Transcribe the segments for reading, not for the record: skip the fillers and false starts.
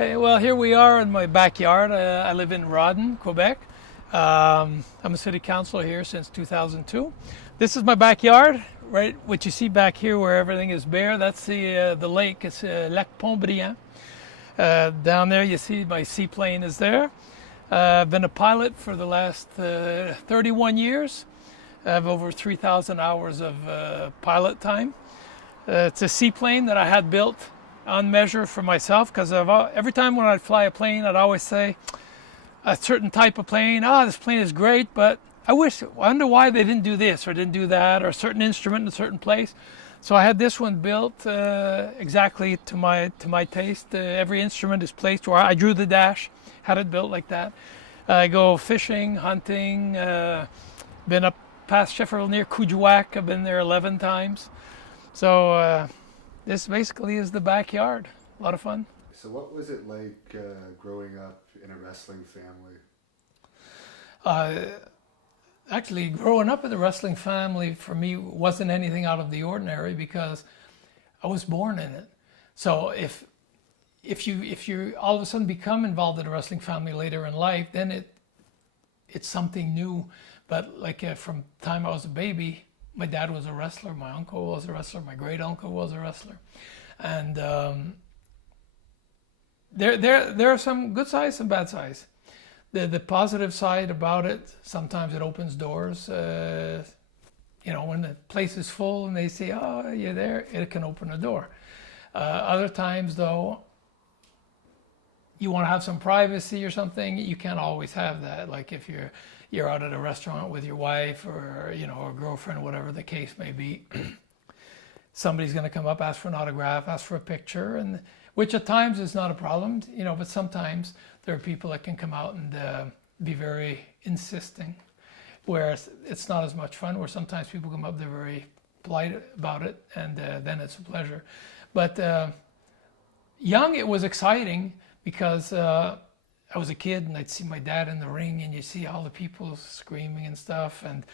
Hey, well, here we are in my backyard. I live in Rodden, Quebec. I'm a city councilor here since 2002. This is my backyard, right? What you see back here, where everything is bare, that's the lake. It's Lac Pontbriand. Down there, you see my seaplane is there. I've been a pilot for the last 31 years. I have over 3,000 hours of pilot time. It's a seaplane that I had built on measure for myself, because every time when I'd fly a plane, I'd always say a certain type of plane, this plane is great, but I wonder why they didn't do this or didn't do that, or a certain instrument in a certain place. So I had this one built exactly to my taste. Every instrument is placed where I drew the dash, had it built like that. I go fishing, hunting, been up past Sheffield near Jacques. I've been there 11 times. So this basically is the backyard. A lot of fun. So what was it like growing up in a wrestling family? Actually, growing up in the wrestling family for me wasn't anything out of the ordinary, because I was born in it. So if you all of a sudden become involved in a wrestling family later in life, then it's something new. But like from the time I was a baby, my dad was a wrestler, my uncle was a wrestler, my great uncle was a wrestler, and there are some good sides, some bad sides. The positive side about it, sometimes it opens doors. When the place is full and they say, "Oh, you're there," it can open a door. Other times, though, you want to have some privacy or something, you can't always have that. Like if you're out at a restaurant with your wife or or girlfriend, whatever the case may be, somebody's going to come up, ask for an autograph, ask for a picture, and which at times is not a problem, but sometimes there are people that can come out and be very insisting, where it's not as much fun, where sometimes people come up, they're very polite about it, and then it's a pleasure. But young, it was exciting, because I was a kid and I'd see my dad in the ring, and you see all the people screaming and stuff, and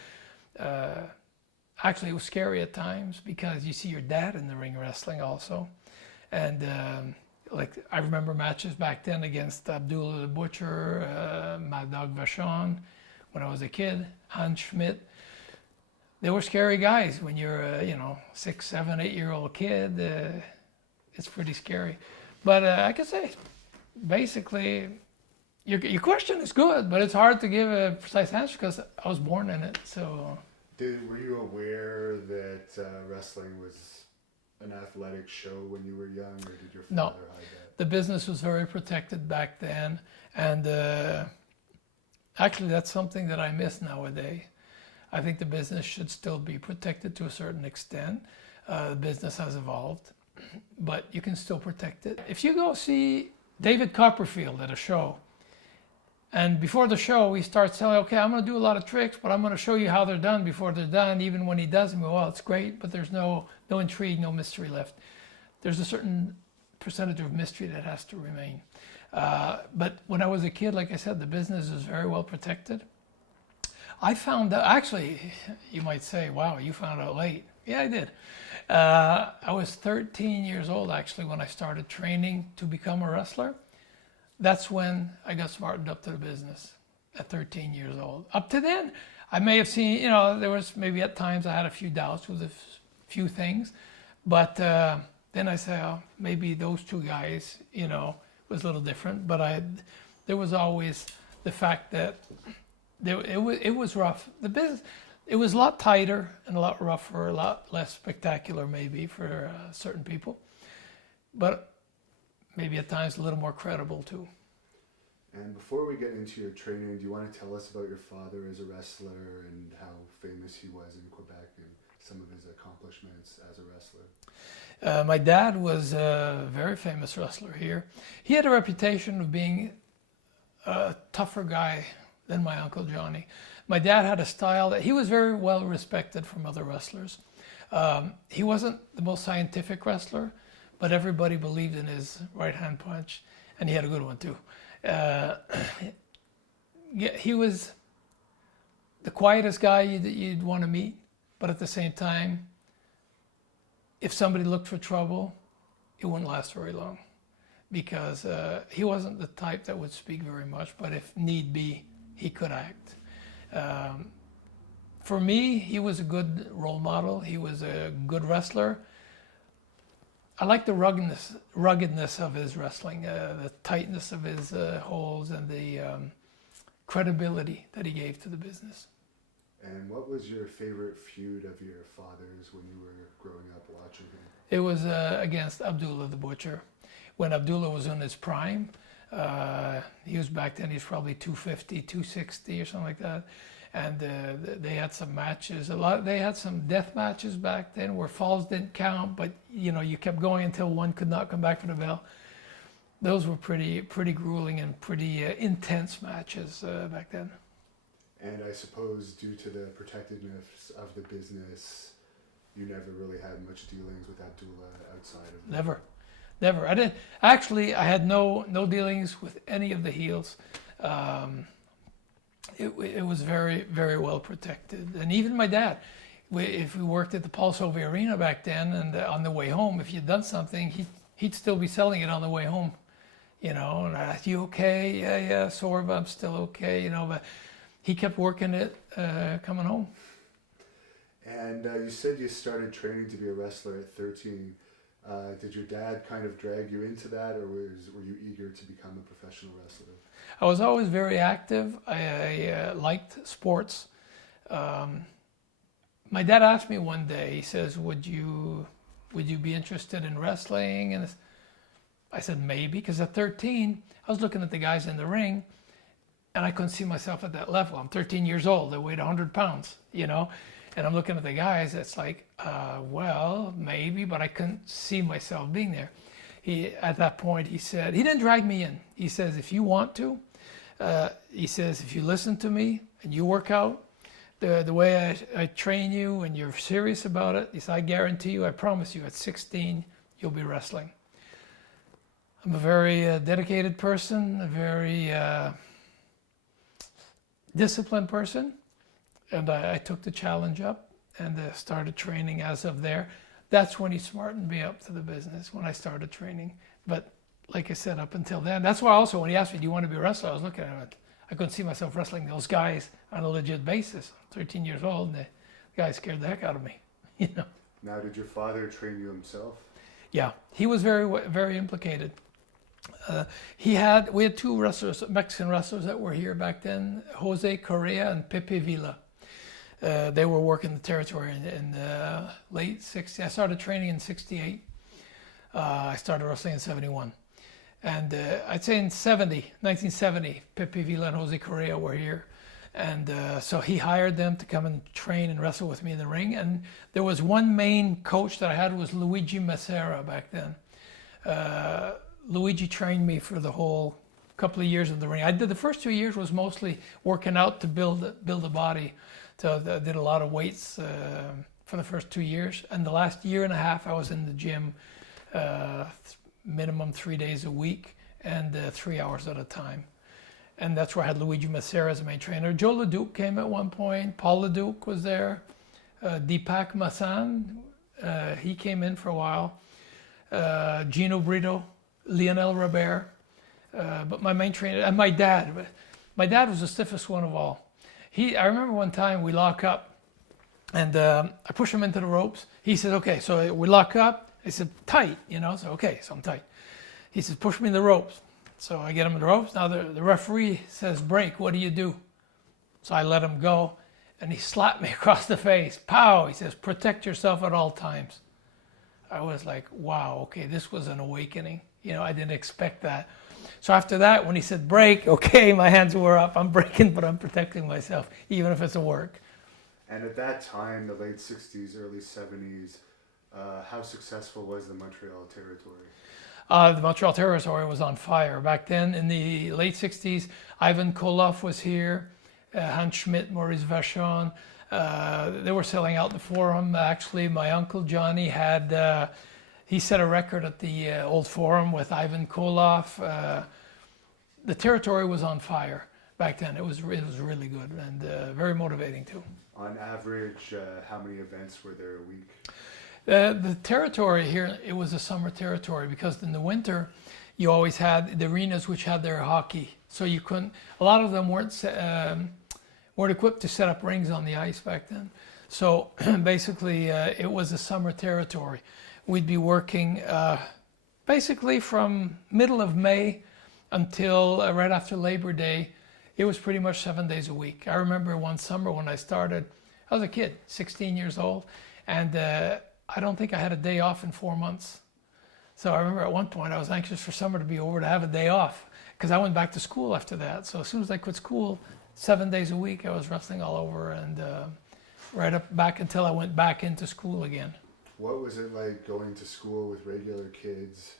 actually it was scary at times, because you see your dad in the ring wrestling also. And like I remember matches back then against Abdullah the Butcher, Mad Dog Vachon when I was a kid, Hans Schmidt. They were scary guys. When you're a 6, 7, 8-year-old kid, it's pretty scary. But I could say basically your question is good, but it's hard to give a precise answer because I was born in it. So Were you aware that wrestling was an athletic show when you were young, or did your father no, hide that? the business was very protected back then, and actually that's something that I miss nowadays. I think the business should still be protected to a certain extent. The business has evolved, but you can still protect it. If you go see David Copperfield at a show, and before the show he starts telling, okay, I'm going to do a lot of tricks, but I'm going to show you how they're done before they're done. Even when he does them, well, it's great, but there's no intrigue, no mystery left. There's a certain percentage of mystery that has to remain. But when I was a kid, like I said, the business is very well protected. I found out, actually, you might say, wow, you found out late. Yeah, I did. I was 13 years old, actually, when I started training to become a wrestler. That's when I got smartened up to the business, at 13 years old. Up to then, I may have seen, there was maybe at times I had a few doubts with a few things, but then I say, oh, maybe those two guys, was a little different. But there was always the fact that it was rough. The business, it was a lot tighter and a lot rougher, a lot less spectacular maybe for certain people, but maybe at times a little more credible too. And before we get into your training, do you want to tell us about your father as a wrestler and how famous he was in Quebec and some of his accomplishments as a wrestler? My dad was a very famous wrestler here. He had a reputation of being a tougher guy than my Uncle Johnny. My dad had a style that he was very well respected from other wrestlers. He wasn't the most scientific wrestler, but everybody believed in his right hand punch, and he had a good one too. He was the quietest guy you'd want to meet, but at the same time, if somebody looked for trouble, it wouldn't last very long. because he wasn't the type that would speak very much, but if need be, he could act. For me, he was a good role model. He was a good wrestler. I like the ruggedness of his wrestling, the tightness of his holds, and the credibility that he gave to the business. And what was your favorite feud of your father's when you were growing up watching him? It was against Abdullah the Butcher. When Abdullah was in his prime, he was back then, he's probably 250, 260 or something like that. And they had some matches. They had some death matches back then where falls didn't count, but you know, you kept going until one could not come back for the bell. Those were pretty grueling and pretty intense matches back then. And I suppose due to the protectiveness of the business, you never really had much dealings with Abdullah outside of that. Never. I didn't. Actually, I had no dealings with any of the heels. It was very, very well protected. And even my dad, if we worked at the Paul Sauvé Arena back then, and on the way home, if you'd done something, he'd still be selling it on the way home. You know, and I asked, "You okay? Yeah, sore, but I'm still okay." You know, but he kept working it coming home. And you said you started training to be a wrestler at 13. Did your dad kind of drag you into that, or were you eager to become a professional wrestler? I was always very active. I liked sports. My dad asked me one day, he says, would you be interested in wrestling? And I said, maybe, because at 13, I was looking at the guys in the ring, and I couldn't see myself at that level. I'm 13 years old. I weighed 100 pounds, you know? And I'm looking at the guys, it's like, well, maybe, but I couldn't see myself being there. At that point, he said, he didn't drag me in. He says, if you want to, he says, if you listen to me and you work out the way I train you and you're serious about it, he said, I guarantee you, I promise you, at 16, you'll be wrestling. I'm a very dedicated person, a very disciplined person. And I took the challenge up and started training as of there. That's when he smartened me up to the business, when I started training. But like I said, up until then, that's why also when he asked me, do you want to be a wrestler? I was looking at it. I couldn't see myself wrestling those guys on a legit basis. I'm 13 years old, and the guy scared the heck out of me, you know. Now, did your father train you himself? Yeah, he was very, very implicated. We had two wrestlers, Mexican wrestlers that were here back then, Jose Correa and Pepe Villa. They were working the territory in the late 60s. I started training in 68. I started wrestling in 71. And I'd say in 1970, Pepe Villa and Jose Correa were here. And so he hired them to come and train and wrestle with me in the ring. And there was one main coach that I had was Luigi Macera back then. Luigi trained me for the whole couple of years in the ring. I did the first 2 years was mostly working out to build a body. So I did a lot of weights for the first 2 years. And the last year and a half, I was in the gym minimum 3 days a week and 3 hours at a time. And that's where I had Luigi Macera as a main trainer. Joe Leduc came at one point. Paul Leduc was there. Deepak Masan, he came in for a while. Gino Brito, Lionel Robert. But my main trainer, and my dad was the stiffest one of all. I remember one time we lock up and I push him into the ropes. He said, okay, so we lock up. I said, tight, you know, so okay, so I'm tight. He says, push me in the ropes. So I get him in the ropes. Now the referee says, break, what do you do? So I let him go and he slapped me across the face. Pow, he says, protect yourself at all times. I was like, wow, okay, this was an awakening. You know, I didn't expect that. So after that, when he said break, okay, my hands were up. I'm breaking, but I'm protecting myself, even if it's a work. And at that time, the late 60s, early 70s, how successful was the Montreal territory? The Montreal territory was on fire. Back then, in the late 60s, Ivan Koloff was here, Hans Schmidt, Maurice Vachon. They were selling out the Forum. Actually, my uncle Johnny had... he set a record at the old Forum with Ivan Koloff. The territory was on fire back then. It was really good and very motivating too. On average, how many events were there a week? The territory here, it was a summer territory because in the winter, you always had the arenas which had their hockey. So you couldn't, a lot of them weren't equipped to set up rings on the ice back then. So basically it was a summer territory. We'd be working basically from middle of May until right after Labor Day. It was pretty much 7 days a week. I remember one summer when I started, I was a kid, 16 years old, and I don't think I had a day off in 4 months. So I remember at one point I was anxious for summer to be over to have a day off, because I went back to school after that. So as soon as I quit school, 7 days a week, I was wrestling all over, and right up back until I went back into school again. What was it like going to school with regular kids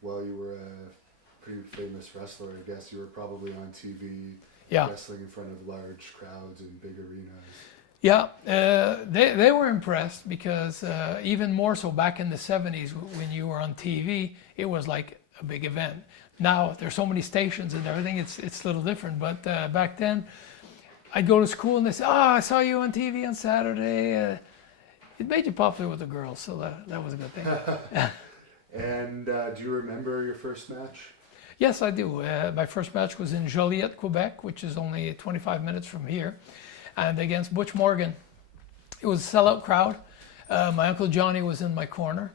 while you were a pretty famous wrestler? I guess you were probably on TV, Yeah. wrestling in front of large crowds and big arenas. Yeah, they were impressed, because even more so back in the 70s when you were on TV, it was like a big event. Now there's so many stations and everything, it's a little different. But back then, I'd go to school and they say, "Oh, I saw you on TV on Saturday." It made you popular with the girls, so that was a good thing. And do you remember your first match? Yes, I do. My first match was in Joliet, Quebec, which is only 25 minutes from here, and against Butch Morgan. It was a sellout crowd. My Uncle Johnny was in my corner,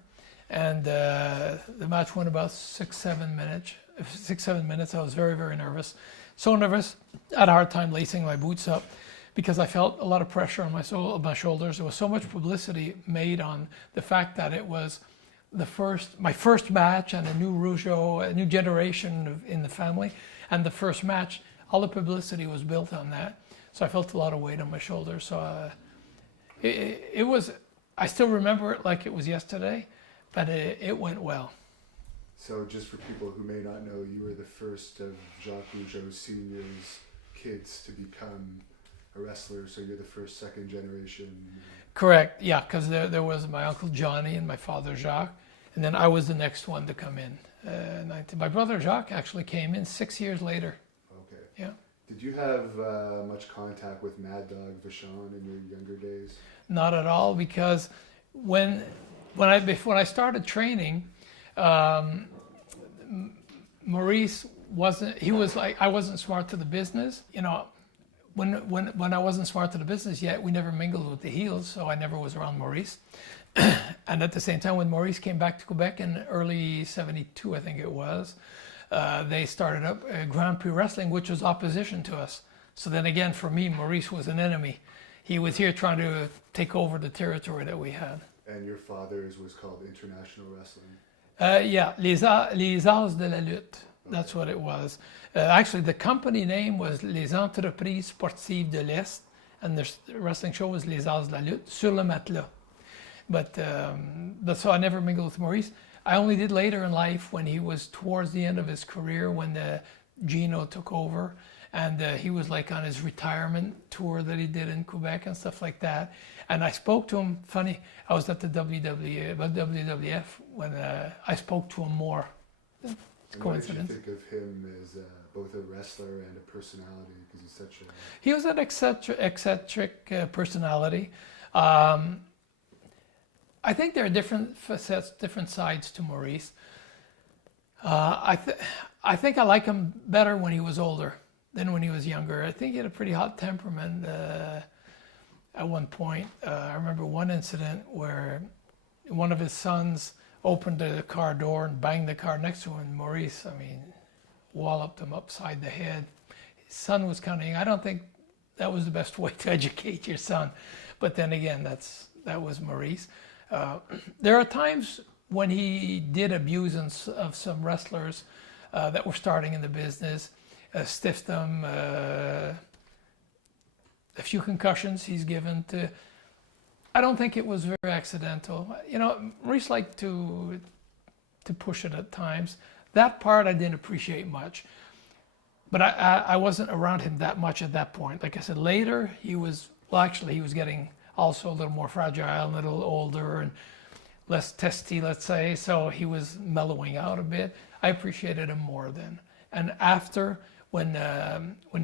and the match went about 6-7 minutes. 6-7 minutes. I was very, very nervous. So nervous, I had a hard time lacing my boots up, because I felt a lot of pressure on my shoulders. There was so much publicity made on the fact that it was my first match, and a new Rougeau, a new generation in the family, and the first match, all the publicity was built on that. So I felt a lot of weight on my shoulders. So it was, I still remember it like it was yesterday, but it went well. So just for people who may not know, you were the first of Jacques Rougeau Sr.'s kids to become a wrestler, so you're the first, second generation. Correct, yeah, because there was my Uncle Johnny and my father Jacques, and then I was the next one to come in. My brother Jacques actually came in 6 years later. Okay. Yeah. Did you have much contact with Mad Dog Vachon in your younger days? Not at all, because when I started training, Maurice wasn't. He was like, I wasn't smart to the business, you know. When I wasn't smart to the business yet, we never mingled with the heels, so I never was around Maurice. And at the same time, when Maurice came back to Quebec in early '72, I think it was, they started up Grand Prix Wrestling, which was opposition to us. So then again, for me, Maurice was an enemy. He was here trying to take over the territory that we had. And your father's was called International Wrestling? Yeah, Les Arts de la Lutte. That's what it was. Actually, the company name was Les Entreprises Sportives de l'Est, and the wrestling show was Les Arts de la Lutte sur le matelas. But so I never mingled with Maurice. I only did later in life, when he was towards the end of his career, when Dino took over, and he was like on his retirement tour that he did in Quebec and stuff like that. And I spoke to him. Funny, I was at the WWF when I spoke to him more. It's coincidence. What did you think of him as both a wrestler and a personality? Because he's such a... He was an eccentric personality. I think there are different facets, different sides to Maurice. I think I like him better when he was older than when he was younger. I think he had a pretty hot temperament at one point. I remember one incident where one of his sons opened the car door and banged the car next to him. And Maurice, walloped him upside the head. His son was kind of young. I don't think that was the best way to educate your son. But then again, that was Maurice. There are times when he did abuse of some wrestlers that were starting in the business, stiffed them, a few concussions he's given to. I don't think it was very accidental. You know, Maurice liked to push it at times. That part I didn't appreciate much. But I wasn't around him that much at that point. Like I said, later he was getting also a little more fragile, a little older and less testy, let's say. So he was mellowing out a bit. I appreciated him more then. And after, when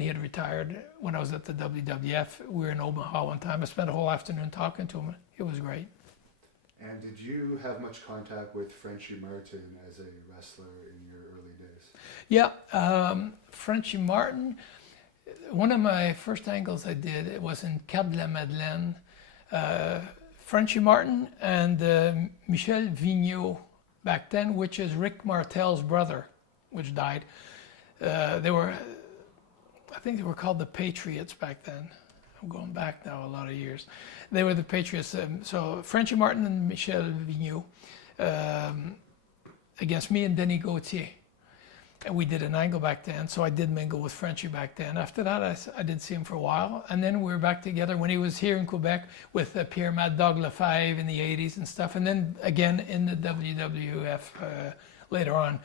he had retired, when I was at the WWF, we were in Omaha one time. I spent a whole afternoon talking to him. It was great. And did you have much contact with Frenchie Martin as a wrestler in your early days? Yeah, Frenchie Martin. One of my first angles I did, it was in Carte de la Madeleine. Frenchie Martin and Michel Vigneault back then, which is Rick Martel's brother, which died. They were, I think they were called the Patriots back then. I'm going back now a lot of years. They were the Patriots. So Frenchie Martin and Michel Vigneault against me and Denis Gauthier. And we did an angle back then, so I did mingle with Frenchie back then. After that, I didn't see him for a while. And then we were back together when he was here in Quebec with Pierre Mad Dog Lefebvre in the 80s and stuff. And then again in the WWF later on.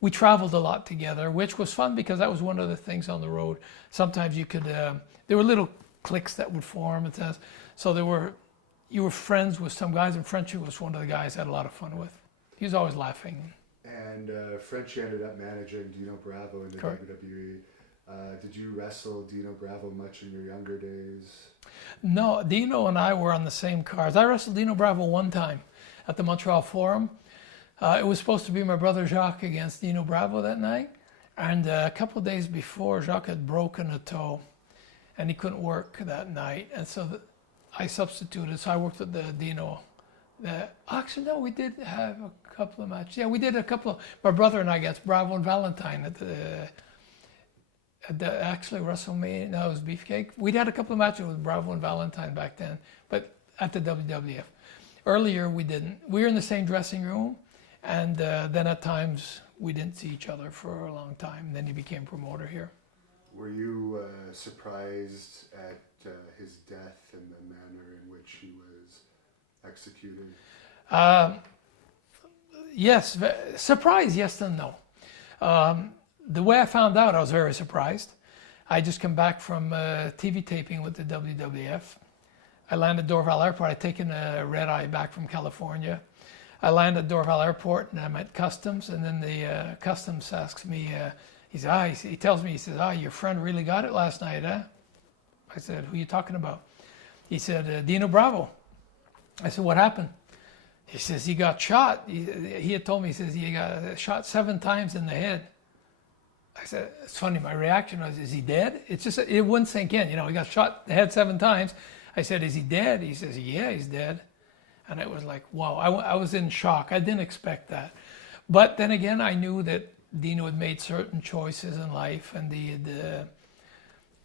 We traveled a lot together, which was fun because that was one of the things on the road. Sometimes you could, there were little cliques that would form. And stuff. So you were friends with some guys, and Frenchie was one of the guys I had a lot of fun with. He was always laughing. And Frenchie ended up managing Dino Bravo in the Correct. WWE. Did you wrestle Dino Bravo much in your younger days? No, Dino and I were on the same cars. I wrestled Dino Bravo one time at the Montreal Forum. It was supposed to be my brother Jacques against Dino Bravo that night. And a couple of days before, Jacques had broken a toe and he couldn't work that night. And so I substituted. So I worked with the Dino. Actually, no, we did have a couple of matches. Yeah, we did a couple of, my brother and I against Bravo and Valentine at the actually WrestleMania, no, it was Beefcake. We'd had a couple of matches with Bravo and Valentine back then, but at the WWF. Earlier, we didn't. We were in the same dressing room, and then at times, we didn't see each other for a long time. And then he became promoter here. Were you surprised at his death and the manner in which he was executed? Yes, surprised, yes and no. The way I found out, I was very surprised. I just come back from TV taping with the WWF. I landed at Dorval Airport. I'd taken a red eye back from California. I landed at Dorval Airport and I'm at customs, and then the customs asks me, he tells me, he says, your friend really got it last night, huh? I said, who are you talking about? He said, Dino Bravo. I said, what happened? He says, he got shot. He had told me, he says, he got shot 7 times in the head. I said, it's funny, my reaction was, is he dead? It's just, it wouldn't sink in. He got shot in the head 7 times. I said, is he dead? He says, yeah, he's dead. And it was like, wow, I was in shock. I didn't expect that. But then again, I knew that Dino had made certain choices in life, and he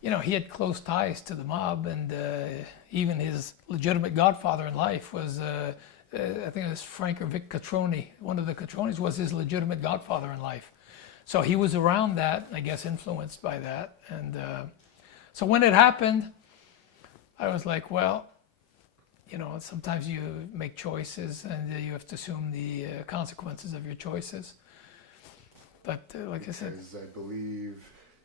had close ties to the mob, and even his legitimate godfather in life was, I think it was Frank or Vic Catroni. One of the Catronis was his legitimate godfather in life. So he was around that, I guess influenced by that. And so when it happened, I was like, well, sometimes you make choices and you have to assume the consequences of your choices. But like I said, because I believe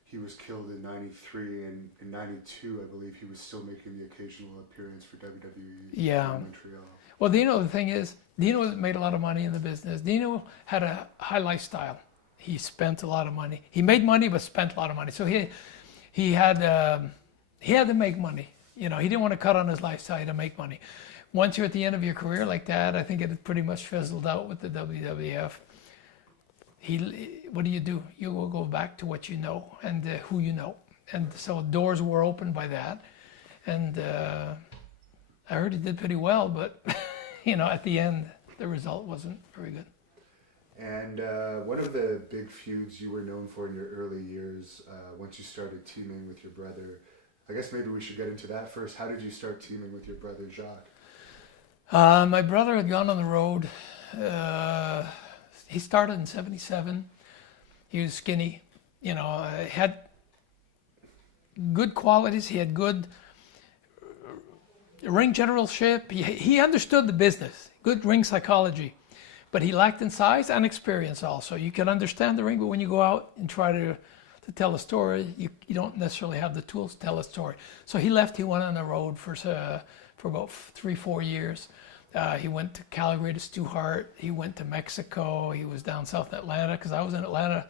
he was killed in '93, and in '92, I believe he was still making the occasional appearance for WWE in Montreal. Well, Dino, the thing is, Dino made a lot of money in the business. Dino had a high lifestyle. He spent a lot of money. He made money, but spent a lot of money. So he had to make money. He didn't want to cut on his lifestyle to make money. Once you're at the end of your career like that, I think it had pretty much fizzled out with the WWF. What do? You will go back to what you know and who you know. And so doors were opened by that. And I heard he did pretty well, but at the end, the result wasn't very good. And one of the big feuds you were known for in your early years, once you started teaming with your brother, I guess maybe we should get into that first. How did you start teaming with your brother, Jacques? My brother had gone on the road. He started in '77. He was skinny, had good qualities. He had good ring generalship. He understood the business, good ring psychology, but he lacked in size and experience also. You can understand the ring, but when you go out and try to tell a story, you don't necessarily have the tools to tell a story. So he left. He went on the road for about 3-4 years. He went to Calgary to Stu Hart. He went to Mexico. He was down south in Atlanta because I was in Atlanta.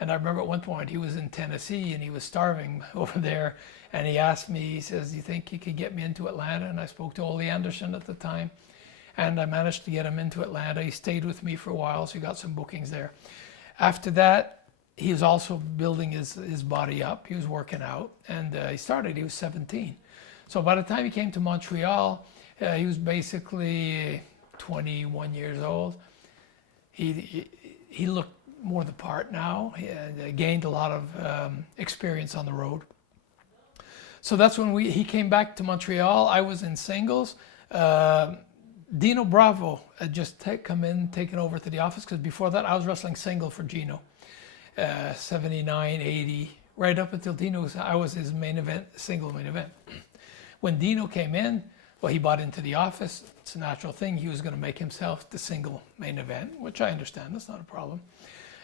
And I remember at one point he was in Tennessee and he was starving over there. And he asked me, he says, do you think you could get me into Atlanta? And I spoke to Ole Anderson at the time. And I managed to get him into Atlanta. He stayed with me for a while, so he got some bookings there. After that, he was also building his body up. He was working out, and he was 17. So by the time he came to Montreal, he was basically 21 years old. He looked more the part now. He gained a lot of experience on the road. So that's when he came back to Montreal. I was in singles. Dino Bravo had just taken over to the office, because before that I was wrestling single for Gino. 79, 80, right up until Dino, I was his single main event. When Dino came in, well, he bought into the office. It's a natural thing. He was going to make himself the single main event, which I understand. That's not a problem.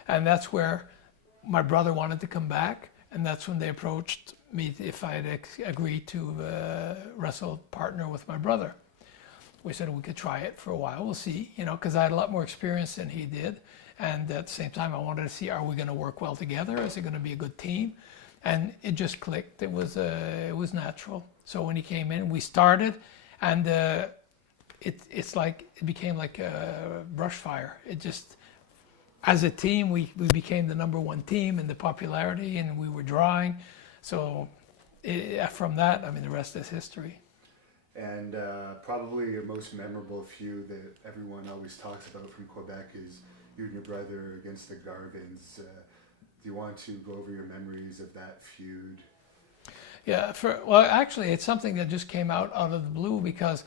And that's where my brother wanted to come back, and that's when they approached me if I had agreed to wrestle partner with my brother. We said we could try it for a while. We'll see, because I had a lot more experience than he did. And at the same time, I wanted to see, are we going to work well together? Is it going to be a good team? And it just clicked. It was natural. So when he came in, we started, and it became like a brush fire. It just, as a team, we became the #1 team in the popularity, and we were drawing. So from that, the rest is history. And probably your most memorable feud that everyone always talks about from Quebec is you and your brother against the Garvins. Do you want to go over your memories of that feud? Yeah, well, actually, it's something that just came out of the blue, because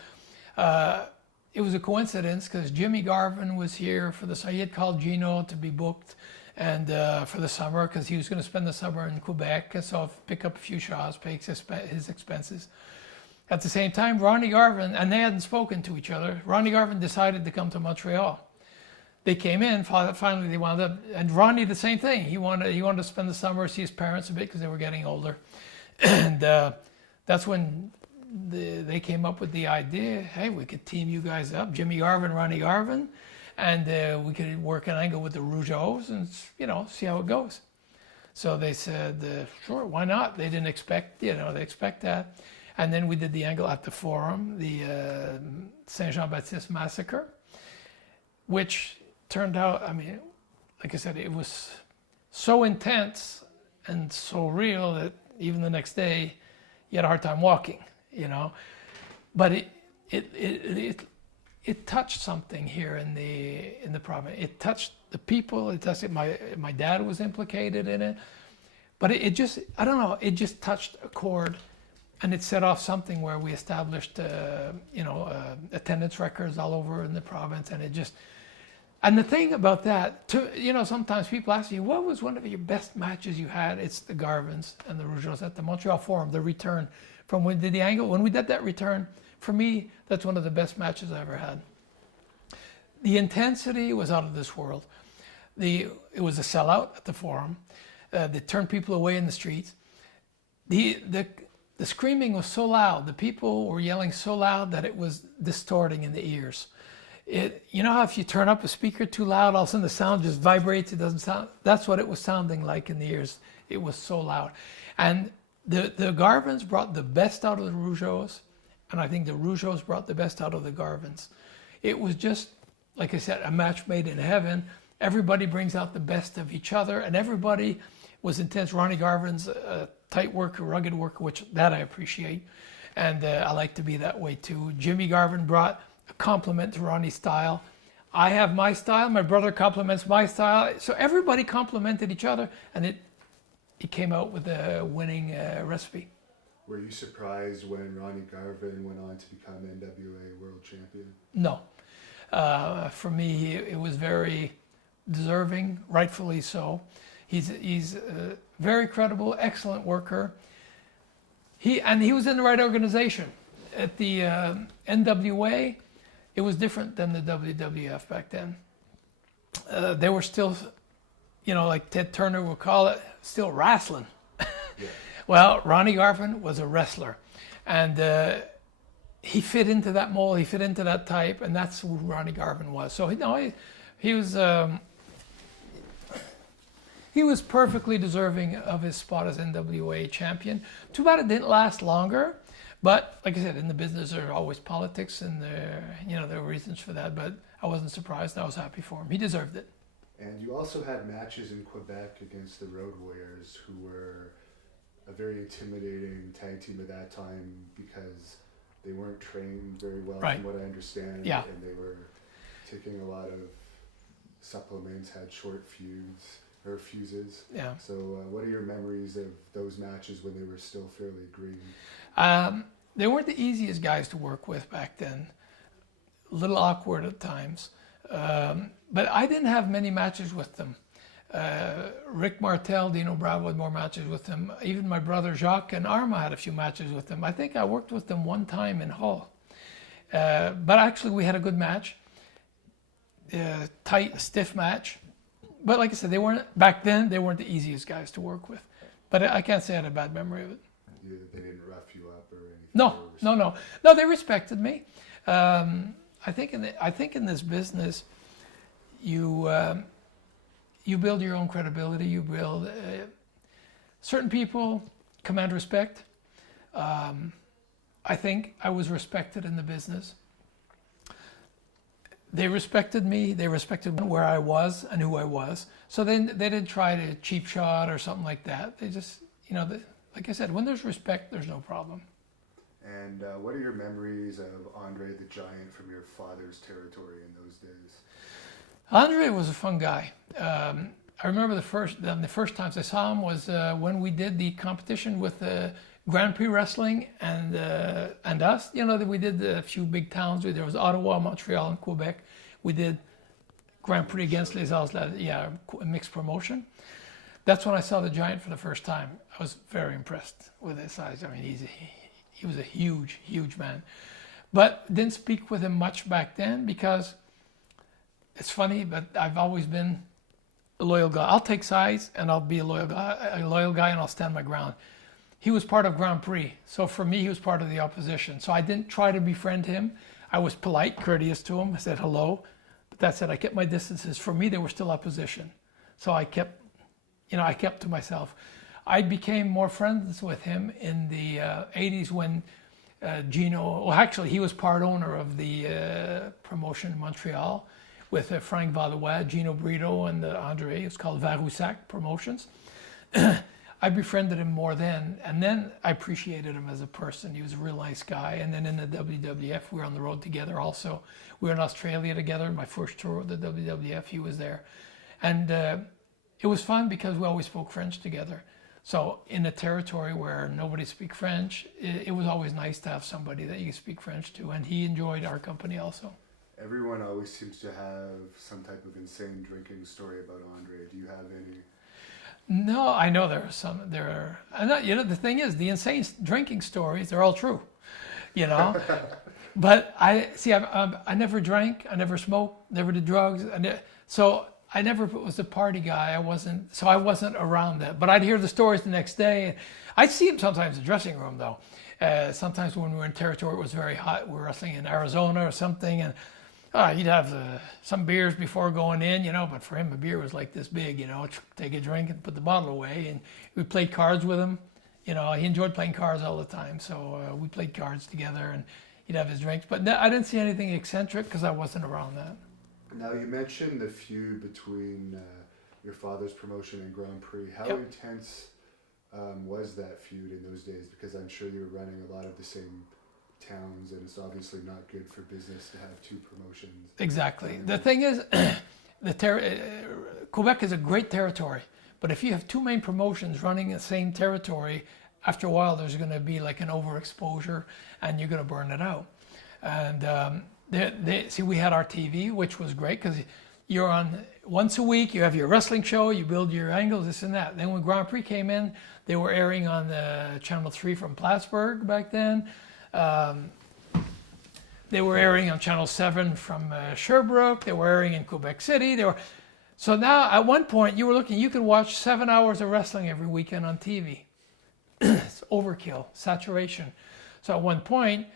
it was a coincidence, because Jimmy Garvin was here for he had called Gino to be booked, and for the summer, because he was going to spend the summer in Quebec, and so pick up a few shots, pay his expenses. At the same time, Ronnie Garvin, and they hadn't spoken to each other, Ronnie Garvin decided to come to Montreal. They came in, finally they wound up, and Ronnie the same thing. He wanted to spend the summer, see his parents a bit, because they were getting older. And that's when they came up with the idea, hey, we could team you guys up, Jimmy Garvin, Ronnie Garvin, and we could work an angle with the Rougeaus and, see how it goes. So they said, sure, why not? They didn't expect, they expect that. And then we did the angle at the Forum, the Saint Jean-Baptiste massacre, which turned out, like I said, it was so intense and so real that even the next day you had a hard time walking, But it touched something here in the province. It touched the people. It touched my dad was implicated in it, but it just, I don't know, it just touched a chord. And it set off something where we established, attendance records all over in the province, and the thing about that, sometimes people ask you, what was one of your best matches you had? It's the Garvins and the Rougeaus at the Montreal Forum, the return from when we did the angle. When we did that return, for me, that's one of the best matches I ever had. The intensity was out of this world. It was a sellout at the Forum. They turned people away in the streets. The screaming was so loud, the people were yelling so loud that it was distorting in the ears. How if you turn up a speaker too loud, all of a sudden the sound just vibrates, it doesn't sound, that's what it was sounding like in the ears. It was so loud. And the Garvins brought the best out of the Rougeaus, and I think the Rougeaus brought the best out of the Garvins. It was just, like I said, a match made in heaven. Everybody brings out the best of each other, and everybody was intense. Ronnie Garvin's a tight worker, rugged worker, which that I appreciate. And I like to be that way too. Jimmy Garvin brought a compliment to Ronnie's style. I have my style, my brother compliments my style. So everybody complimented each other, and it came out with a winning recipe. Were you surprised when Ronnie Garvin went on to become NWA World Champion? No. For me, it was very deserving, rightfully so. He's very credible, excellent worker. He was in the right organization. At the NWA, it was different than the WWF back then. They were still, like Ted Turner would call it, still wrestling. Yeah. Well, Ronnie Garvin was a wrestler, and he fit into that mold. He fit into that type, and that's who Ronnie Garvin was. So he was. He was perfectly deserving of his spot as NWA champion. Too bad it didn't last longer, but like I said, in the business there are always politics, and there are reasons for that. But I wasn't surprised. I was happy for him. He deserved it. And you also had matches in Quebec against the Road Warriors, who were a very intimidating tag team at that time because they weren't trained very well, Right. from what I understand. Yeah. And they were taking a lot of supplements, had short fuses. Yeah. So what are your memories of those matches when they were still fairly green? They weren't the easiest guys to work with back then. A little awkward at times. But I didn't have many matches with them. Rick Martel, Dino Bravo had more matches with them. Even my brother Jacques and Arma had a few matches with them. I think I worked with them one time in Hull. But actually we had a good match. Tight, stiff match. But like I said, back then they weren't the easiest guys to work with. But I can't say I had a bad memory of it. They didn't rough you up or anything? No, they respected me. I think in this business, you build your own credibility. You build certain people command respect. I think I was respected in the business. They respected me. They respected where I was and who I was. So then they didn't try to cheap shot or something like that. They just, like I said, when there's respect, there's no problem. And what are your memories of Andre the Giant from your father's territory in those days? Andre was a fun guy. I remember the first times I saw him was when we did the competition with Grand Prix Wrestling and us. That we did a few big towns. There was Ottawa, Montreal, and Quebec. We did Grand Prix against Les Arts, a mixed promotion. That's when I saw the Giant for the first time. I was very impressed with his size. I mean, he was a huge, huge man. But didn't speak with him much back then because it's funny, but I've always been a loyal guy. I'll take sides and I'll be a loyal guy and I'll stand my ground. He was part of Grand Prix. So for me, he was part of the opposition. So I didn't try to befriend him. I was polite, courteous to him. I said hello. But that's it. I kept my distances. For me, they were still opposition. So I kept to myself. I became more friends with him in the 80s when Gino, well, actually, he was part owner of the promotion in Montreal with Frank Valois, Gino Brito, and Andre. It's called Varoussac Promotions. I befriended him more then, and then I appreciated him as a person. He was a real nice guy. And then in the WWF, we were on the road together also. We were in Australia together. My first tour of the WWF, he was there. And it was fun because we always spoke French together. So in a territory where nobody speaks French, it was always nice to have somebody that you speak French to. And he enjoyed our company also. Everyone always seems to have some type of insane drinking story about Andre. Do you have any? No, I know there are some. The thing is, the insane drinking stories, they're all true, But I never drank, I never smoked, never did drugs. So I never was a party guy. I wasn't around that. But I'd hear the stories the next day. I'd see him sometimes in the dressing room, though. Sometimes when we were in territory, it was very hot. We were wrestling in Arizona or something, and he'd have some beers before going in, But for him, a beer was like this big, Take a drink and put the bottle away. And we played cards with him. He enjoyed playing cards all the time. So we played cards together, and he'd have his drinks. But I didn't see anything eccentric because I wasn't around that. Now, you mentioned the feud between your father's promotion and Grand Prix. How Yep. intense was that feud in those days? Because I'm sure you were running a lot of the same towns, and it's obviously not good for business to have two promotions. Exactly. The thing is, Quebec is a great territory, but if you have two main promotions running the same territory, after a while there's going to be like an overexposure, and you're going to burn it out. And we had our TV, which was great because you're on once a week. You have your wrestling show, you build your angles, this and that. Then when Grand Prix came in, they were airing on the Channel 3 from Plattsburgh back then. They were airing on Channel 7 from Sherbrooke. They were airing in Quebec City. So now, at one point, you could watch 7 hours of wrestling every weekend on TV. It's overkill, saturation. So at one point,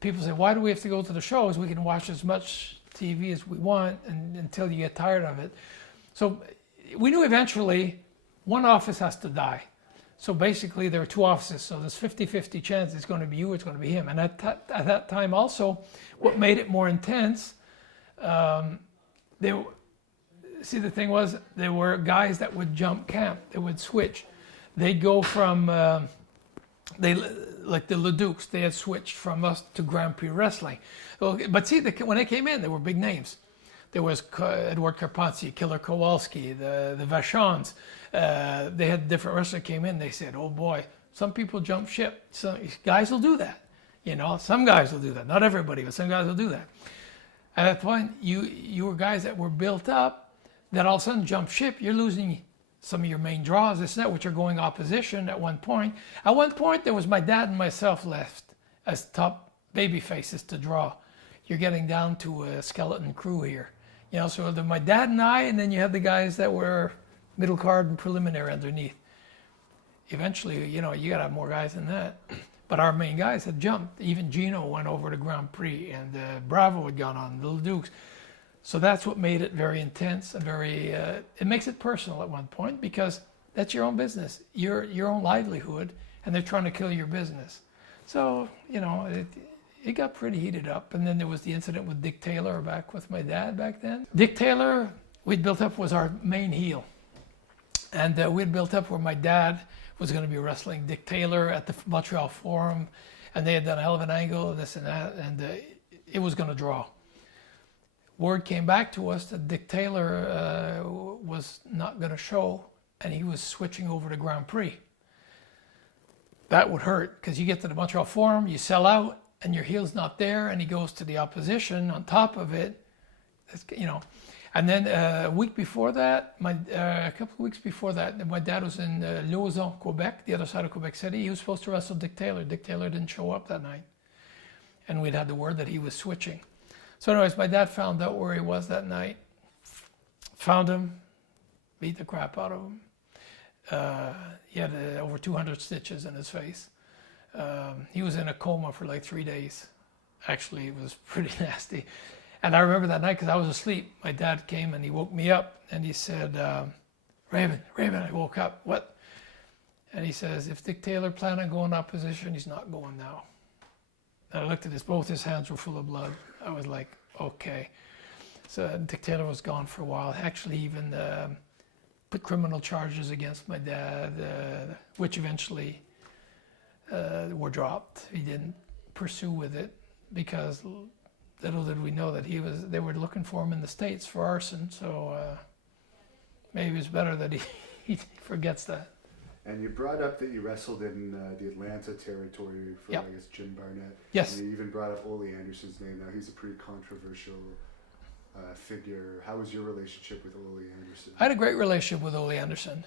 people say, why do we have to go to the shows? We can watch as much TV as we want until you get tired of it. So we knew eventually one office has to die. So basically there are two offices. So there's 50-50 chance it's going to be you, it's going to be him. And at that time also, what made it more intense, see, the thing was, there were guys that would jump camp. They would switch. They'd go from, like the Ledukes, they had switched from us to Grand Prix Wrestling. But see, when they came in, they were big names. There was Edward Carpentier, Killer Kowalski, the Vachons. They had different wrestlers came in. They said, oh boy, some people jump ship. Some guys will do that. Some guys will do that. Not everybody, but some guys will do that. At that point, you were guys that were built up that all of a sudden jump ship. You're losing some of your main draws, this and that, which are going opposition at one point. At one point, there was my dad and myself left as top baby faces to draw. You're getting down to a skeleton crew here. So my dad and I, and then you have the guys that were middle card and preliminary underneath. Eventually, you got to have more guys than that. But our main guys had jumped. Even Dino went over to Grand Prix, and Bravo had gone on, the Dukes. So that's what made it very intense and very, it makes it personal at one point, because that's your own business, your own livelihood, and they're trying to kill your business. So, it got pretty heated up. And then there was the incident with Dick Taylor back with my dad back then. Dick Taylor, we'd built up, was our main heel. And we'd built up where my dad was going to be wrestling Dick Taylor at the Montreal Forum, and they had done a hell of an angle, this and that, and it was going to draw. Word came back to us that Dick Taylor was not going to show, and he was switching over to Grand Prix. That would hurt, because you get to the Montreal Forum, you sell out, and your heel's not there, and he goes to the opposition on top of it. And then a week before that, a couple of weeks before that, my dad was in Lauson, Quebec, the other side of Quebec City. He was supposed to wrestle Dick Taylor. Dick Taylor didn't show up that night. And we'd had the word that he was switching. So anyways, my dad found out where he was that night. Found him, beat the crap out of him. He had over 200 stitches in his face. He was in a coma for like 3 days. Actually, it was pretty nasty. And I remember that night, because I was asleep, my dad came and he woke me up and he said, Raymond, I woke up, what? And he says, if Dick Taylor planned on going opposition, he's not going now. And I looked at both his hands were full of blood. I was like, okay. So Dick Taylor was gone for a while. Actually, even put criminal charges against my dad, which eventually were dropped. He didn't pursue with it, because little did we know that they were looking for him in the States for arson. So maybe it's better that he forgets that. And you brought up that you wrestled in the Atlanta territory for, yep. I guess, Jim Barnett. Yes. And you even brought up Ole Anderson's name. Now, he's a pretty controversial figure. How was your relationship with Ole Anderson? I had a great relationship with Ole Anderson.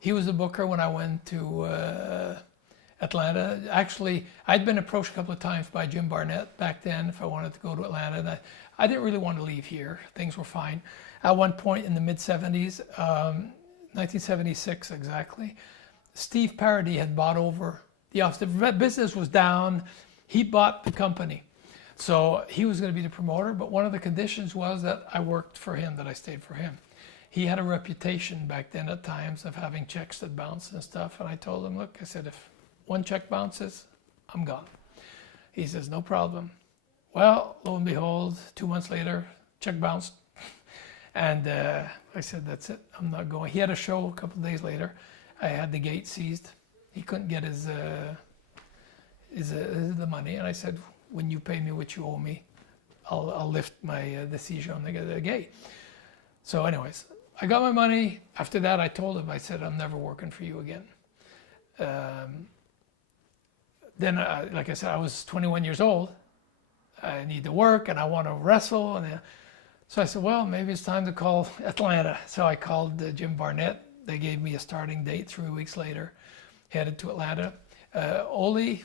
He was the booker when I went to Atlanta. Actually, I'd been approached a couple of times by Jim Barnett back then if I wanted to go to Atlanta. And I didn't really want to leave here. Things were fine. At one point in the mid-'70s, 1976 exactly, Steve Parody had bought over the office. The business was down. He bought the company. So he was going to be the promoter, but one of the conditions was that I worked for him, that I stayed for him. He had a reputation back then at times of having checks that bounced and stuff, and I told him, look, I said, if one check bounces, I'm gone. He says, no problem. Well, lo and behold, 2 months later, check bounced. And I said, that's it, I'm not going. He had a show a couple of days later. I had the gate seized. He couldn't get his the money. And I said, when you pay me what you owe me, I'll lift my the seizure on the gate. So anyways, I got my money. After that, I told him, I said, I'm never working for you again. Then, like I said, I was 21 years old. I need to work and I want to wrestle. And so I said, well, maybe it's time to call Atlanta. So I called Jim Barnett. They gave me a starting date 3 weeks later, headed to Atlanta. Ole,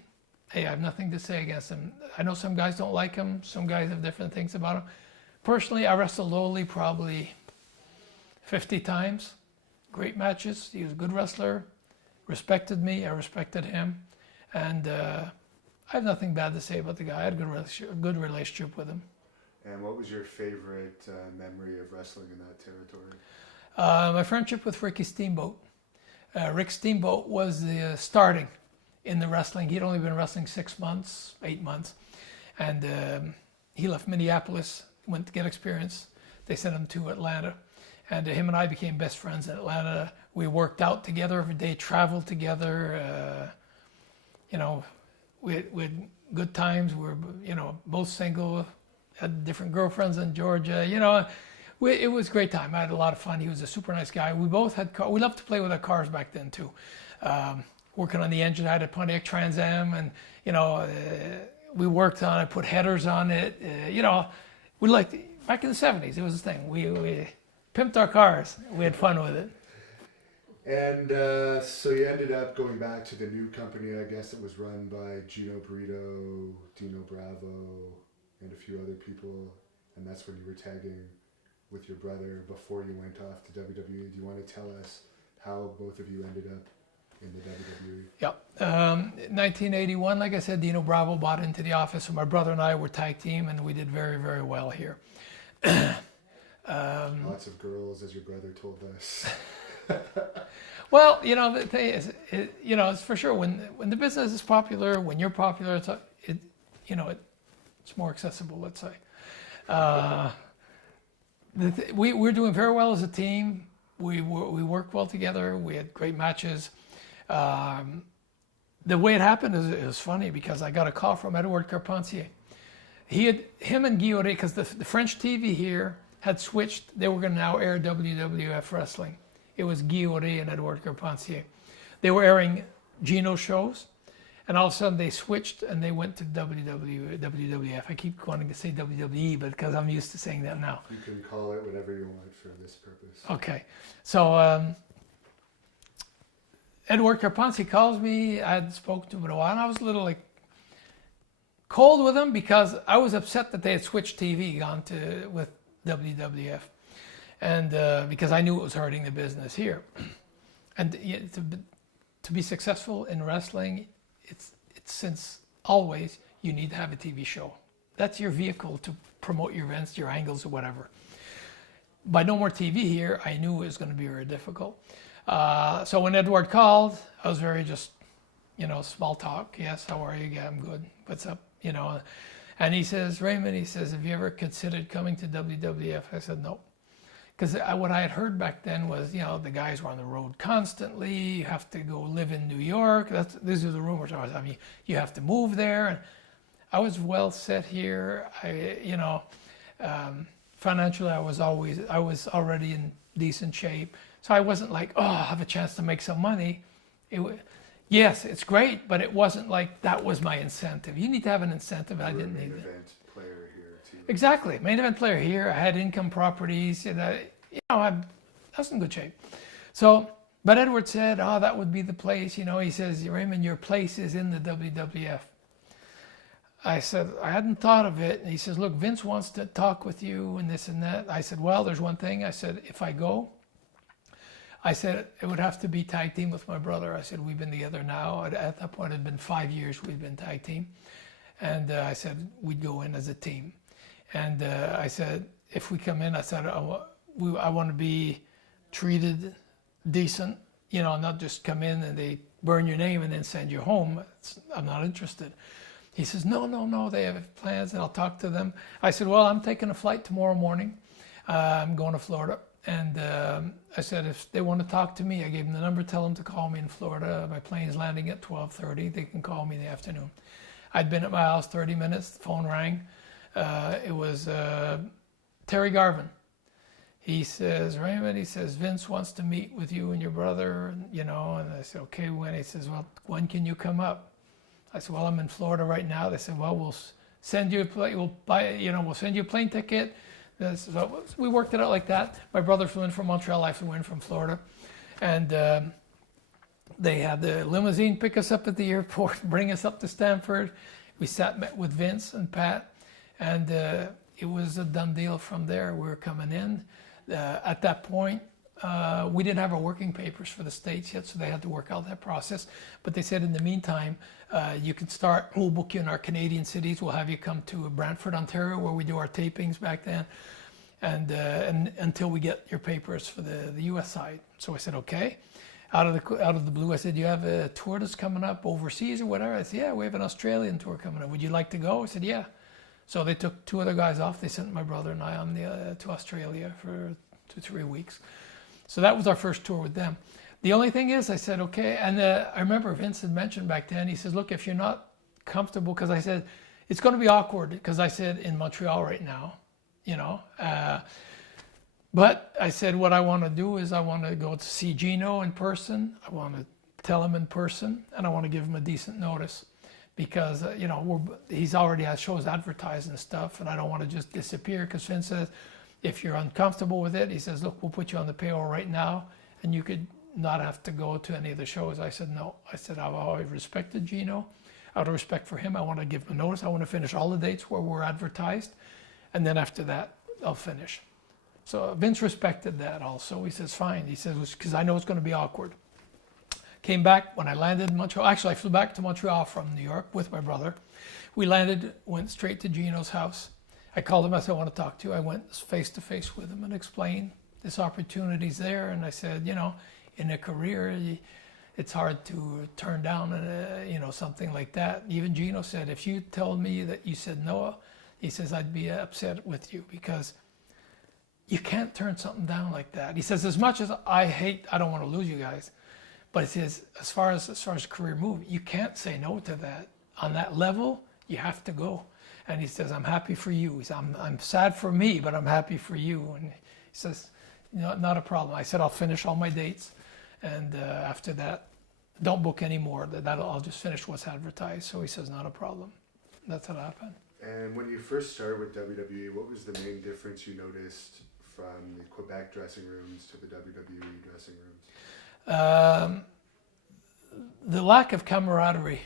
hey, I have nothing to say against him. I know some guys don't like him. Some guys have different things about him. Personally, I wrestled Ole probably 50 times. Great matches. He was a good wrestler, respected me. I respected him. And I have nothing bad to say about the guy. I had a good relationship with him. And what was your favorite memory of wrestling in that territory? My friendship with Ricky Steamboat. Rick Steamboat was the starting in the wrestling. He'd only been wrestling 6 months, 8 months. And he left Minneapolis, went to get experience. They sent him to Atlanta. And him and I became best friends in Atlanta. We worked out together every day, traveled together. You know, we had good times. We were, you know, both single, had different girlfriends in Georgia. You know, it was a great time. I had a lot of fun. He was a super nice guy. We both had cars. We loved to play with our cars back then too. Working on the engine, I had a Pontiac Trans Am, and you know, we worked on it, put headers on it. You know, we liked back in the '70s. It was a thing. We pimped our cars. We had fun with it. And so you ended up going back to the new company, I guess it was run by Gino Burrito, Dino Bravo, and a few other people. And that's when you were tagging with your brother before you went off to WWE. Do you want to tell us how both of you ended up in the WWE? Yep. 1981, like I said, Dino Bravo bought into the office. So my brother and I were tag team, and we did very, very well here. Lots of girls, as your brother told us. Well, you know, the thing is, you know, it's for sure when the business is popular, when you're popular, you know, it's more accessible. Let's say. We're doing very well as a team. We worked well together. We had great matches. The way it happened is funny because I got a call from Edouard Carpentier. Him and Guillaume, because the French TV here had switched. They were going to now air WWF wrestling. It was Guillaume and Edouard Carpentier. They were airing Gino shows, and all of a sudden they switched and they went to WWF. I keep wanting to say WWE, but because I'm used to saying that now. You can call it whatever you want for this purpose. Okay. So Edouard Carpentier calls me. I hadn't spoken to him in a while, and I was a little like cold with him because I was upset that they had switched TV, gone to with WWF, and because I knew it was hurting the business here. And to be successful in wrestling, it's since always you need to have a TV show. That's your vehicle to promote your events, your angles, or whatever. By no more TV here, I knew it was going to be very difficult. So when Edouard called, I was very just, you know, small talk. Yes, how are you? Yeah, I'm good. What's up? You know, and he says, Raymond, he says, have you ever considered coming to WWF? I said, no. Because what I had heard back then was, you know, the guys were on the road constantly. You have to go live in New York. These are the rumors I was having. You have to move there. And I was well set here. Financially, I was already in decent shape. So I wasn't like, oh, I have a chance to make some money. Yes, it's great, but it wasn't like that was my incentive. You need to have an incentive. I didn't need it. Player here too. Exactly, main event player here. I had income properties. I was in good shape. So, but Edward said, oh, that would be the place. You know, he says, Raymond, your place is in the WWF. I said, I hadn't thought of it. And he says, look, Vince wants to talk with you and this and that. I said, well, there's one thing. I said, if I go, I said, it would have to be tag team with my brother. I said, we've been together now. At that point, it had been 5 years we'd been tag team. And I said, we'd go in as a team. And I said, if we come in, I said, I want to be treated decent, you know, not just come in and they burn your name and then send you home. I'm not interested. He says, no, they have plans and I'll talk to them. I said, well, I'm taking a flight tomorrow morning. I'm going to Florida. And I said, if they want to talk to me, I gave them the number, tell them to call me in Florida. My plane's landing at 12:30. They can call me in the afternoon. I'd been at my house 30 minutes, the phone rang. It was Terry Garvin. He says, Raymond, he says, Vince wants to meet with you and your brother, you know. And I said, okay, when? He says, well, when can you come up? I said, well, I'm in Florida right now. They said, well, we'll send you we'll send you a plane ticket. So we worked it out like that. My brother flew in from Montreal, I flew in from Florida. And they had the limousine pick us up at the airport, bring us up to Stamford. We met with Vince and Pat, and it was a done deal from there. We were coming in. At that point, we didn't have our working papers for the States yet, so they had to work out that process. But they said in the meantime, you can start, we'll book you in our Canadian cities. We'll have you come to Brantford, Ontario, where we do our tapings back then, and until we get your papers for the US side. So I said, okay. Out of the blue, I said, do you have a tour that's coming up overseas or whatever? I said, yeah, we have an Australian tour coming up. Would you like to go? I said, yeah. So they took 2 other guys off. They sent my brother and I on to Australia for 2-3 weeks. So that was our first tour with them. The only thing is, I said, okay, and I remember Vince had mentioned back then, he says, look, if you're not comfortable, because I said, it's going to be awkward, because I said, in Montreal right now, you know, but I said, what I want to do is I want to go to see Dino in person, I want to tell him in person, and I want to give him a decent notice, because, you know, he's already has shows advertised and stuff, and I don't want to just disappear, because Vince says, if you're uncomfortable with it, he says, look, we'll put you on the payroll right now, and you could not have to go to any of the shows. I said, no. I said, I've always respected Dino. Out of respect for him, I want to give him a notice. I want to finish all the dates where we're advertised. And then after that, I'll finish. So Vince respected that also. He says, fine. He says, because I know it's going to be awkward. Came back when I landed in Montreal. Actually, I flew back to Montreal from New York with my brother. We landed, went straight to Dino's house. I called him. I said, I want to talk to you. I went face to face with him and explained this opportunity's there. And I said, you know, in a career, it's hard to turn down, you know, something like that. Even Dino said, if you told me that you said no, he says, I'd be upset with you, because you can't turn something down like that. He says, as much as I don't want to lose you guys, but he says, as far as career move, you can't say no to that. On that level, you have to go. And he says, I'm happy for you. He says, I'm sad for me, but I'm happy for you. And he says, you know, not a problem. I said, I'll finish all my dates. And after that, don't book anymore. I'll just finish what's advertised. So he says, not a problem. That's what happened. And when you first started with WWE, what was the main difference you noticed from the Quebec dressing rooms to the WWE dressing rooms? The lack of camaraderie.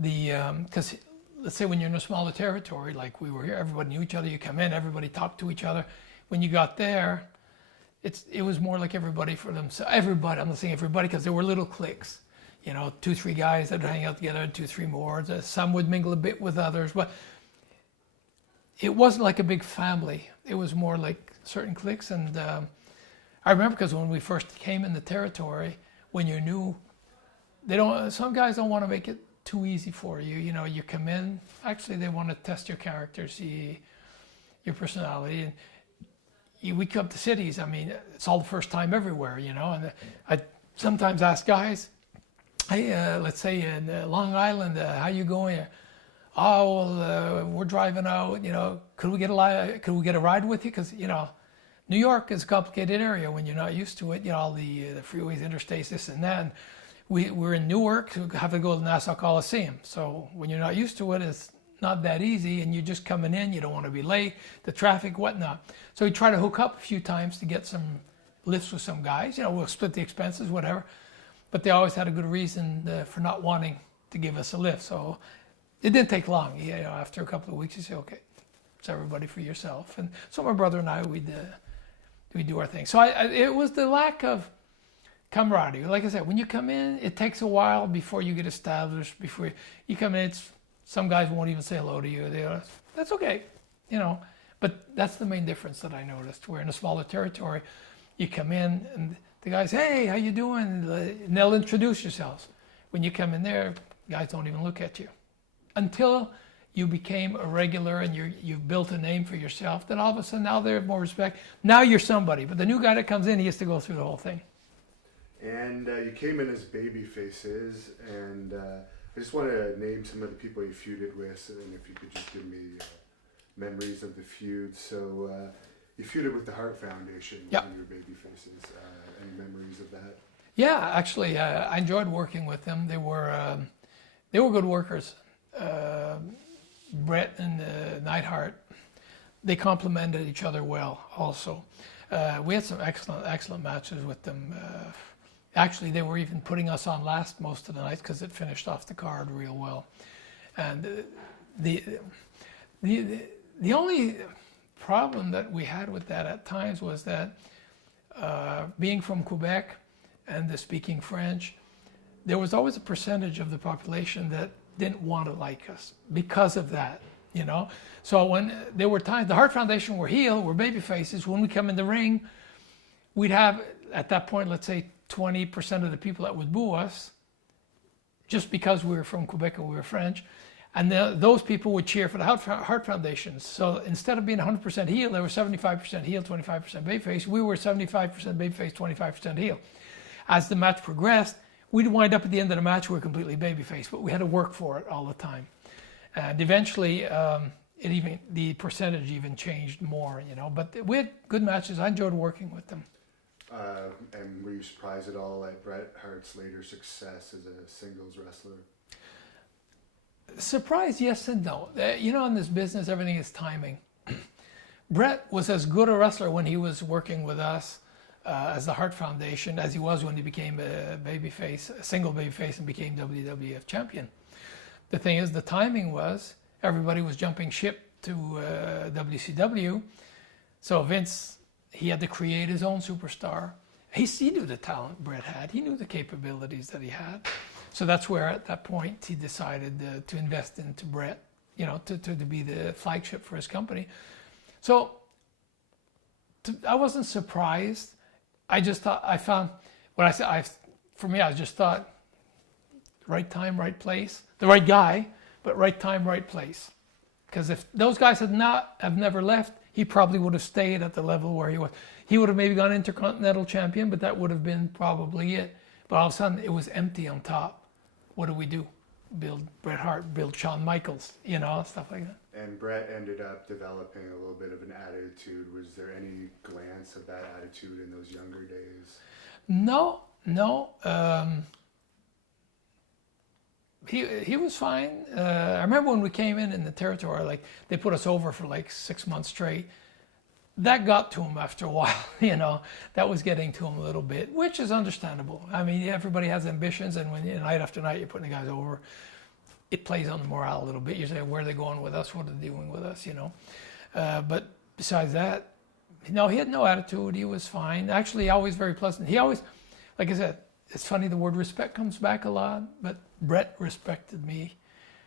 Because let's say when you're in a smaller territory, like we were here, everybody knew each other. You come in, everybody talked to each other. When you got there, it was more like everybody for themselves. Everybody, I'm not saying everybody, because there were little cliques. You know, 2-3 guys that would hang out together, 2-3 more. Some would mingle a bit with others, but it wasn't like a big family. It was more like certain cliques. And I remember, because when we first came in the territory, when you're new, some guys don't want to make it too easy for you. You know, you come in, actually they want to test your character, see your personality. And we come to cities, I mean, it's all the first time everywhere, you know, and I sometimes ask guys, hey, let's say in Long Island, how you going? Oh, well, we're driving out, you know, could we get a ride with you? Because, you know, New York is a complicated area when you're not used to it, you know, all the freeways, interstates, this and that. And we're in Newark, so we have to go to the Nassau Coliseum. So when you're not used to it, it's not that easy, and you're just coming in, you don't want to be late, the traffic, whatnot. So we try to hook up a few times to get some lifts with some guys. You know, we'll split the expenses, whatever. But they always had a good reason for not wanting to give us a lift. So it didn't take long. You know, after a couple of weeks, you say, okay, it's everybody for yourself. And so my brother and I, we'd do our thing. So it was the lack of camaraderie. Like I said, when you come in, it takes a while before you get established. Before you come in, some guys won't even say hello to you. That's okay, you know. But that's the main difference that I noticed. Where in a smaller territory, you come in and the guys, hey, how you doing? And they'll introduce yourselves. When you come in there, guys don't even look at you. Until you became a regular and you've built a name for yourself, then all of a sudden now they have more respect. Now you're somebody. But the new guy that comes in, he has to go through the whole thing. And you came in as baby faces, and I just want to name some of the people you feuded with, and if you could just give me memories of the feuds. So you feuded with the Hart Foundation when you were baby faces. Any memories of that? Yeah, actually, I enjoyed working with them. They were good workers. Brett and Neidhart, they complemented each other well. Also, we had some excellent matches with them. Actually, they were even putting us on last most of the nights because it finished off the card real well. And the only problem that we had with that at times was that being from Quebec and speaking French, there was always a percentage of the population that didn't want to like us because of that, you know. So when there were times, the Hart Foundation were heel, were baby faces. When we come in the ring, we'd have, at that point, let's say 20% of the people that would boo us, just because we were from Quebec and we were French. And those people would cheer for the Heart Foundations. So instead of being 100% heel, they were 75% heel, 25% babyface. We were 75% babyface, 25% heel. As the match progressed, we'd wind up at the end of the match, we were completely babyface, but we had to work for it all the time. And eventually, the percentage even changed more, you know. But we had good matches. I enjoyed working with them. And were you surprised at all at Bret Hart's later success as a singles wrestler? Surprised, yes and no. You know, in this business, everything is timing. Bret was as good a wrestler when he was working with us as the Hart Foundation as he was when he became a babyface, a single babyface, and became WWF champion. The thing is, the timing was everybody was jumping ship to WCW, so Vince, he had to create his own superstar. He knew the talent Bret had. He knew the capabilities that he had. So that's where, at that point, he decided to invest into Bret, you know, to be the flagship for his company. So I wasn't surprised. I just thought, I found, what I said, for me, I just thought, right time, right place. The right guy, but right time, right place. Because if those guys have never left, he probably would have stayed at the level where he was. He would have maybe gone Intercontinental Champion, but that would have been probably it. But all of a sudden, it was empty on top. What do? Build Bret Hart, build Shawn Michaels, you know, stuff like that. And Bret ended up developing a little bit of an attitude. Was there any glance of that attitude in those younger days? No. He was fine. I remember when we came in the territory, like they put us over for like 6 months straight. That got to him after a while, you know. That was getting to him a little bit, which is understandable. I mean, everybody has ambitions, and when night after night you're putting the guys over, it plays on the morale a little bit. You say, where are they going with us? What are they doing with us? You know. But besides that, no, he had no attitude. He was fine. Actually, always very pleasant. He always, like I said, it's funny the word respect comes back a lot, but Bret respected me,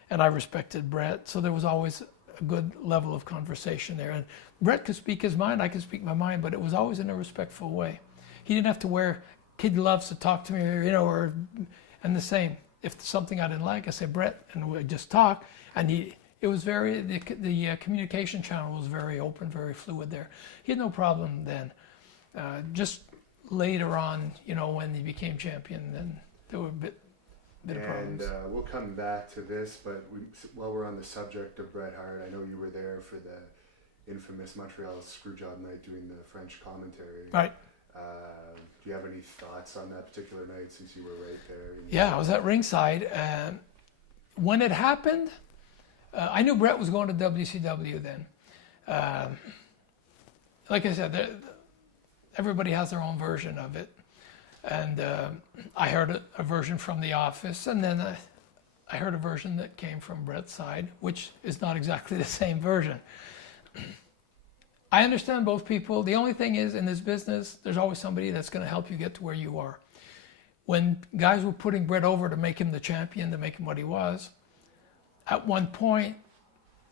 and I respected Bret. So there was always a good level of conversation there. And Bret could speak his mind, I could speak my mind, but it was always in a respectful way. He didn't have to wear kid gloves to talk to me, or, you know, and the same. If something I didn't like, I say, Bret, and we'd just talk. And it was the communication channel was very open, very fluid there. He had no problem then. Just later on, you know, when he became champion, then there were a bit of problems. And we'll come back to this, but while we're on the subject of Bret Hart, I know you were there for the infamous Montreal Screwjob night doing the French commentary. Right. Do you have any thoughts on that particular night since you were right there? Yeah, I was at ringside. When it happened, I knew Bret was going to WCW then. Like I said, everybody has their own version of it. And I heard a version from the office, and then I heard a version that came from Bret's side, which is not exactly the same version. I understand both people. The only thing is, in this business, there's always somebody that's going to help you get to where you are. When guys were putting Bret over to make him the champion, to make him what he was, at one point,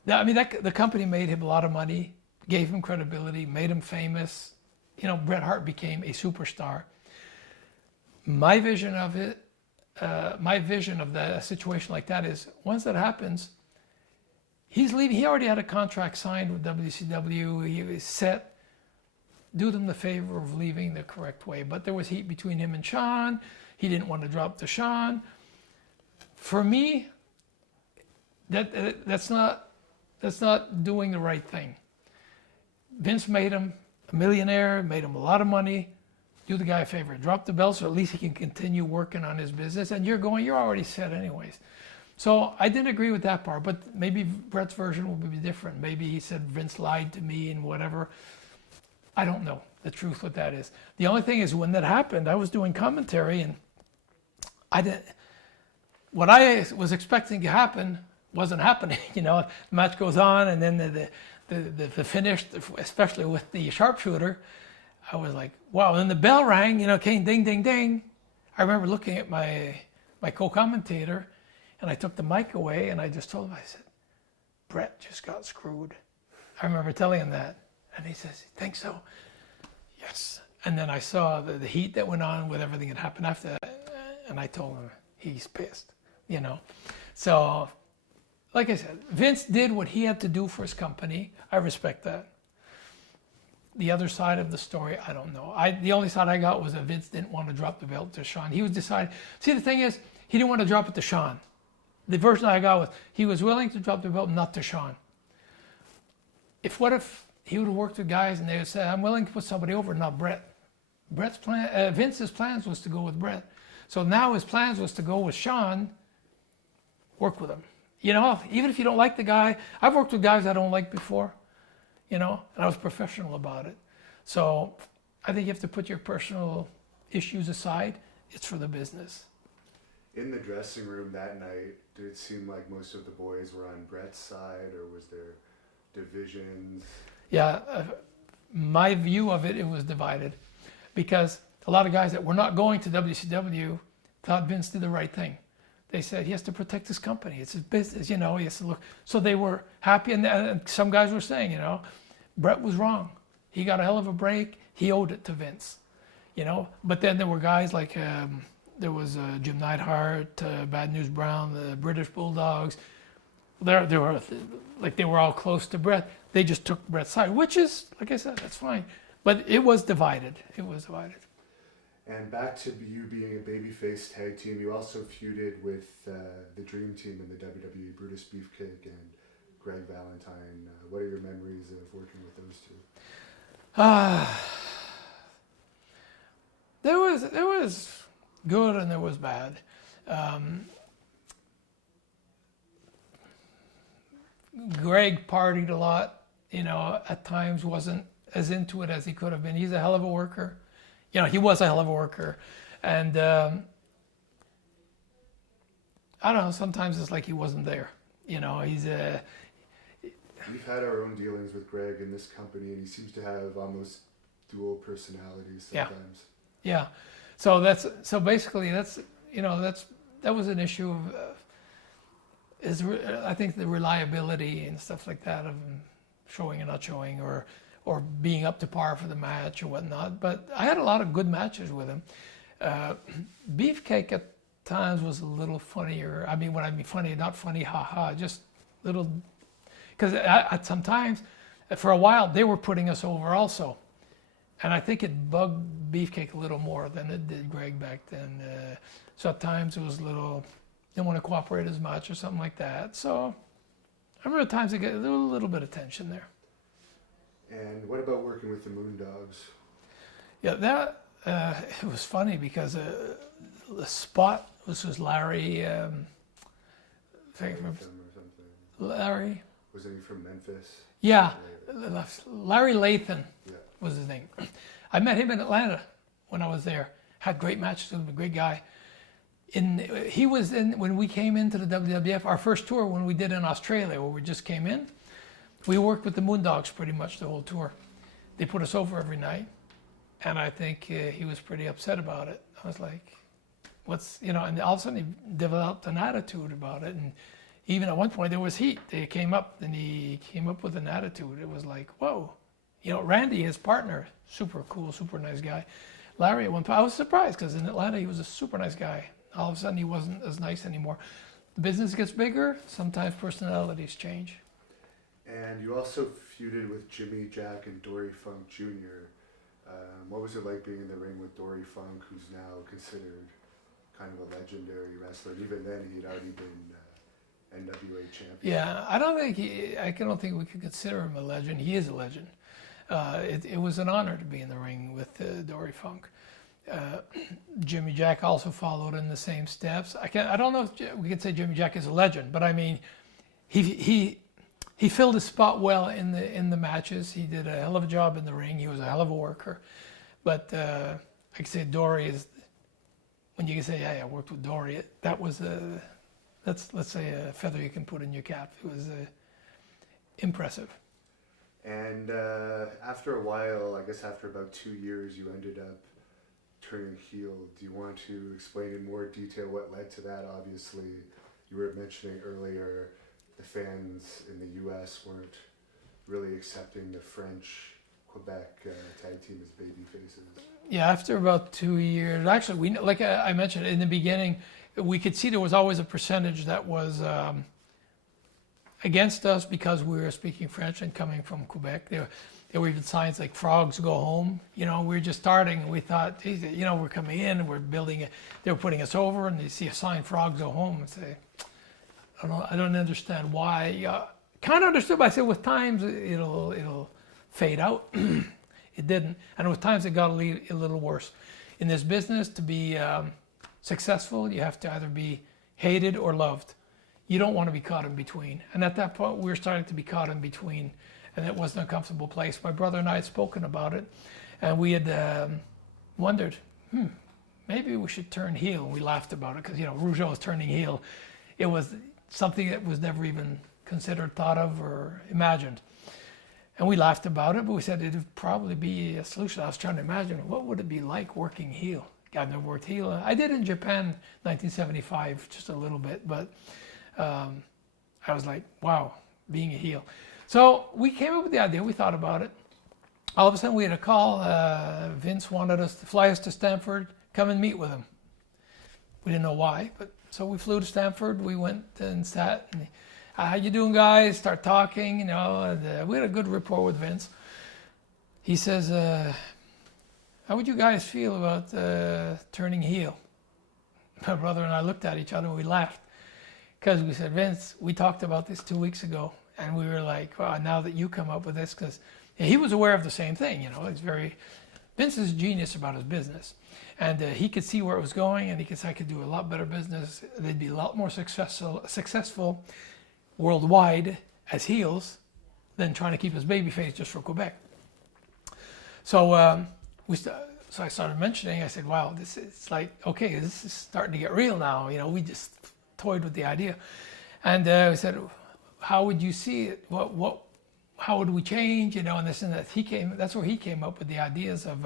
the company made him a lot of money, gave him credibility, made him famous. You know, Bret Hart became a superstar. My vision of it, my vision of a situation like that is, once that happens, he's leaving. He already had a contract signed with WCW. He was set. Do them the favor of leaving the correct way. But there was heat between him and Shawn. He didn't want to drop to Shawn. For me, that's not doing the right thing. Vince made him a millionaire, made him a lot of money. Do the guy a favor, drop the belt so at least he can continue working on his business. And you're already set anyways. So I didn't agree with that part, but maybe Bret's version will be different. Maybe he said Vince lied to me and whatever. I don't know the truth what that is. The only thing is, when that happened, I was doing commentary, and what I was expecting to happen wasn't happening. You know, the match goes on, and then the finish, especially with the sharpshooter, I was like, wow. And then the bell rang, you know, came ding, ding, ding. I remember looking at my co-commentator, and I took the mic away, and I just told him, I said, Bret just got screwed. I remember telling him that. And he says, you think so? Yes. And then I saw the heat that went on with everything that happened after that, and I told him, he's pissed, you know. So like I said, Vince did what he had to do for his company. I respect that. The other side of the story, I don't know. The only side I got was that Vince didn't want to drop the belt to Sean. He was deciding. See, the thing is, he didn't want to drop it to Sean. The version I got was he was willing to drop the belt, not to Sean. What if he would have worked with guys and they would say, I'm willing to put somebody over, not Brett. Vince's plans was to go with Brett. So now his plans was to go with Sean, work with him. You know, even if you don't like the guy, I've worked with guys I don't like before, you know, and I was professional about it. So I think you have to put your personal issues aside. It's for the business. In the dressing room that night, did it seem like most of the boys were on Brett's side, or was there divisions? Yeah, my view of it, it was divided. Because a lot of guys that were not going to WCW thought Vince did the right thing. They said he has to protect his company. It's his business, you know, he has to look. So they were happy, and some guys were saying, you know, Brett was wrong. He got a hell of a break. He owed it to Vince, you know. But then there were guys like, there was Jim Neidhart, Bad News Brown, the British Bulldogs. They were all close to Brett. They just took Brett's side, which is, like I said, that's fine. But it was divided. It was divided. And back to you being a babyface tag team, you also feuded with the Dream Team in the WWE, Brutus Beefcake and Greg Valentine. What are your memories of working with those two? There was good and there was bad. Greg partied a lot, you know, at times wasn't as into it as he could have been. He's a hell of a worker. You know, he was a hell of a worker. And I don't know, sometimes it's like he wasn't there. You know, he's a... We've had our own dealings with Greg in this company, and he seems to have almost dual personalities sometimes. Yeah. So basically that was an issue of I think the reliability and stuff like that of him showing and not showing, or being up to par for the match or whatnot. But I had a lot of good matches with him. Beefcake at times was a little funnier. I mean, when I mean funny, not funny, haha, just little. Because at sometimes, for a while, they were putting us over also. And I think it bugged Beefcake a little more than it did Greg back then. So at times it was a little, didn't want to cooperate as much or something like that. So I remember at times there was a little bit of tension there. And what about working with the Moondogs? Yeah, that it was funny because the spot, this was Larry, Larry. Was he from Memphis? Yeah, Larry Lathan Yeah. was his name. I met him in Atlanta when I was there. Had great matches with him, a great guy. He was in, when we came into the WWF, our first tour when we did in Australia, where we just came in, we worked with the Moondogs pretty much the whole tour. They put us over every night, and I think he was pretty upset about it. I was like, and all of a sudden he developed an attitude about it, and even at one point there was heat. They came up, and he came up with an attitude. It was like, whoa. You know, Randy, his partner, super cool, super nice guy. Larry, at one point, I was surprised because in Atlanta he was a super nice guy. All of a sudden he wasn't as nice anymore. The business gets bigger, sometimes personalities change. And you also feuded with Jimmy, Jack, and Dory Funk Jr. What was it like being in the ring with Dory Funk, who's now considered kind of a legendary wrestler? Even then, he'd already been NWA champion. Yeah, I don't think we could consider him a legend. He is a legend. It was an honor to be in the ring with Dory Funk. Jimmy Jack also followed in the same steps. I don't know if we could say Jimmy Jack is a legend, but I mean, he filled his spot well in the matches. He did a hell of a job in the ring. He was a hell of a worker. But I could say Dory is, when you can say, yeah, I worked with Dory, that was let's say a feather you can put in your cap. It was impressive. And after a while, I guess after about 2 years, you ended up turning heel. Do you want to explain in more detail what led to that? Obviously, you were mentioning earlier the fans in the U.S. weren't really accepting the French Quebec tag team as baby faces. Yeah, after about 2 years, actually, like I mentioned in the beginning, we could see there was always a percentage that was against us because we were speaking French and coming from Quebec. There were even signs like "Frogs go home." You know, we were just starting, and we thought, geez, you know, we're coming in and we're building it. They were putting us over, and they see a sign "Frogs go home" and say, I don't understand why. Kind of understood, but I said with times it'll fade out. It didn't, and with times it got a little worse. In this business, to be successful, you have to either be hated or loved. You don't want to be caught in between. And at that point, we were starting to be caught in between, and it wasn't a comfortable place. My brother and I had spoken about it, and we had wondered, maybe we should turn heel. We laughed about it because, you know, Rougeau was turning heel. It was something that was never even considered, thought of, or imagined. And we laughed about it, but we said it would probably be a solution. I was trying to imagine, what would it be like working heel? I've never worked heel. I did in Japan, 1975, just a little bit, but I was like, wow, being a heel. So we came up with the idea, we thought about it. All of a sudden we had a call, Vince wanted us to fly us to Stamford, come and meet with him. We didn't know why, but so we flew to Stamford, we went and sat, and how you doing guys? Start talking, you know, and, we had a good rapport with Vince. He says, how would you guys feel about turning heel? My brother and I looked at each other and we laughed. Because we said, Vince, we talked about this 2 weeks ago. And we were like, wow, now that you come up with this, because he was aware of the same thing, you know. Vince is a genius about his business. And he could see where it was going, and he could say, I could do a lot better business. They'd be a lot more successful worldwide as heels than trying to keep his baby face just for Quebec. So I started mentioning, I said, wow, it's like, okay, this is starting to get real now. You know, we just toyed with the idea. And we said, how would you see it? How would we change? You know, and this and that. That's where he came up with the ideas of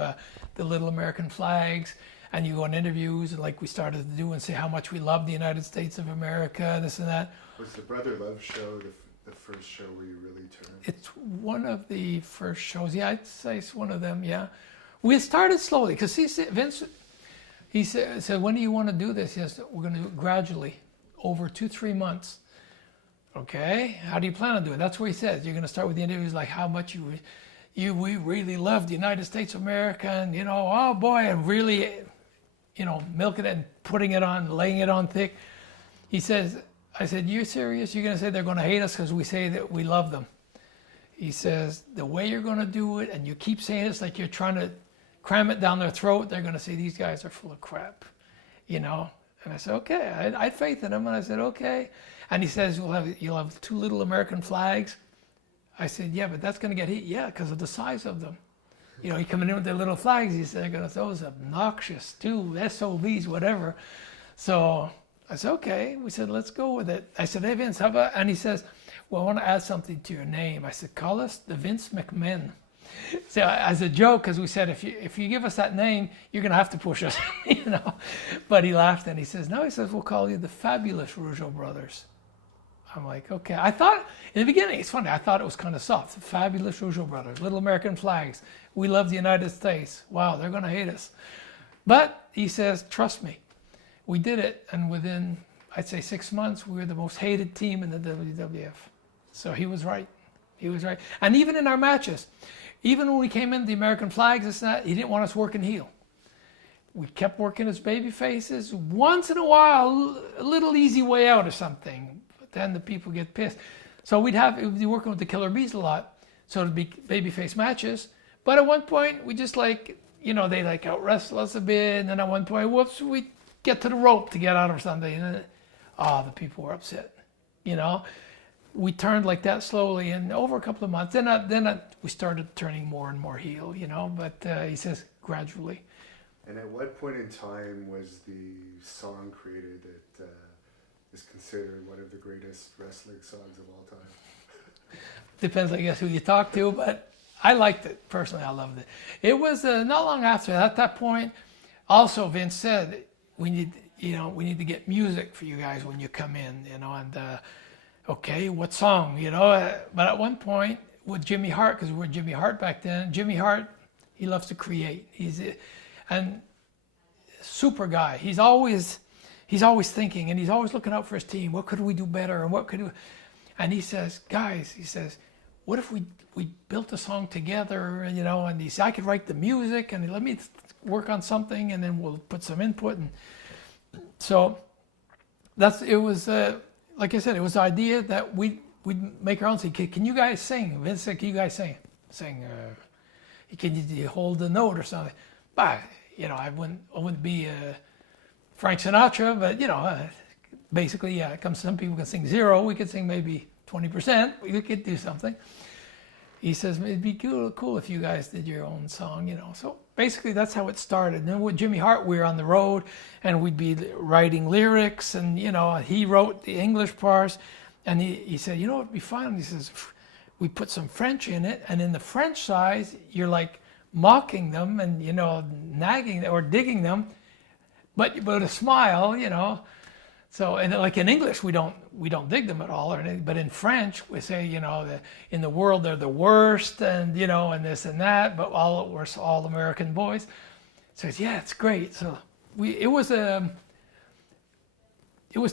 the little American flags. And you go on interviews, and like we started to do, and say how much we love the United States of America, this and that. Was the Brother Love show the first show where you really turned? It's one of the first shows. Yeah, I'd say it's one of them, yeah. We started slowly, because Vince, he said, when do you want to do this? He said, we're going to do it gradually, over 2-3 months. Okay, how do you plan on doing it? That's what he says. You're going to start with the interviews like how much we really love the United States of America, and, you know, oh boy, and really, you know, milking it and putting it on, laying it on thick. He says, I said, you serious? You're going to say they're going to hate us because we say that we love them? He says, the way you're going to do it, and you keep saying it's like you're trying to cram it down their throat, they're going to say these guys are full of crap, you know? And I said, okay. I had faith in him, and I said, okay. And he says, you'll have 2 little American flags. I said, yeah, but that's going to get heat. Yeah, because of the size of them. You know, he coming in with their little flags. He said, they're going to say, those obnoxious, 2 SOBs, whatever. So I said, okay. We said, let's go with it. I said, hey, Vince, how about, and he says, well, I want to add something to your name. I said, call us the Vince McMahon. So as a joke, because we said, if you give us that name, you're going to have to push us, you know. But he laughed, and he says, no, he says, we'll call you the Fabulous Rougeau Brothers. I'm like, okay. I thought, in the beginning, it's funny, I thought it was kind of soft. The Fabulous Rougeau Brothers, little American flags. We love the United States. Wow, they're going to hate us. But he says, trust me. We did it, and within, I'd say 6 months, we were the most hated team in the WWF. So he was right. He was right. And even in our matches, even when we came in, the American flags, this and that, he didn't want us working heel. We kept working his baby faces. Once in a while, a little easy way out or something. But then the people get pissed. So we'd be working with the Killer Bees a lot. So it'd be babyface matches. But at one point, we just like, you know, they like out wrestle us a bit. And then at one point, whoops, we get to the rope to get out or something. And then, the people were upset, you know. We turned like that slowly, and over a couple of months, then we started turning more and more heel, you know. But he says gradually. And at what point in time was the song created that is considered one of the greatest wrestling songs of all time? Depends, I guess, who you talk to, but I liked it personally. I loved it. It was not long after that. At that point, also Vince said, we need to get music for you guys when you come in, you know, and. Okay, what song, you know? But at one point with Jimmy Hart, because we were Jimmy Hart back then, Jimmy Hart, he loves to create. He's a super guy. He's always thinking, and he's always looking out for his team. What could we do better? And what could we... And he says, guys, he says, what if we built a song together, and, you know, and he said, I could write the music and let me work on something and then we'll put some input. And so it was, like I said, it was the idea that we'd make our own. Say, can you guys sing? Vince said, can you guys sing? Can you hold the note or something? But, you know, I wouldn't be Frank Sinatra, but, you know, basically, yeah, some people can sing zero. We could sing maybe 20%. We could do something. He says, it'd be cool if you guys did your own song, you know. So basically, that's how it started. And then with Jimmy Hart, we were on the road, and we'd be writing lyrics, and, you know, he wrote the English parts. And he said, you know what would be fun? He says, we put some French in it, and in the French side, you're like mocking them and, you know, nagging or digging them, but a smile, you know. So, and like in English, we don't dig them at all, or anything, but in French, we say, you know, in the world they're the worst, and, you know, and this and that, but we're all American boys. So yeah, it's great. So it was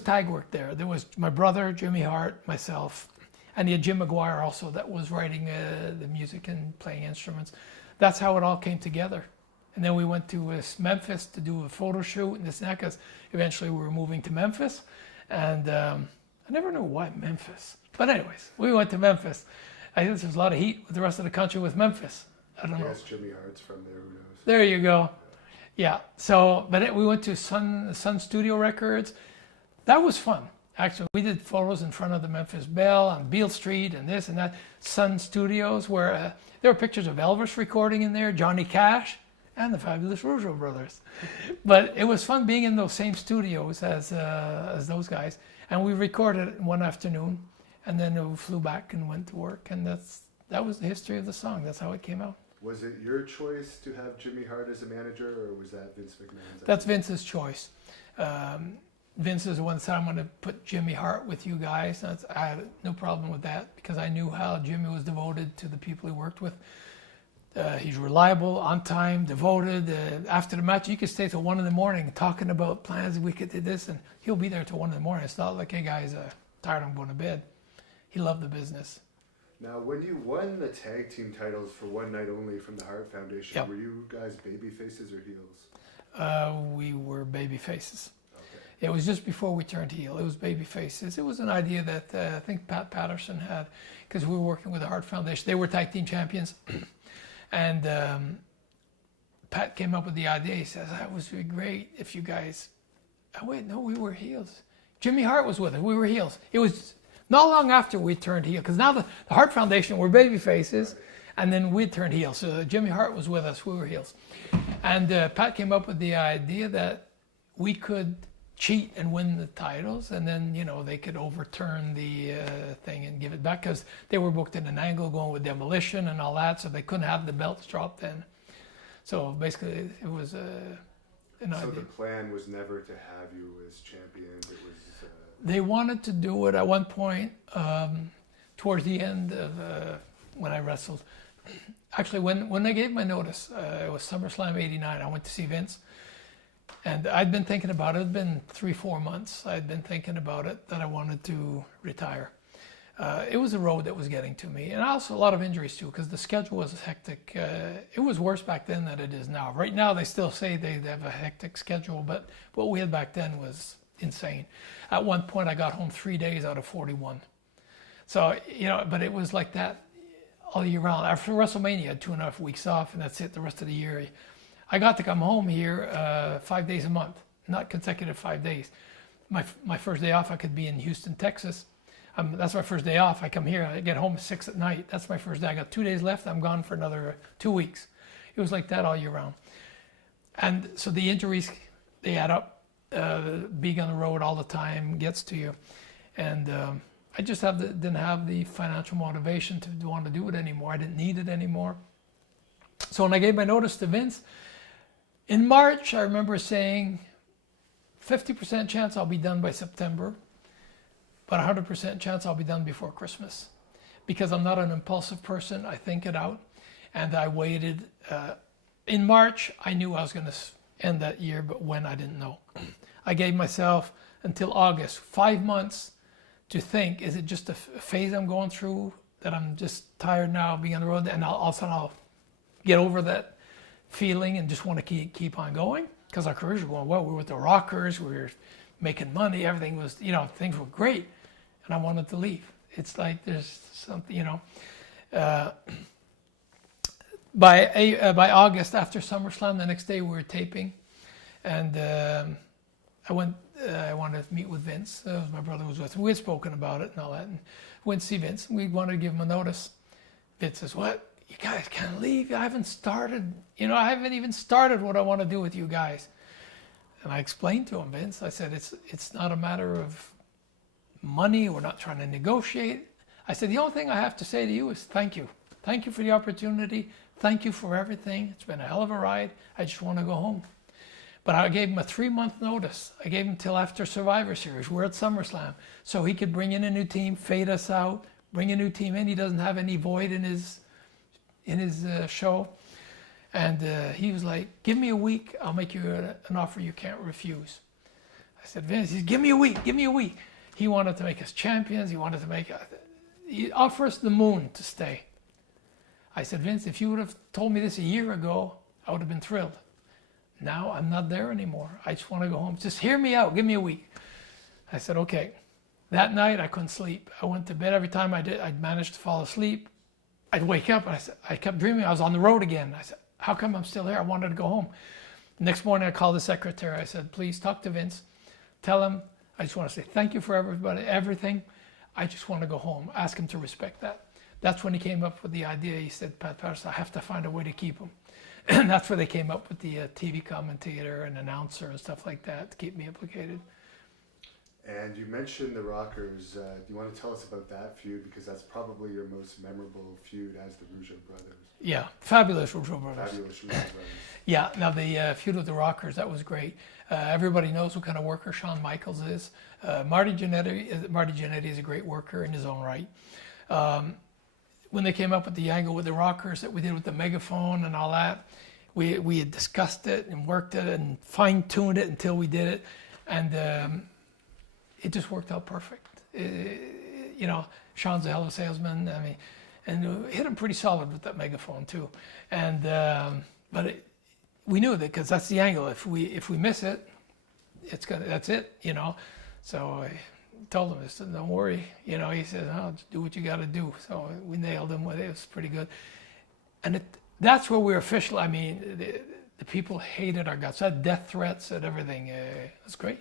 tag work there. There was my brother, Jimmy Hart, myself, and you had Jim McGuire also that was writing the music and playing instruments. That's how it all came together. And then we went to Memphis to do a photo shoot and this and that, because eventually we were moving to Memphis. And I never knew why Memphis. But anyways, we went to Memphis. I think there's a lot of heat with the rest of the country with Memphis. I don't know. Yes, Jimmy Hart's from there, who knows? There you go. Yeah. So, but we went to Sun Studio Records. That was fun. Actually, we did photos in front of the Memphis Bell on Beale Street and this and that. Sun Studios, where there were pictures of Elvis recording in there, Johnny Cash, and the fabulous Rougeau brothers. But it was fun being in those same studios as those guys. And we recorded it one afternoon, and then we flew back and went to work. And that was the history of the song. That's how it came out. Was it your choice to have Jimmy Hart as a manager, or was that Vince McMahon's idea? That's Vince's choice. Vince is the one that said, I'm going to put Jimmy Hart with you guys. I had no problem with that, because I knew how Jimmy was devoted to the people he worked with. He's reliable, on time, devoted. After the match, you could stay till 1 a.m. talking about plans. We could do this, and he'll be there till 1 a.m. It's not like, hey guys, tired, I'm going to bed. He loved the business. Now, when you won the tag team titles for one night only from the Hart Foundation, Yep. Were you guys baby faces or heels? We were baby faces. Okay. It was just before we turned heel. It was baby faces. It was an idea that I think Pat Patterson had, because we were working with the Hart Foundation. They were tag team champions. And Pat came up with the idea. He says, that would be great if you guys... Oh, wait, no, we were heels. Jimmy Hart was with us. We were heels. It was not long after we turned heel, because now the Hart Foundation were baby faces, and then we turned heel. So Jimmy Hart was with us. We were heels. And Pat came up with the idea that we could cheat and win the titles, and then, you know, they could overturn the thing and give it back, because they were booked in an angle going with Demolition and all that, so they couldn't have the belts dropped then. So basically, it was an idea. So the plan was never to have you as champions. It was. They wanted to do it at one point towards the end of when I wrestled. Actually, when I gave my notice, it was SummerSlam '89. I went to see Vince. And I'd been thinking about it. It'd been 3-4 months. I'd been thinking about it, that I wanted to retire. It was a road that was getting to me. And also a lot of injuries too, because the schedule was hectic. It was worse back then than it is now. Right now they still say they have a hectic schedule, but what we had back then was insane. At one point I got home 3 days out of 41. So, you know, but it was like that all year round. After WrestleMania, I had 2.5 weeks off, and that's it the rest of the year. I got to come home here 5 days a month, not consecutive 5 days. My first day off, I could be in Houston, Texas. That's my first day off. I come here, I get home at 6 at night. That's my first day. I got 2 days left. I'm gone for another 2 weeks. It was like that all year round. And so the injuries, they add up. Being on the road all the time gets to you. And I just didn't have the financial motivation to want to do it anymore. I didn't need it anymore. So when I gave my notice to Vince, in March, I remember saying 50% chance I'll be done by September, but 100% chance I'll be done before Christmas. Because I'm not an impulsive person, I think it out. And I waited. In March, I knew I was going to end that year, but when, I didn't know. I gave myself until August, 5 months to think, is it just a phase I'm going through, that I'm just tired now of being on the road, and all of a sudden I'll get over that feeling and just want to keep on going? Because our careers were going well. We were with the Rockers, we were making money, everything was, things were great, and I wanted to leave. It's like there's something, by August, after SummerSlam, the next day we were taping, and I wanted to meet with Vince. My brother was with me. We had spoken about it and all that, and went to see Vince. We wanted to give him a notice. Vince says, "What? You guys can't leave. I haven't started. I haven't even started what I want to do with you guys." And I explained to him, Vince. I said, "It's not a matter of money. We're not trying to negotiate." I said, "The only thing I have to say to you is thank you. Thank you for the opportunity. Thank you for everything. It's been a hell of a ride. I just want to go home." But I gave him a 3-month notice. I gave him till after Survivor Series. We're at SummerSlam. So he could bring in a new team, fade us out, bring a new team in. He doesn't have any void in his show. And he was like, "Give me a week. I'll make you an offer you can't refuse." I said, "Vince," he said, "Give me a week. Give me a week." He wanted to make us champions. He wanted to he offered us the moon to stay. I said, "Vince, if you would have told me this a year ago, I would have been thrilled. Now I'm not there anymore. I just want to go home. Just hear me out. Give me a week." I said, "Okay." That night I couldn't sleep. I went to bed. Every time I'd manage to fall asleep, I'd wake up and I kept dreaming I was on the road again. I said, "How come I'm still here? I wanted to go home." The next morning I called the secretary. I said, "Please talk to Vince. Tell him I just want to say thank you for everything. I just want to go home. Ask him to respect that." That's when he came up with the idea. He said, "Pat Patterson, I have to find a way to keep him." And that's where they came up with the TV commentator and announcer and stuff like that to keep me implicated. And you mentioned the Rockers. Do you want to tell us about that feud? Because that's probably your most memorable feud as the Rougeau brothers. Yeah, fabulous Rougeau brothers. Fabulous Rougeau brothers. Yeah, now the feud with the Rockers, that was great. Everybody knows what kind of worker Shawn Michaels is. Marty Jannetty is a great worker in his own right. When they came up with the angle with the Rockers that we did with the megaphone and all that, we had discussed it and worked it and fine-tuned it until we did it, and it just worked out perfect. Shawn's a hell of a salesman. I mean, and hit him pretty solid with that megaphone too. And we knew that because that's the angle. If we miss it, that's it. So I told him, I said, "Don't worry." He said, "Oh, just do what you got to do." So we nailed him with it. It was pretty good. And that's where we're official. I mean, the people hated our guts. Had death threats and everything. It was great.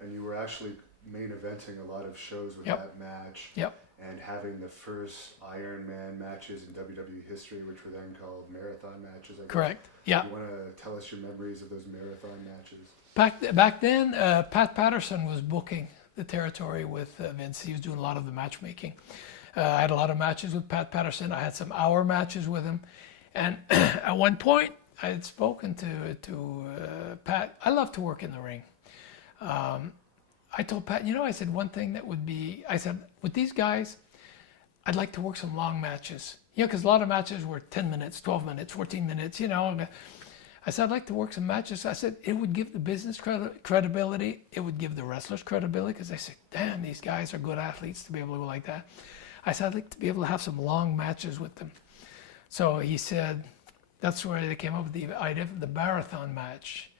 And you were actually main eventing a lot of shows with Yep. that match. Yep. And having the first Iron Man matches in WWE history, which were then called marathon matches. I guess. Correct. Yeah. You want to tell us your memories of those marathon matches? Back then, Pat Patterson was booking the territory with Vince. He was doing a lot of the matchmaking. I had a lot of matches with Pat Patterson. I had some hour matches with him. And at one point, I had spoken to Pat. I love to work in the ring. I told Pat, I said, one thing that would be, I said, with these guys, I'd like to work some long matches. Because a lot of matches were 10 minutes, 12 minutes, 14 minutes, I said, I'd like to work some matches. I said, it would give the business credibility. It would give the wrestlers credibility because they said, damn, these guys are good athletes to be able to go like that. I said, I'd like to be able to have some long matches with them. So he said, that's where they came up with the idea of the marathon match.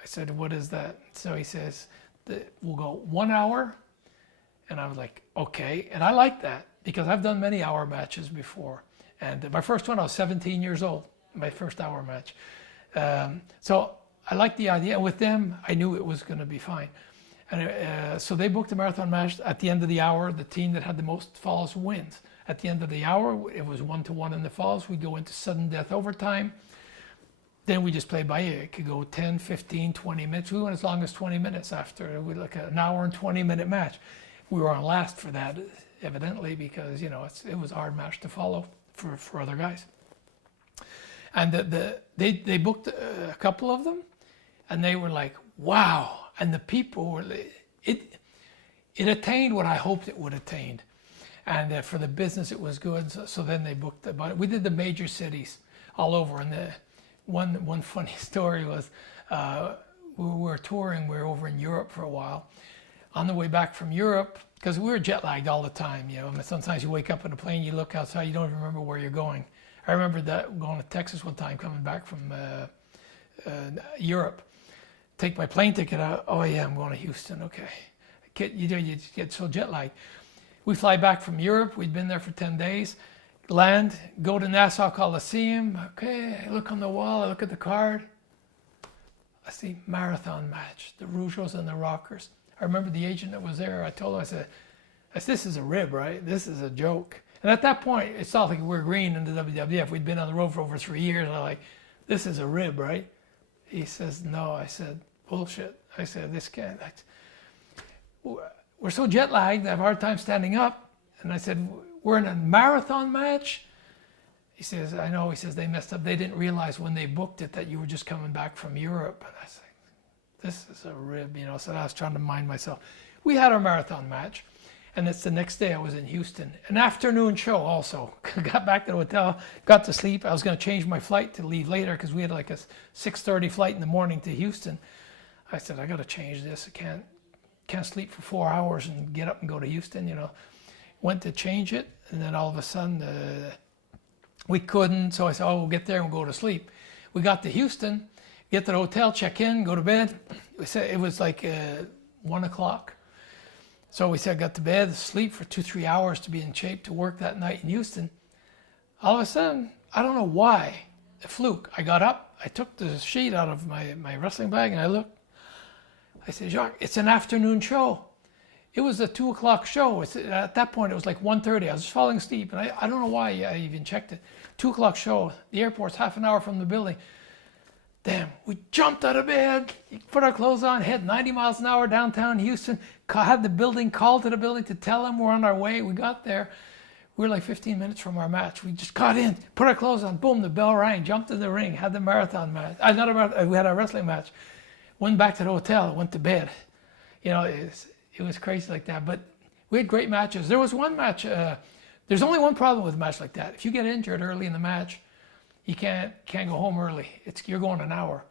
I said, what is that? So he says, we'll go 1 hour. And I was like, okay. And I like that because I've done many hour matches before. And my first one, I was 17 years old, my first hour match. So I liked the idea. And with them, I knew it was going to be fine. And so they booked a marathon match. At the end of the hour, the team that had the most falls wins. At the end of the hour, it was 1-1 in the falls. We go into sudden death overtime. Then we just play by ear. It could go 10, 15, 20 minutes. We went as long as 20 minutes after. We like an hour and 20-minute match. We were on last for that, evidently, because it was a hard match to follow for other guys. And they booked a couple of them, and they were like, wow. And the people were, it attained what I hoped it would attain. And for the business, it was good. So then they booked about it. We did the major cities all over. And one funny story was we were touring. We were over in Europe for a while. on the way back from Europe, because we were jet lagged all the time. You know, I mean, sometimes you wake up in a plane, you look outside, you don't even remember where you're going. I remember that going to Texas one time, coming back from Europe. Take my plane ticket out. Oh yeah, I'm going to Houston. Okay, you get so jet lagged. We fly back from Europe. We'd been there for 10 days. Land, go to Nassau Coliseum. Okay, I look on the wall. I look at the card. I see marathon match. The Rougeaus and the Rockers. I remember the agent that was there. I told him, I said, this is a rib, right? This is a joke. And at that point, it's not like we're green in the WWF. We'd been on the road for over 3 years. And I'm like, this is a rib, right? He says, no. I said, bullshit. I said, this can't. We're so jet lagged, I have a hard time standing up. And I said, we're in a marathon match? He says, I know. He says, they messed up. They didn't realize when they booked it that you were just coming back from Europe. And I said, this is a rib, you know. So I was trying to mind myself. We had our marathon match. And it's the next day I was in Houston. An afternoon show also. Got back to the hotel, got to sleep. I was going to change my flight to leave later because we had like a 6:30 flight in the morning to Houston. I said, I got to change this. I can't sleep for 4 hours and get up and go to Houston, you know. Went to change it, and then all of a sudden we couldn't. So I said, oh, we'll get there and we'll go to sleep. We got to Houston, get to the hotel, check in, go to bed. It was like 1 o'clock. So we said, got to bed, sleep for 2-3 hours to be in shape to work that night in Houston. All of a sudden, I don't know why, a fluke. I got up, I took the sheet out of my wrestling bag and I looked. I said, Jacques, it's an afternoon show. It was a 2 o'clock show. At that point, it was like 1:30. I was just falling asleep, and I don't know why I even checked it. 2 o'clock show. The airport's half an hour from the building. Damn, we jumped out of bed, put our clothes on, head 90 miles an hour downtown Houston, had the building, called to the building to tell them we're on our way. We got there. We were like 15 minutes from our match. We just got in, put our clothes on, boom, the bell rang, jumped in the ring, had the marathon match. We had our wrestling match. Went back to the hotel, went to bed. You know, it was crazy like that. But we had great matches. There was one match, there's only one problem with a match like that. If you get injured early in the match, you can't go home early. You're going an hour.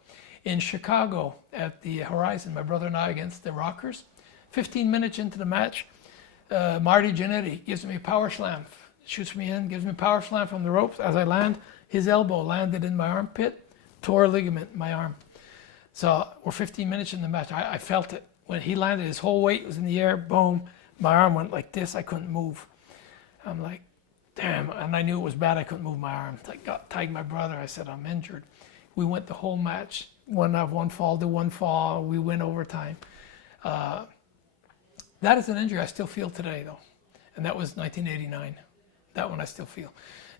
In Chicago at the Horizon, my brother and I against the Rockers, 15 minutes into the match, Marty Jannetty gives me a power slam, shoots me in, gives me a power slam from the ropes. As I land, his elbow landed in my armpit, tore a ligament in my arm. So we're 15 minutes in the match. I felt it. When he landed, his whole weight was in the air, boom, my arm went like this, I couldn't move. I'm like, damn, and I knew it was bad, I couldn't move my arm. I tagged my brother, I said, I'm injured. We went the whole match, one fall to one fall, we win overtime. That is an injury I still feel today, though. And that was 1989. That one I still feel.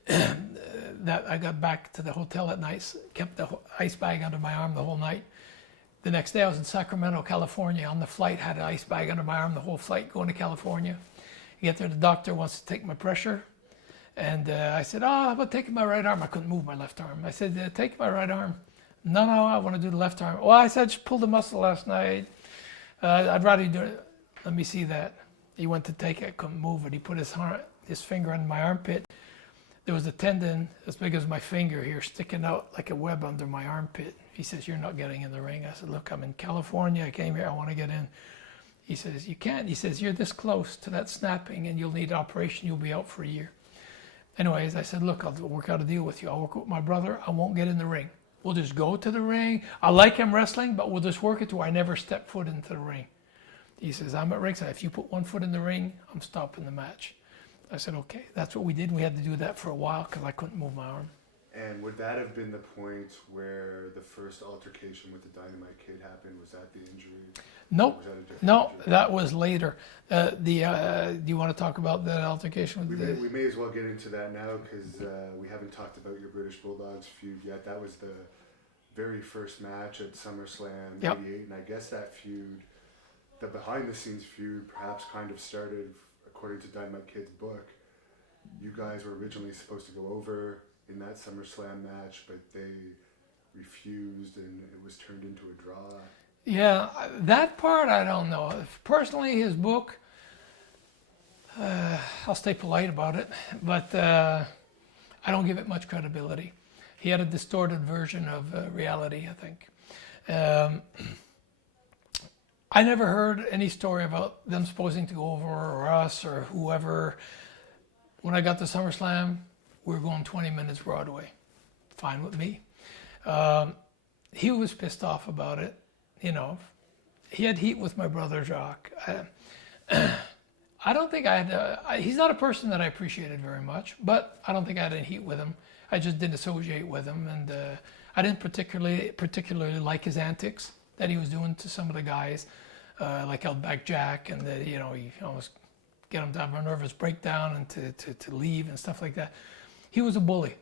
That I got back to the hotel at night, kept the ice bag under my arm the whole night. The next day I was in Sacramento, California. On the flight, had an ice bag under my arm the whole flight going to California. You get there, the doctor wants to take my pressure. And I said, how about taking my right arm? I couldn't move my left arm. I said, take my right arm. No, I want to do the left arm. Well, I said, just pulled the muscle last night. I'd rather you do it. Let me see that. He went to take it, I couldn't move it. He put his finger on my armpit. There was a tendon as big as my finger here sticking out like a web under my armpit. He says, you're not getting in the ring. I said, look, I'm in California. I came here. I want to get in. He says, you can't. He says, you're this close to that snapping and you'll need an operation. You'll be out for a year. Anyways, I said, look, I'll work out a deal with you. I'll work with my brother. I won't get in the ring. We'll just go to the ring. I like him wrestling, but we'll just work it to where I never step foot into the ring. He says, I'm at ringside. If you put 1 foot in the ring, I'm stopping the match. I said, okay. That's what we did. We had to do that for a while because I couldn't move my arm. And would that have been the point where the first altercation with the Dynamite Kid happened? Was that the injury? Nope. No, that was later. Do you want to talk about that altercation? We may as well get into that now because we haven't talked about your British Bulldogs feud yet. That was the very first match at SummerSlam '88, and I guess that feud, the behind-the-scenes feud, perhaps kind of started, according to Dynamite Kid's book. You guys were originally supposed to go over in that SummerSlam match, but they refused, and it was turned into a draw. Yeah, that part I don't know. Personally, his book, I'll stay polite about it, but I don't give it much credibility. He had a distorted version of reality, I think. I never heard any story about them supposing to go over or us or whoever. When I got to SummerSlam, we were going 20 minutes Broadway. Fine with me. He was pissed off about it. You know, he had heat with my brother Jacques. I don't think I had. He's not a person that I appreciated very much, but I don't think I had any heat with him. I just didn't associate with him, and I didn't particularly like his antics that he was doing to some of the guys, like Outback Jack, and he almost get him to have a nervous breakdown and to leave and stuff like that. He was a bully,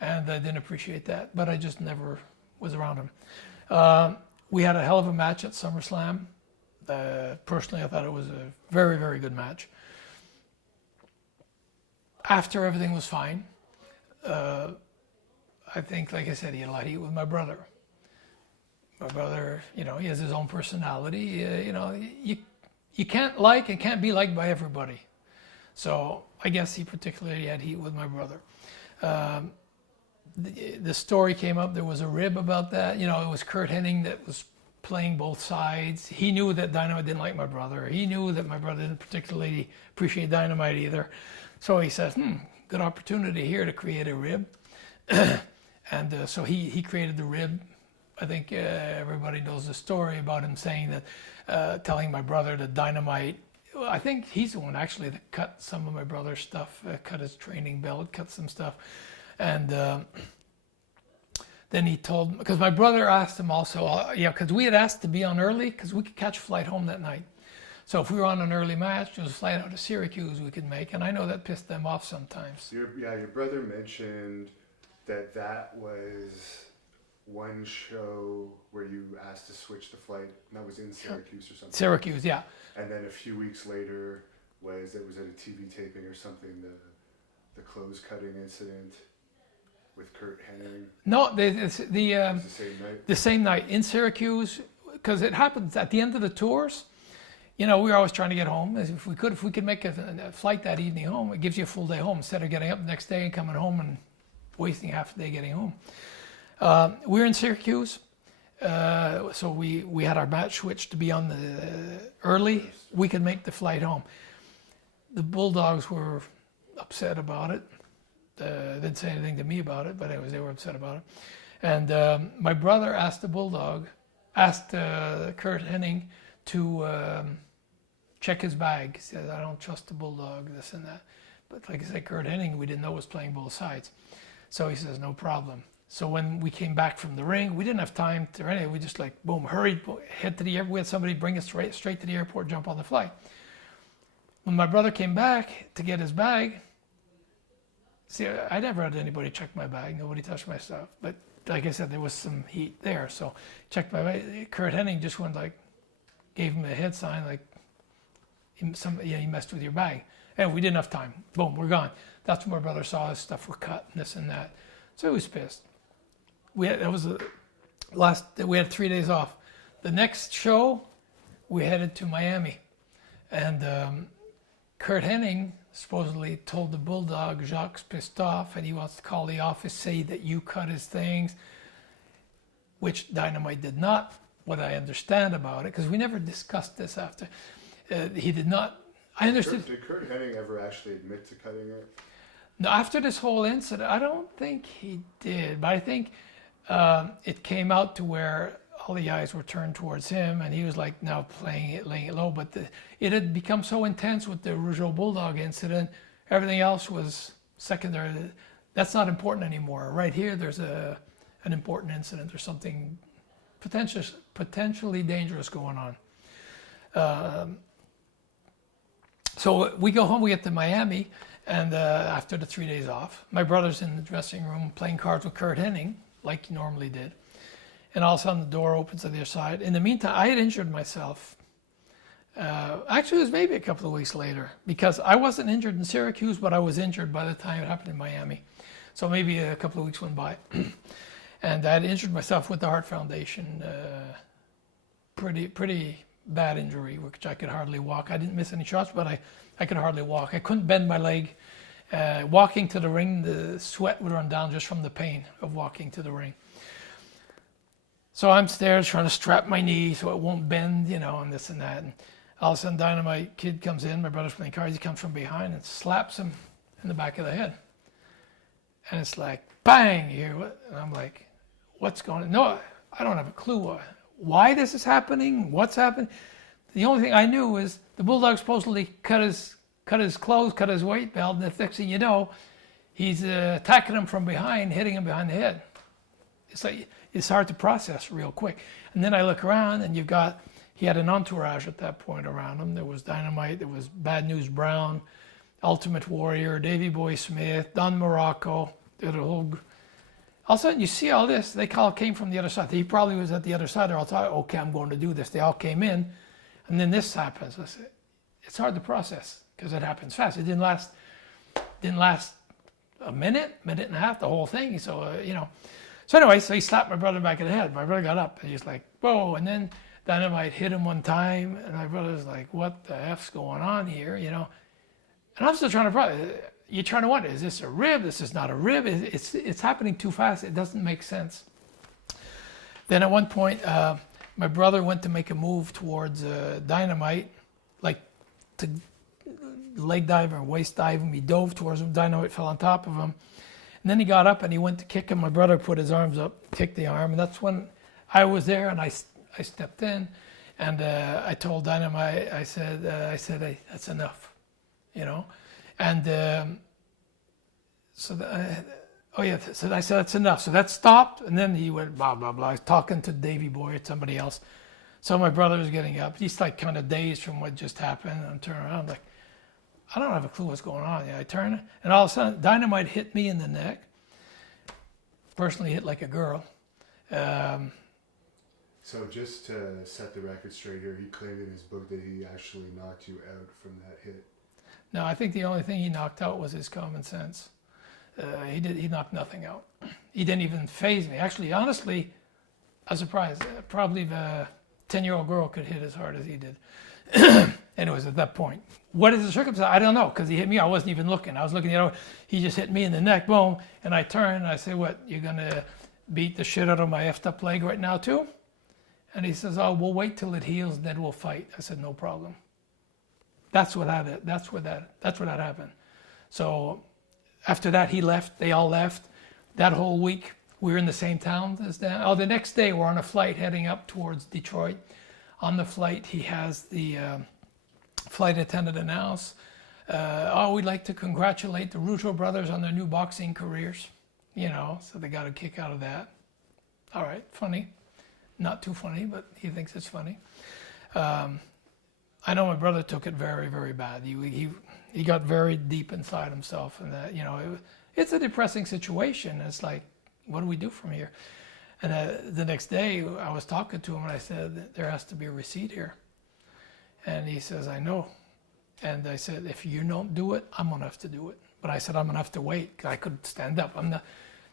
and I didn't appreciate that, but I just never was around him. We had a hell of a match at SummerSlam. Personally, I thought it was a very, very good match. After everything was fine, I think, like I said, he had a lot of heat with my brother. My brother, he has his own personality. You can't like and can't be liked by everybody. So I guess he particularly had heat with my brother. The story came up, there was a rib about that. It was Curt Hennig that was playing both sides. He knew that Dynamite didn't like my brother. He knew that my brother didn't particularly appreciate Dynamite either. So he says, good opportunity here to create a rib. And so he created the rib. I think everybody knows the story about him saying that, telling my brother that Dynamite, I think he's the one actually that cut some of my brother's stuff, cut his training belt, cut some stuff. And then he told, because my brother asked him also, because we had asked to be on early because we could catch a flight home that night. So if we were on an early match, there was a flight out of Syracuse we could make, and I know that pissed them off sometimes. Your brother mentioned that was one show where you asked to switch the flight, and that was in Syracuse or something. Syracuse, yeah. And then a few weeks later was at a TV taping or something, the clothes cutting incident with Curt Hennig. No, it was the same night. The same night in Syracuse, because it happens at the end of the tours. We were always trying to get home. If we could make a flight that evening home, it gives you a full day home instead of getting up the next day and coming home and wasting half the day getting home. We were in Syracuse, so we had our match switched to be on the early. We could make the flight home. The Bulldogs were upset about it. Didn't say anything to me about it, but anyways, they were upset about it. And my brother asked Curt Hennig to check his bag. He said, I don't trust the Bulldog, this and that. But like I said, Curt Hennig, we didn't know was playing both sides. So he says, no problem. So when we came back from the ring, we didn't have time to anything. We just boom, hurried, head to the airport. We had somebody bring us straight to the airport, jump on the flight. When my brother came back to get his bag, see, I never had anybody check my bag. Nobody touched my stuff. But like I said, there was some heat there. So checked my bag. Curt Hennig just went gave him a head sign he messed with your bag. And we didn't have time. Boom, we're gone. That's when my brother saw his stuff were cut and this and that. So he was pissed. We had 3 days off. The next show, we headed to Miami. And Curt Hennig supposedly told the Bulldog, Jacques pissed off and he wants to call the office, say that you cut his things, which Dynamite did not, what I understand about it, because we never discussed this after. He did not, I understood. Did Curt Hennig ever actually admit to cutting it? No, after this whole incident, I don't think he did, but I think it came out to where all the eyes were turned towards him, and he was now laying it low. But it had become so intense with the Rougeau Bulldog incident, everything else was secondary. That's not important anymore. Right here, there's an important incident or something potentially dangerous going on. So we go home, we get to Miami, and after the 3 days off, my brother's in the dressing room playing cards with Curt Hennig, like he normally did. And all of a sudden the door opens on the other side. In the meantime, I had injured myself. Actually, it was maybe a couple of weeks later, because I wasn't injured in Syracuse, but I was injured by the time it happened in Miami. So maybe a couple of weeks went by. And I had injured myself with the Heart Foundation. Pretty bad injury, which I could hardly walk. I didn't miss any shots, but I could hardly walk. I couldn't bend my leg. Walking to the ring, the sweat would run down just from the pain of walking to the ring. So I'm there trying to strap my knee so it won't bend, and this and that. And all of a sudden, Dynamite kid comes in. My brother's playing cards. He comes from behind and slaps him in the back of the head. And it's like, bang! You hear what? And I'm like, what's going on? No, I don't have a clue why this is happening. What's happening? The only thing I knew was the Bulldogs supposedly cut his clothes, cut his weight belt, and the next thing you know, he's attacking him from behind, hitting him behind the head. It's like, it's hard to process real quick. And then I look around, and he had an entourage at that point around him. There was Dynamite, there was Bad News Brown, Ultimate Warrior, Davey Boy Smith, Don Morocco. All of a sudden, you see all this. They all came from the other side. He probably was at the other side. Or I thought, okay, I'm going to do this. They all came in, and then this happens. I said, it's hard to process because it happens fast. It didn't last a minute and a half, the whole thing. So So anyway, so he slapped my brother back in the head. My brother got up, and he's like, whoa! And then Dynamite hit him one time, and my brother's like, what the F's going on here? And I'm still trying to. You're trying to wonder, is this a rib? This is not a rib. It's happening too fast. It doesn't make sense. Then at one point, my brother went to make a move towards Dynamite, like to leg dive or waist dive him. He dove towards him. Dynamite fell on top of him. And then he got up and he went to kick him. My brother put his arms up, kicked the arm. And that's when I was there and I stepped in. And I told Dynamite, I said, hey, that's enough, And so I said, that's enough. So that stopped. And then he went, blah, blah, blah. He's talking to Davey Boy or somebody else. So my brother was getting up. He's like kind of dazed from what just happened. And I'm turning around like, I don't have a clue what's going on. I turn, and all of a sudden, Dynamite hit me in the neck. Personally hit like a girl. So just to set the record straight here, he claimed in his book that he actually knocked you out from that hit. No, I think the only thing he knocked out was his common sense. He knocked nothing out. He didn't even faze me. Actually, honestly, I was surprised. Probably the 10-year-old girl could hit as hard as he did. Anyways, at that point. What is the circumstance? I don't know, because he hit me. I wasn't even looking. I was looking, he just hit me in the neck, boom. And I turned and I say, what, you're going to beat the shit out of my effed up leg right now too? And he says, oh, we'll wait till it heals, then we'll fight. I said, no problem. That's what happened. So after that, he left. They all left. That whole week, we were in the same town as them. Oh, the next day, we're on a flight heading up towards Detroit. On the flight, he has the flight attendant announce, we'd like to congratulate the Rougeau brothers on their new boxing careers. So they got a kick out of that. All right, funny. Not too funny, but he thinks it's funny. I know my brother took it very, very bad. He got very deep inside himself, and that it's a depressing situation. It's like, what do we do from here? And the next day, I was talking to him, and I said, there has to be a receipt here. And he says, I know. And I said, if you don't do it, I'm going to have to do it. But I said, I'm going to have to wait, because I couldn't stand up. I'm not,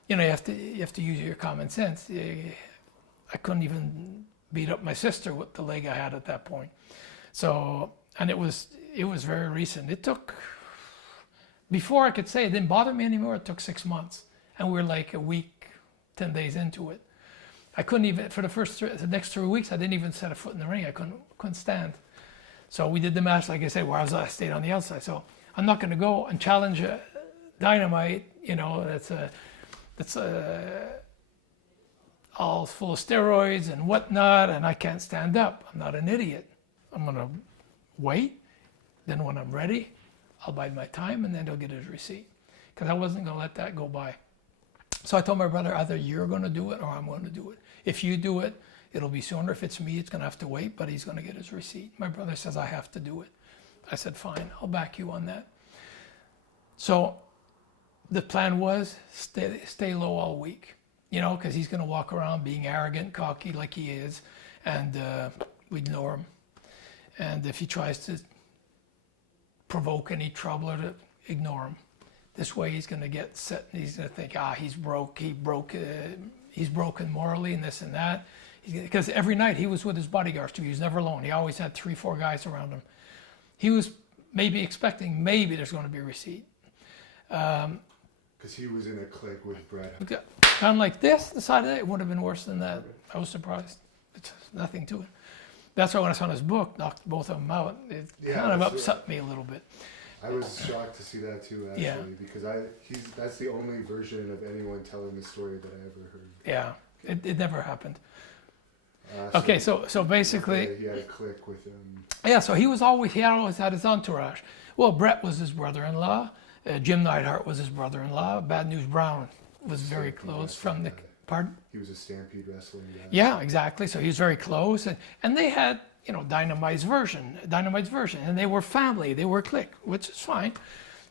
you have to use your common sense. I couldn't even beat up my sister with the leg I had at that point. So, and it was very recent. It took, before I could say it didn't bother me anymore, it took 6 months. And we were like a week, 10 days into it. I couldn't even, for the next 3 weeks, I didn't even set a foot in the ring. I couldn't stand. So we did the match, like I said, where I stayed on the outside. So I'm not going to go and challenge Dynamite, that's all full of steroids and whatnot, and I can't stand up. I'm not an idiot. I'm going to wait. Then when I'm ready, I'll bide my time, and then he'll get his receipt. Because I wasn't going to let that go by. So I told my brother, either you're going to do it or I'm going to do it. If you do it, it'll be sooner. If it's me, it's going to have to wait, but he's going to get his receipt. My brother says I have to do it. I said, fine, I'll back you on that. So the plan was stay low all week, because he's going to walk around being arrogant, cocky like he is, and we ignore him. And if he tries to provoke any trouble, or to ignore him. This way he's going to get set, and he's going to think, he's broken morally and this and that. Because every night he was with his bodyguards too. He was never alone. He always had 3-4 guys around him. He was maybe expecting, maybe there's going to be a receipt. Because he was in a clique with Brett. Kind of like this, the side of it would have been worse than that. I was surprised. It's nothing to it. That's why when I saw his book, knocked both of them out, it kind of upset me a little bit. I was shocked to see that too, actually, because that's the only version of anyone telling the story that I ever heard. Yeah, it never happened. Okay, so basically, he had a clique with him. Yeah, so he always had his entourage. Well, Brett was his brother-in-law. Jim Neidhart was his brother-in-law. Bad News Brown was very close from the. Pardon? He was a Stampede wrestling guy. Yeah, exactly. So he was very close, and they had Dynamite's version, and they were family. They were a clique, which is fine.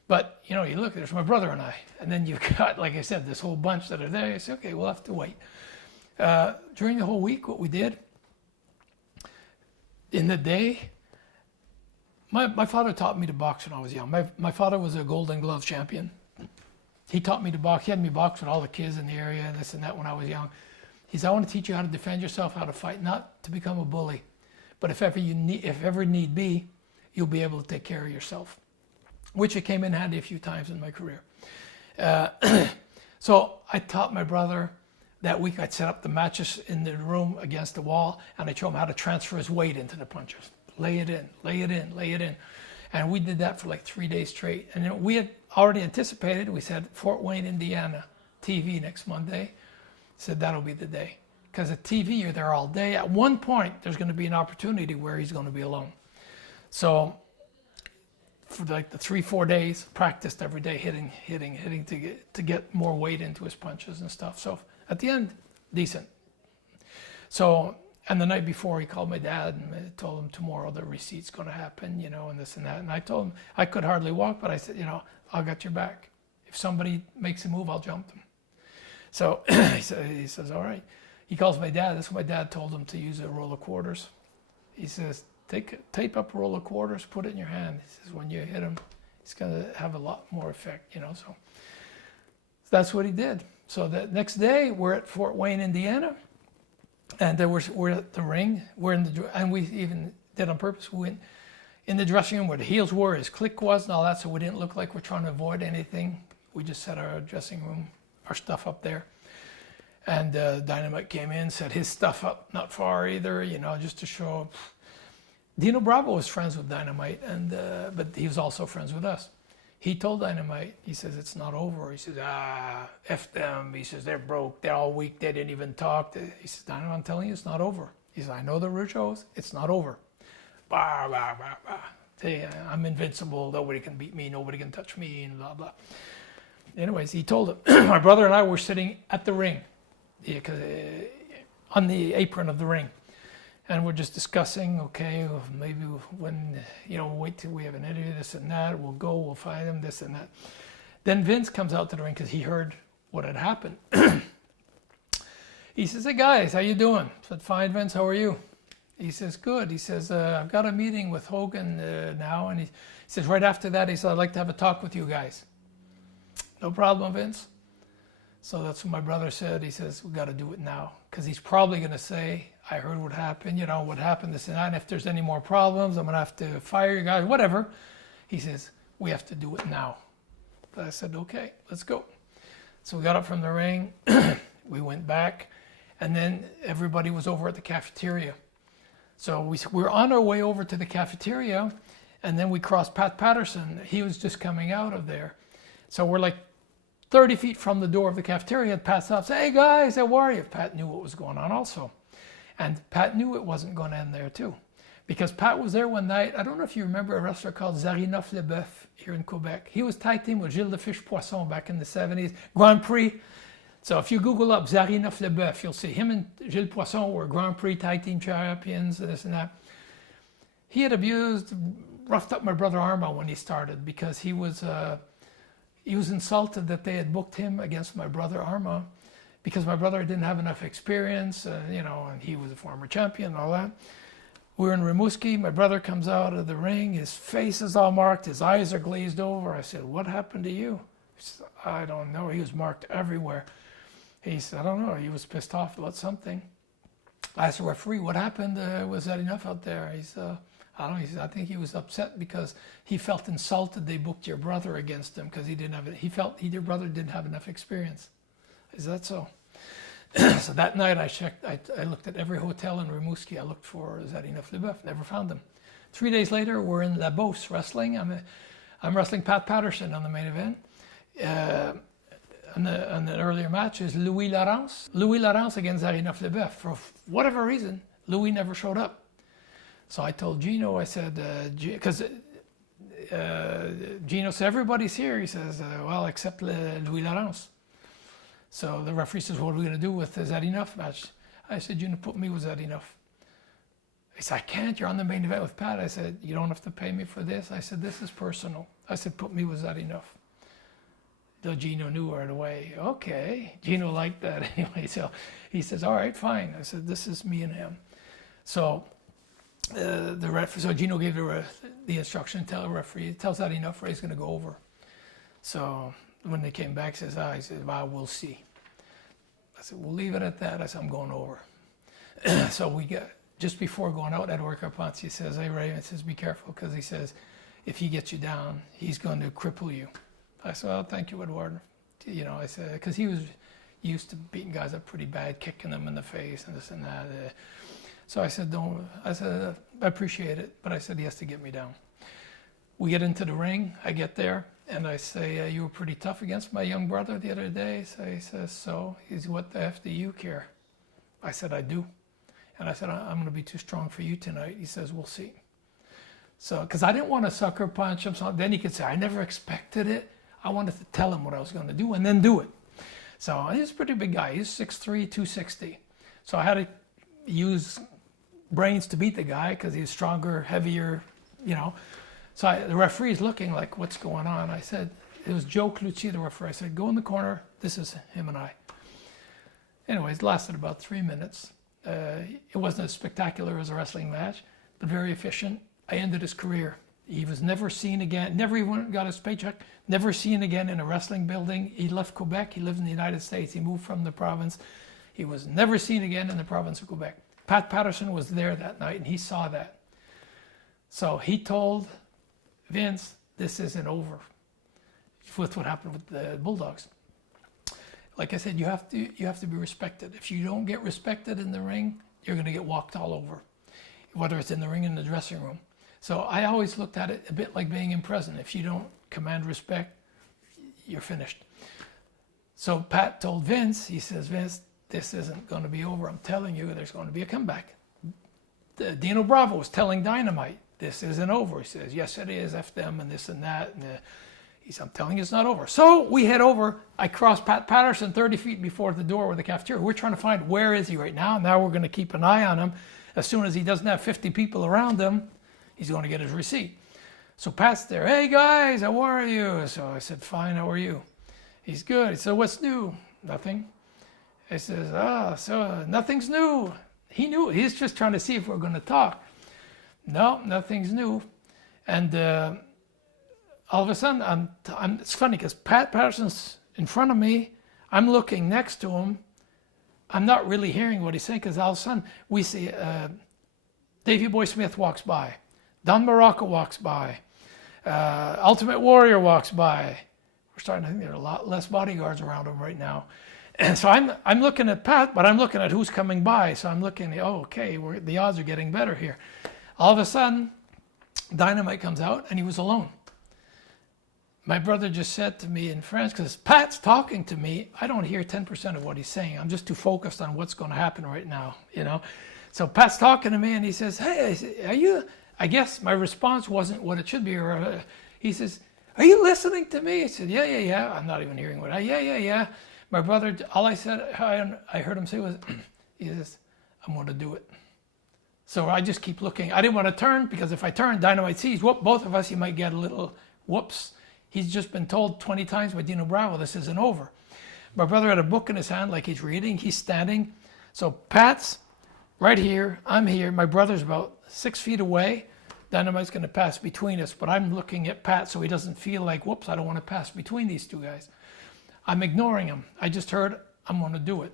But you look, there's my brother and I, and then you've got, like I said, this whole bunch that are there. You say, okay, we'll have to wait. During the whole week, what we did in the day. My father taught me to box when I was young. My father was a Golden Glove champion. He taught me to box. He had me box with all the kids in the area and this and that when I was young. He said, I want to teach you how to defend yourself, how to fight, not to become a bully. But if ever need be, you'll be able to take care of yourself. Which it came in handy a few times in my career. So I taught my brother that week. I'd set up the matches in the room against the wall, and I showed him how to transfer his weight into the punches. Lay it in, lay it in, lay it in. And we did that for like 3 days straight. And then we had already anticipated, we said, Fort Wayne, Indiana, TV next Monday. Said that'll be the day. Because at TV, you're there all day. At one point, there's going to be an opportunity where he's going to be alone. So for like the 3-4 days, practiced every day, hitting to get more weight into his punches and stuff. So at the end, decent. So, and the night before, he called my dad and told him tomorrow the receipt's going to happen, and this and that. And I told him I could hardly walk, but I said, I'll get your back. If somebody makes a move, I'll jump them. So he says, all right. He calls my dad. That's what my dad told him to use a roll of quarters. He says, tape up a roll of quarters, put it in your hand. He says, when you hit him, it's going to have a lot more effect, So that's what he did. So the next day, we're at Fort Wayne, Indiana. And we're at the ring. And we even did on purpose. We went in the dressing room where the heels were, his clique was, and all that. So we didn't look like we're trying to avoid anything. We just set our dressing room, our stuff up there. And Dynamite came in, set his stuff up not far either, just to show. Dino Bravo was friends with Dynamite, but he was also friends with us. He told Dynamite, he says, it's not over. He says, F them. He says, they're broke. They're all weak. They didn't even talk. He says, Dynamite, I'm telling you, it's not over. He says, I know the Rougeaus. It's not over. Bah, bah, bah, bah. Say, I'm invincible. Nobody can beat me. Nobody can touch me, and blah, blah. Anyways, he told him. My brother and I were sitting at the ring, on the apron of the ring. And we're just discussing, okay, maybe when, wait till we have an interview, this and that, we'll go, we'll find him, this and that. Then Vince comes out to the ring because he heard what had happened. He says, hey guys, how you doing? I said, fine, Vince, how are you? He says, good. He says, I've got a meeting with Hogan now. And he says, right after that, he said, I'd like to have a talk with you guys. No problem, Vince. So that's what my brother said. He says, we got to do it now. Because he's probably going to say, I heard what happened, what happened, this and that. And if there's any more problems, I'm going to have to fire you guys, whatever. He says, we have to do it now. But I said, okay, let's go. So we got up from the ring. We went back. And then everybody was over at the cafeteria. So we were on our way over to the cafeteria. And then we crossed Pat Patterson. He was just coming out of there. So we're like 30 feet from the door of the cafeteria. Pat stops, hey guys, how are you? Pat knew what was going on also. And Pat knew it wasn't going to end there too. Because Pat was there one night. I don't know if you remember a wrestler called Zarinoff Leboeuf here in Quebec. He was tag team with Gilles the Fish Poisson back in the 70s. Grand Prix. So if you Google up Zarinoff Leboeuf, you'll see him and Gilles Poisson were Grand Prix tag team champions, this and that. He had roughed up my brother Armand when he started because he was insulted that they had booked him against my brother Armand because my brother didn't have enough experience, and he was a former champion and all that. We're in Rimouski. My brother comes out of the ring. His face is all marked. His eyes are glazed over. I said, what happened to you? He said, I don't know. He was marked everywhere. He said, I don't know. He was pissed off about something. I asked the referee, what happened? Was that enough out there? He said, I don't know. He says, I think he was upset because he felt insulted they booked your brother against him because he didn't have it. He felt your brother didn't have enough experience. Is that so? So that night I checked. I looked at every hotel in Rimouski. I looked for Zadinov Leboeuf. Never found him. 3 days later, we're in La Beauce wrestling. I'm wrestling Pat Patterson on the main event. On the earlier match is Louis Laurence. Louis Laurence against Zadinov Leboeuf. For whatever reason, Louis never showed up. So I told Gino, I said, because Gino said, everybody's here. He says, well, except Louis Laurence. So the referee says, what are we going to do with the Zadinov match? I said, Gino, put me with Zadinov. He said, I can't, you're on the main event with Pat. I said, you don't have to pay me for this. I said, this is personal. I said, put me with Zadinov. Though Gino knew right away. Okay, Gino liked that anyway. So he says, all right, fine. I said, this is me and him. So so Gino gave the instruction, tell the referee, tell Zadinov he's going to go over. So when they came back, he said, well, we'll see. I said, we'll leave it at that. I said, I'm going over. So we got, just before going out, Edward Carpentier says, hey, Raymond, says, be careful, because he says, if he gets you down, he's going to cripple you. I said, well, thank you, Edward. You know, I said, because he was used to beating guys up pretty bad, kicking them in the face and this and that. So I said, I appreciate it, but I said, he has to get me down. We get into the ring, I get there, and I say, you were pretty tough against my young brother the other day. So he says, so? He's, what the F do you care? I said, I do. And I said, I'm going to be too strong for you tonight. He says, we'll see. So, because I didn't want to sucker punch him, so then he could say, I never expected it. I wanted to tell him what I was going to do and then do it. So he's a pretty big guy. He's 6'3", 260. So I had to use brains to beat the guy because he's stronger, heavier, you know. So the referee's looking like, what's going on? I said, it was Joe Clucci, the referee. I said, go in the corner. This is him and I. Anyways, it lasted about 3 minutes. It wasn't as spectacular as a wrestling match, but very efficient. I ended his career. He was never seen again, never even got his paycheck, never seen again in a wrestling building. He left Quebec, he lived in the United States, he moved from the province. He was never seen again in the province of Quebec. Pat Patterson was there that night and he saw that. So he told Vince, this isn't over with what happened with the Bulldogs. Like I said, you have to be respected. If you don't get respected in the ring, you're going to get walked all over, whether it's in the ring or in the dressing room. So I always looked at it a bit like being in prison. If you don't command respect, you're finished. So Pat told Vince, he says, Vince, this isn't going to be over. I'm telling you, there's going to be a comeback. Dino Bravo was telling Dynamite, this isn't over. He says, yes, it is, F them and this and that. And he said, I'm telling you it's not over. So we head over. I crossed Pat Patterson 30 feet before the door with the cafeteria. We're trying to find where is he right now. Now we're going to keep an eye on him. As soon as he doesn't have 50 people around him, he's going to get his receipt. So Pat's there. Hey, guys, how are you? So I said, fine, how are you? He's good. He said, what's new? Nothing. I says, so nothing's new. He knew. He's just trying to see if we're going to talk. No, nothing's new. And all of a sudden, it's funny because Pat Patterson's in front of me. I'm looking next to him. I'm not really hearing what he's saying because all of a sudden we see Davey Boy Smith walks by. Don Morocco walks by. Ultimate Warrior walks by. We're starting to think there are a lot less bodyguards around him right now. And so I'm looking at Pat, but I'm looking at who's coming by. So I'm looking, oh, okay, the odds are getting better here. All of a sudden, Dynamite comes out, and he was alone. My brother just said to me in French, because Pat's talking to me, I don't hear 10% of what he's saying. I'm just too focused on what's going to happen right now, you know. So Pat's talking to me, and he says, hey, are you... I guess my response wasn't what it should be. Or he says, are you listening to me? I said, yeah. I'm not even hearing what yeah. My brother, all I said, I heard him say was, he says, I'm going to do it. So I just keep looking. I didn't want to turn because if I turn, Dynamite sees, whoop, both of us, he might get a little whoops. He's just been told 20 times by Dino Bravo, this isn't over. My brother had a book in his hand like he's reading. He's standing. So Pat's right here. I'm here. My brother's about 6 feet away. Dynamite's going to pass between us, but I'm looking at Pat so he doesn't feel like, whoops, I don't want to pass between these two guys. I'm ignoring him. I just heard, I'm going to do it.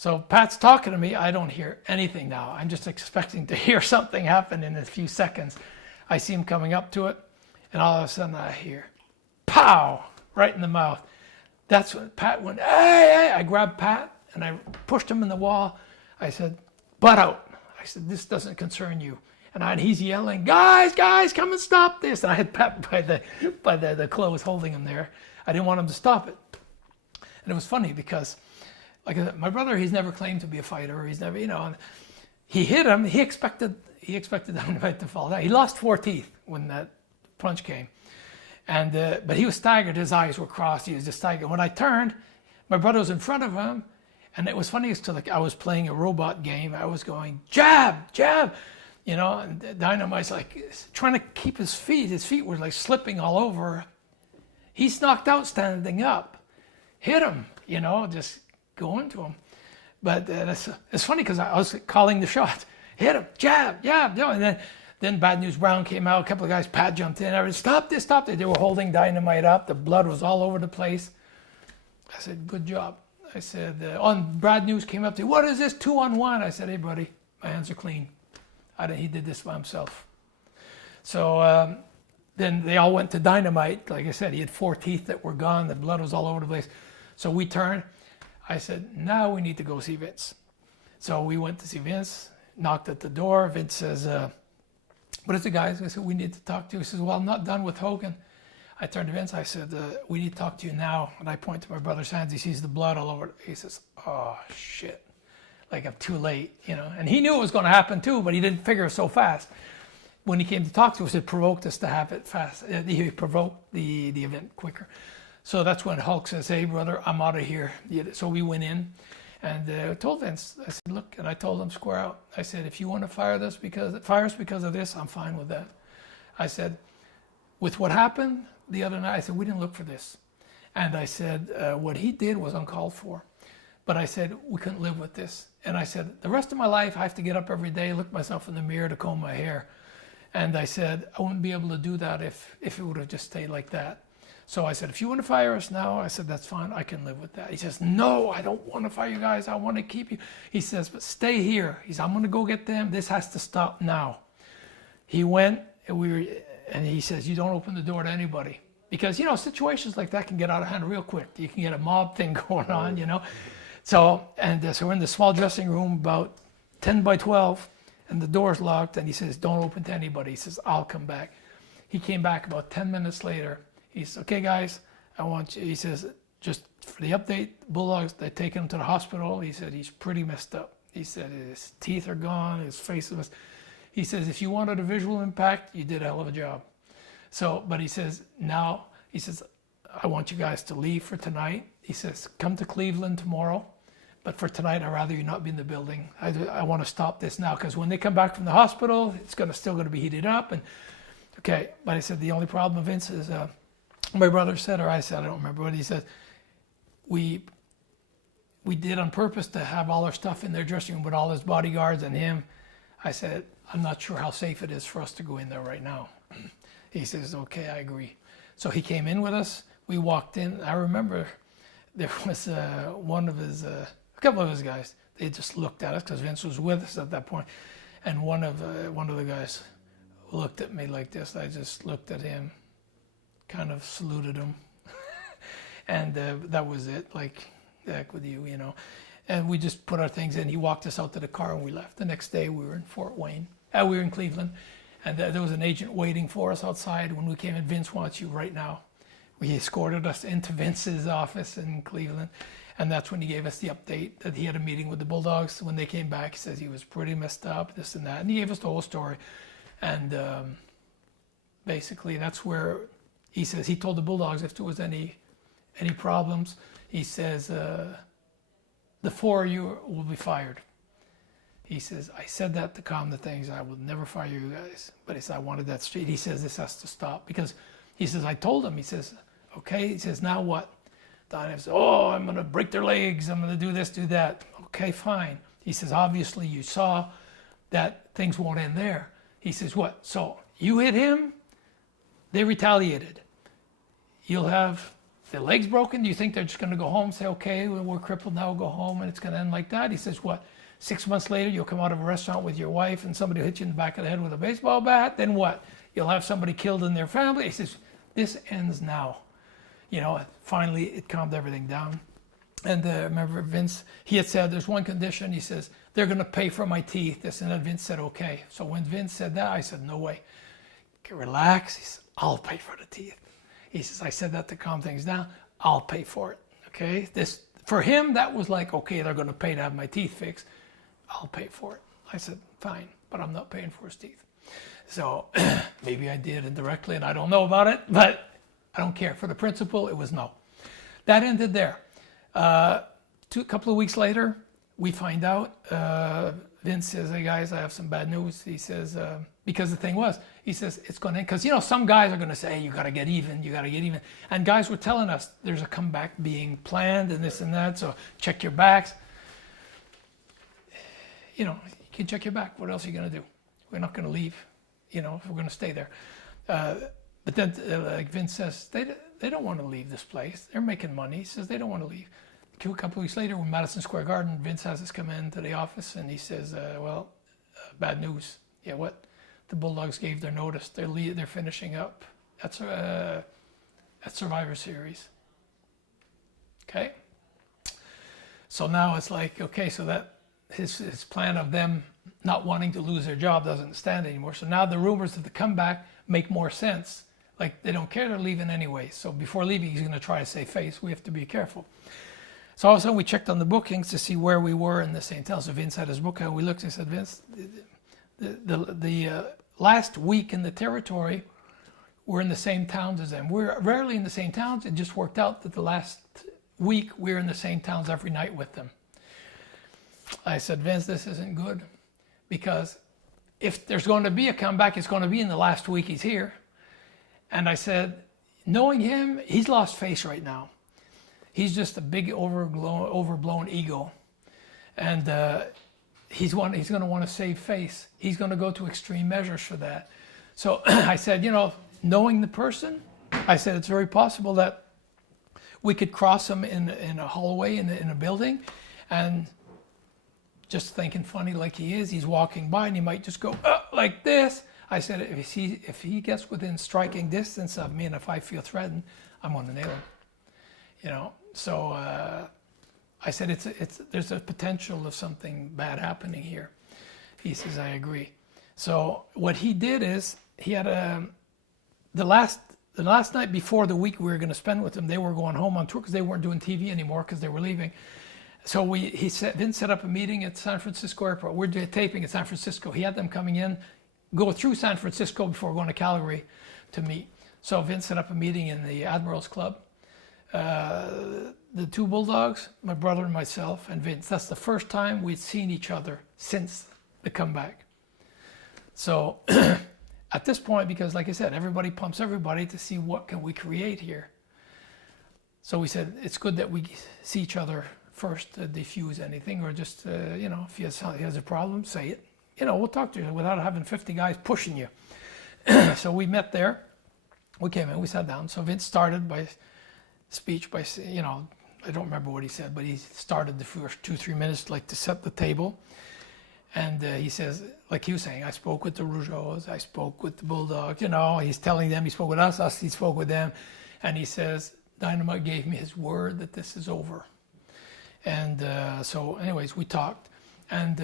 So Pat's talking to me. I don't hear anything now. I'm just expecting to hear something happen in a few seconds. I see him coming up to it, and all of a sudden I hear, pow, right in the mouth. That's when Pat went, hey, hey. I grabbed Pat, and I pushed him in the wall. I said, butt out. I said, this doesn't concern you. And he's yelling, guys, come and stop this. And I had Pat by the clothes holding him there. I didn't want him to stop it. And it was funny because, like I said, my brother, he's never claimed to be a fighter. He's never, and he hit him. He expected Dynamite to fall down. He lost 4 teeth when that punch came. And but he was staggered. His eyes were crossed. He was just staggered. When I turned, my brother was in front of him. And it was funny, like I was playing a robot game. I was going, jab, jab. And Dynamite's like trying to keep his feet. His feet were like slipping all over. He's knocked out standing up. Hit him, just go into him. But it's funny because I was calling the shots. Hit him, jab, jab. And then Bad News Brown came out. A couple of guys, Pat jumped in. I said, stop this, stop this. They were holding Dynamite up. The blood was all over the place. I said, good job. I said, on Bad News came up to, what is this, 2-on-1? I said, hey, buddy, my hands are clean. He did this by himself. So then they all went to Dynamite. Like I said, he had 4 teeth that were gone. The blood was all over the place. So we turned. I said, now we need to go see Vince. So we went to see Vince, knocked at the door. Vince says, what is it, guys? I said, we need to talk to you. He says, well, I'm not done with Hogan. I turned to Vince. I said, we need to talk to you now. And I point to my brother's hands. He sees the blood all over. He says, oh, shit. Like I'm too late, And he knew it was going to happen too, but he didn't figure it so fast. When he came to talk to us, it provoked us to have it fast. He provoked the event quicker. So that's when Hulk says, hey, brother, I'm out of here. So we went in and I told Vince, I said, look, and I told him square out. I said, if you want to fire us because of this, I'm fine with that. I said, with what happened the other night, I said, we didn't look for this. And I said, what he did was uncalled for. But I said, we couldn't live with this. And I said, the rest of my life, I have to get up every day, look myself in the mirror to comb my hair. And I said, I wouldn't be able to do that if it would have just stayed like that. So I said, if you want to fire us now, I said, that's fine. I can live with that. He says, no, I don't want to fire you guys. I want to keep you. He says, but stay here. He says, I'm going to go get them. This has to stop now. He went and he says, you don't open the door to anybody. Because, situations like that can get out of hand real quick. You can get a mob thing going on, So we're in the small dressing room, about 10 by 12, and the door's locked, and he says, don't open to anybody. He says, I'll come back. He came back about 10 minutes later. He says, okay, guys, I want you, he says, just for the update, Bulldogs, they taken him to the hospital. He said, he's pretty messed up. He said, his teeth are gone, his face is, he says, if you wanted a visual impact, you did a hell of a job. So, but he says, now, he says, I want you guys to leave for tonight. He says, come to Cleveland tomorrow. But for tonight, I'd rather you not be in the building. I want to stop this now because when they come back from the hospital, it's still going to be heated up. And okay, but I said, the only problem, Vince, is my brother said, or I said, I don't remember what he said, we did on purpose to have all our stuff in their dressing room with all his bodyguards and him. I said, I'm not sure how safe it is for us to go in there right now. He says, okay, I agree. So he came in with us. We walked in. I remember there was a couple of his guys. They just looked at us because Vince was with us at that point. And one of the guys looked at me like this. I just looked at him, kind of saluted him. And that was it. Like, heck with you, And we just put our things in. He walked us out to the car and we left. The next day we were in Fort Wayne. We were in Cleveland. And there was an agent waiting for us outside when we came in. Vince wants you right now. He escorted us into Vince's office in Cleveland. And that's when he gave us the update that he had a meeting with the Bulldogs. When they came back, he says he was pretty messed up, this and that. And he gave us the whole story. And basically that's where he says he told the Bulldogs if there was any problems, he says, the 4 of you will be fired. He says, I said that to calm the things. I will never fire you guys. But he said, I wanted that straight. He says, this has to stop. Because he says, I told him. He says, okay. He says, now what? Dino says, oh, I'm going to break their legs. I'm going to do this, do that. Okay, fine. He says, obviously you saw that things won't end there. He says, what? So you hit him, they retaliated. You'll have the leg's broken, do you think they're just going to go home and say, okay, well, we're crippled now, we'll go home and it's going to end like that? He says, what, 6 months later, you'll come out of a restaurant with your wife and somebody will hit you in the back of the head with a baseball bat? Then what? You'll have somebody killed in their family? He says, this ends now. You know, finally, it calmed everything down. And remember, Vince, he had said, there's one condition. He says, they're going to pay for my teeth. This and that. Vince said, okay. So when Vince said that, I said, no way. Okay, relax. He said, I'll pay for the teeth. He says, I said that to calm things down. I'll pay for it. Okay. This, for him, that was like, okay, they're going to pay to have my teeth fixed. I'll pay for it. I said, fine, but I'm not paying for his teeth. So maybe I did indirectly and I don't know about it, but I don't care. For the principle, it was no. That ended there. A couple of weeks later, we find out, Vince says, hey guys, I have some bad news. He says, because the thing was, he says, it's going to end. Because, you know, some guys are going to say, hey, you got to get even, you got to get even. And guys were telling us there's a comeback being planned and this and that, so check your backs. You know, you can check your back. What else are you going to do? We're not going to leave, you know, we're going to stay there. But then, like Vince says, they don't want to leave this place. They're making money. He says they don't want to leave. A couple of weeks later, when Madison Square Garden, Vince has us come into the office and he says, bad news. Yeah, what? The Bulldogs gave their notice. They're finishing up. That's Survivor Series. Okay? So now it's like, okay, so that his plan of them not wanting to lose their job doesn't stand anymore. So now the rumors of the comeback make more sense. Like, they don't care, they're leaving anyway. So before leaving, he's going to try to save face. We have to be careful. So all of a sudden, we checked on the bookings to see where we were in the same town. So Vince had his book out. We looked and said, Vince, the last week in the territory, we're in the same towns as them. We're rarely in the same towns. It just worked out that the last week, we're in the same towns every night with them. I said, Vince, this isn't good. Because if there's going to be a comeback, it's going to be in the last week he's here. And I said, knowing him, he's lost face right now. He's just a big overblown ego. And he's going to want to save face. He's going to go to extreme measures for that. So I said, you know, knowing the person, I said, it's very possible that we could cross him in a hallway in a building, and just thinking funny like he is, he's walking by and he might just go like this. I said, if he gets within striking distance of me and if I feel threatened, I'm going to nail him. You know, so I said, there's a potential of something bad happening here. He says, I agree. So what he did is, he had the last night before the week we were going to spend with them, they were going home on tour because they weren't doing TV anymore because they were leaving. So Vince set up a meeting at San Francisco Airport. We're taping at San Francisco. He had them coming in, go through San Francisco before going to Calgary to meet. So Vince set up a meeting in the Admirals Club. The two Bulldogs, my brother and myself, and Vince. That's the first time we'd seen each other since the comeback. So at this point, because like I said, everybody pumps everybody to see what can we create here. So we said, it's good that we see each other first to diffuse anything, or just, you know, if he has a problem, say it. You know, we'll talk to you without having 50 guys pushing you. So we met there. We came in, we sat down. So Vince started by speech by, you know, I don't remember what he said, but he started the first 2-3 minutes like to set the table. And he says, like he was saying, I spoke with the Rougeaus, I spoke with the Bulldogs, you know, he's telling them he spoke with us, he spoke with them. And he says, Dynamite gave me his word that this is over. And so anyways, we talked. And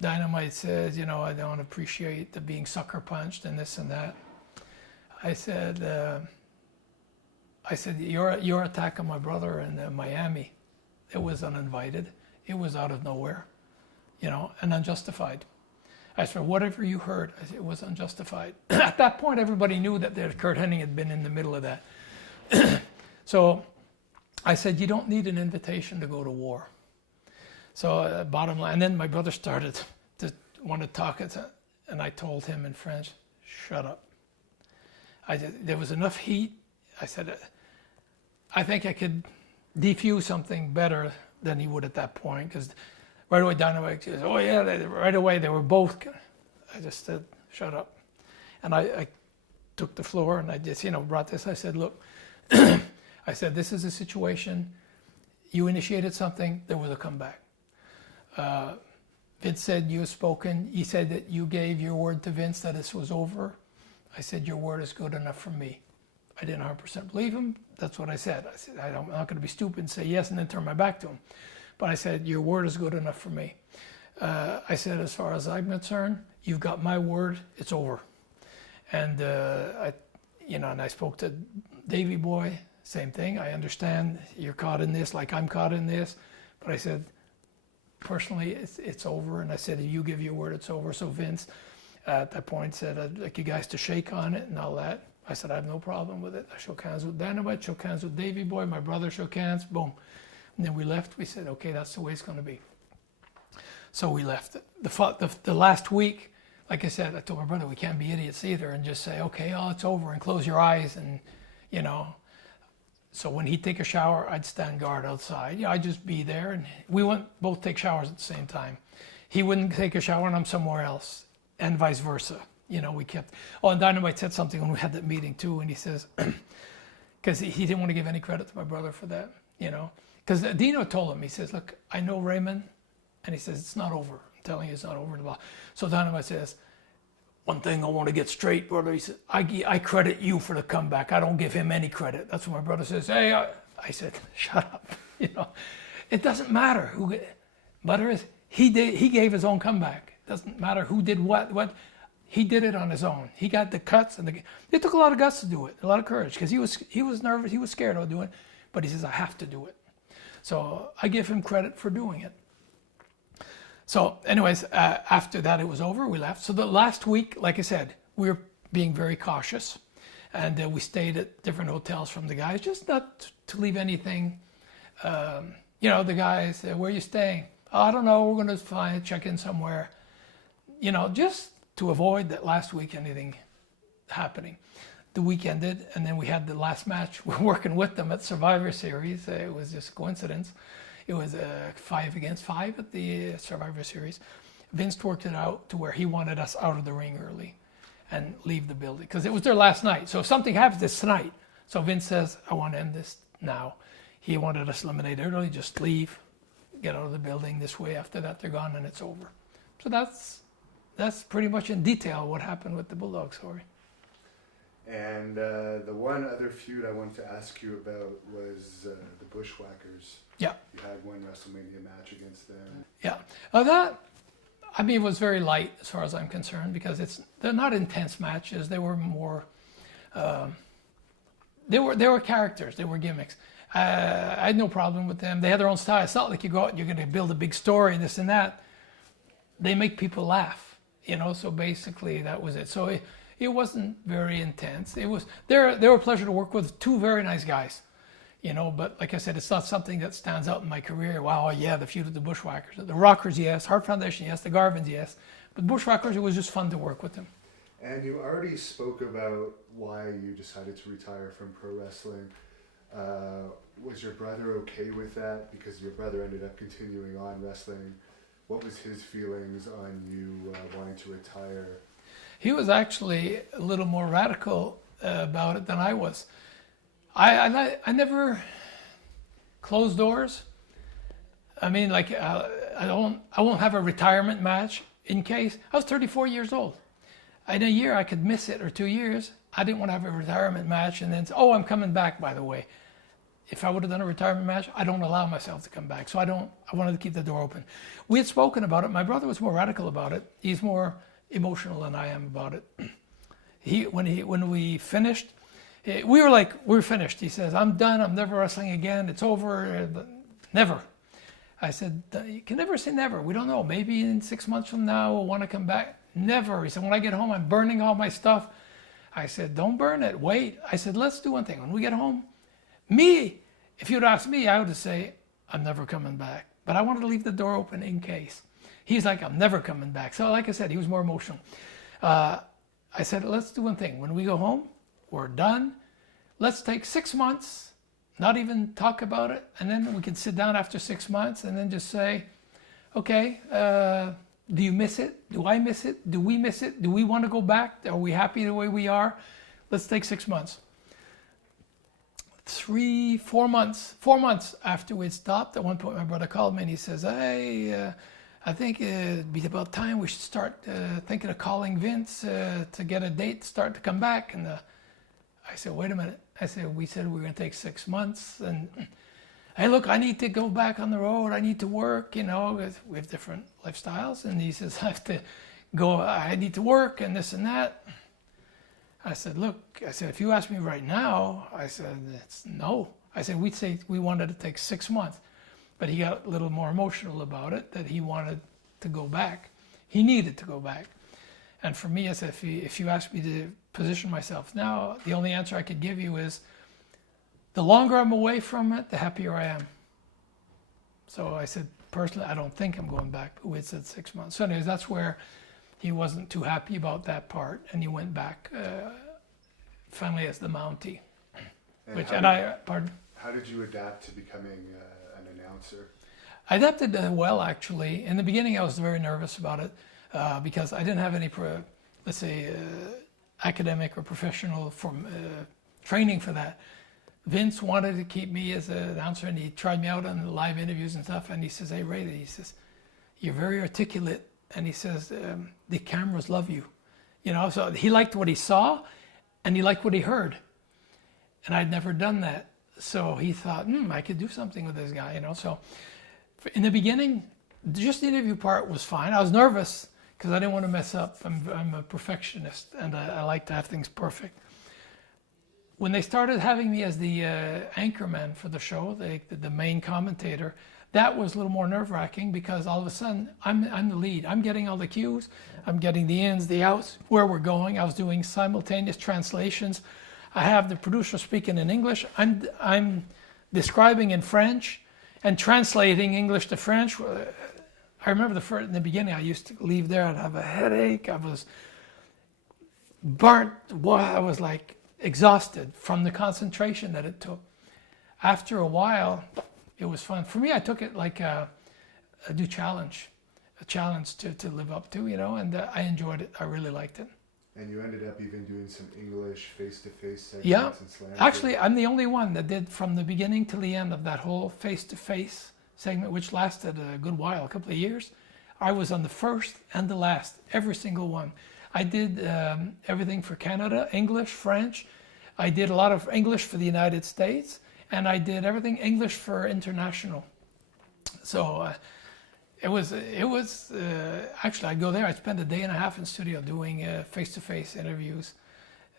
Dynamite says, you know, I don't appreciate the being sucker punched and this and that. I said, your attack on my brother in Miami, it was uninvited. It was out of nowhere, you know, and unjustified. I said, whatever you heard, I said, it was unjustified. At that point, everybody knew that Kurt Hennig had been in the middle of that. So I said, you don't need an invitation to go to war. So bottom line, and then my brother started to want to talk, and I told him in French, shut up. There was enough heat. I said, I think I could defuse something better than he would at that point, because right away Dynamite says, oh yeah, right away they were both. I just said, shut up. And I took the floor and I just, you know, brought this. I said, look, I said, this is a situation. You initiated something, there was a comeback. Vince said, you have spoken. He said that you gave your word to Vince that this was over. I said, your word is good enough for me. I didn't 100% believe him. That's what I said. I said, I'm not going to be stupid and say yes and then turn my back to him. But I said, your word is good enough for me. I said, as far as I'm concerned, you've got my word, it's over. And and I spoke to Davey Boy, same thing. I understand you're caught in this like I'm caught in this. But I said, personally, it's over. And I said, if you give your word, it's over. So Vince, at that point, said, I'd like you guys to shake on it and all that. I said, I have no problem with it. I shook hands with Dynamite, shook hands with Davey Boy, my brother shook hands, boom. And then we left. We said, okay, that's the way it's going to be. So we left. The last week, like I said, I told my brother, we can't be idiots either and just say, okay, it's over and close your eyes and, So when he'd take a shower, I'd stand guard outside. I'd just be there and we wouldn't both take showers at the same time. He wouldn't take a shower and I'm somewhere else and vice versa. We kept, and Dynamite said something when we had that meeting too, and he says, because he didn't want to give any credit to my brother for that, because Dino told him, he says, look, I know Raymond, and he says, it's not over. I'm telling you, it's not over. So Dynamite says, one thing I want to get straight, brother, he said, I credit you for the comeback. I don't give him any credit. That's what my brother says. Hey, I said, shut up. It doesn't matter who, matter is, he gave his own comeback. It doesn't matter who did what. He did it on his own. He got the cuts and it took a lot of guts to do it, a lot of courage, because he was nervous, he was scared of doing it, but he says, I have to do it. So I give him credit for doing it. So anyways, after that it was over, we left. So the last week, like I said, we were being very cautious, and we stayed at different hotels from the guys, just not to leave anything. The guys, where are you staying? Oh, I don't know, we're going to check in somewhere. Just to avoid that last week anything happening. The week ended, and then we had the last match. We're working with them at Survivor Series. It was just a coincidence. It was 5 against 5 at the Survivor Series. Vince worked it out to where he wanted us out of the ring early and leave the building, because it was their last night. So if something happens, it's tonight. So Vince says, I want to end this now. He wanted us eliminated early, just leave, get out of the building this way. After that, they're gone and it's over. So that's pretty much in detail what happened with the Bulldogs story. And the one other feud I wanted to ask you about was the Bushwhackers. Yeah. You had one WrestleMania match against them. Yeah. It was very light as far as I'm concerned, because they're not intense matches. They were more, they were characters. They were gimmicks. I had no problem with them. They had their own style. It's not like you go out and you're going to build a big story and this and that. They make people laugh. So basically that was it. So it wasn't very intense. They were a pleasure to work with, two very nice guys, but like I said, it's not something that stands out in my career. Wow, yeah, the feud with the Bushwhackers. The Rockers, yes. Heart Foundation, yes. The Garvins, yes. But Bushwhackers, it was just fun to work with them. And you already spoke about why you decided to retire from pro wrestling. Was your brother okay with that? Because your brother ended up continuing on wrestling. What was his feelings on you wanting to retire? He was actually a little more radical about it than I was. I never closed doors. I mean, I won't have a retirement match in case. I was 34 years old. In a year I could miss it, or 2 years. I didn't want to have a retirement match and then say, I'm coming back, by the way. If I would have done a retirement match, I don't allow myself to come back. So I wanted to keep the door open. We had spoken about it. My brother was more radical about it. He's more emotional than I am about it. When we finished, we were finished. He says, I'm done. I'm never wrestling again. It's over. Never. I said, you can never say never. We don't know. Maybe in 6 months from now, we'll want to come back. Never. He said, when I get home, I'm burning all my stuff. I said, don't burn it. Wait. I said, let's do one thing. When we get home, if you'd asked me, I would say, I'm never coming back. But I wanted to leave the door open in case. He's like, I'm never coming back. So like I said, he was more emotional. I said, let's do one thing. When we go home, we're done. Let's take 6 months, not even talk about it. And then we can sit down after 6 months and then just say, okay, do you miss it? Do I miss it? Do we miss it? Do we want to go back? Are we happy the way we are? Let's take 6 months. 4 months after we'd stopped, at one point my brother called me and he says, "Hey, I think it'd be about time we should start thinking of calling Vince to get a date to start to come back." And I said, "Wait a minute." I said, "We said we were going to take 6 months. And hey, look, I need to go back on the road. I need to work, 'cause we have different lifestyles." And he says, "I have to go, I need to work and this and that." I said, "Look," I said, "if you ask me right now," I said, "it's no." I said, "We'd say we wanted to take 6 months." But he got a little more emotional about it, that he wanted to go back. He needed to go back. And for me, I said, if you ask me to position myself now, the only answer I could give you is, the longer I'm away from it, the happier I am. So I said, personally, I don't think I'm going back, but we had said 6 months. So anyways, that's where he wasn't too happy about that part, and he went back finally as the Mountie. Pardon? How did you adapt to becoming an announcer? I adapted well, actually. In the beginning, I was very nervous about it because I didn't have any, academic or professional training for that. Vince wanted to keep me as an announcer, and he tried me out on the live interviews and stuff. And he says, "Hey, Ray," he says, "you're very articulate," and he says, "the cameras love you." So he liked what he saw, and he liked what he heard, and I'd never done that. So he thought, I could do something with this guy, So in the beginning, just the interview part was fine. I was nervous because I didn't want to mess up. I'm a perfectionist, and I like to have things perfect. When they started having me as the anchorman for the show, the main commentator, that was a little more nerve-wracking because all of a sudden I'm the lead. I'm getting all the cues. I'm getting the ins, the outs, where we're going. I was doing simultaneous translations. I have the producer speaking in English. I'm describing in French and translating English to French. I remember in the beginning, I used to leave there. I'd have a headache. I was burnt. I was like exhausted from the concentration that it took. After a while, it was fun. For me, I took it like a new challenge, a challenge to live up to, and I enjoyed it. I really liked it. And you ended up even doing some English face-to-face segments. Yeah, and slams. actually, I'm the only one that did from the beginning to the end of that whole face-to-face segment, which lasted a good while, a couple of years. I was on the first and the last, every single one. I did everything for Canada, English, French. I did a lot of English for the United States, and I did everything English for international. So it was actually, I'd go there, I'd spend a day and a half in studio doing face-to-face interviews.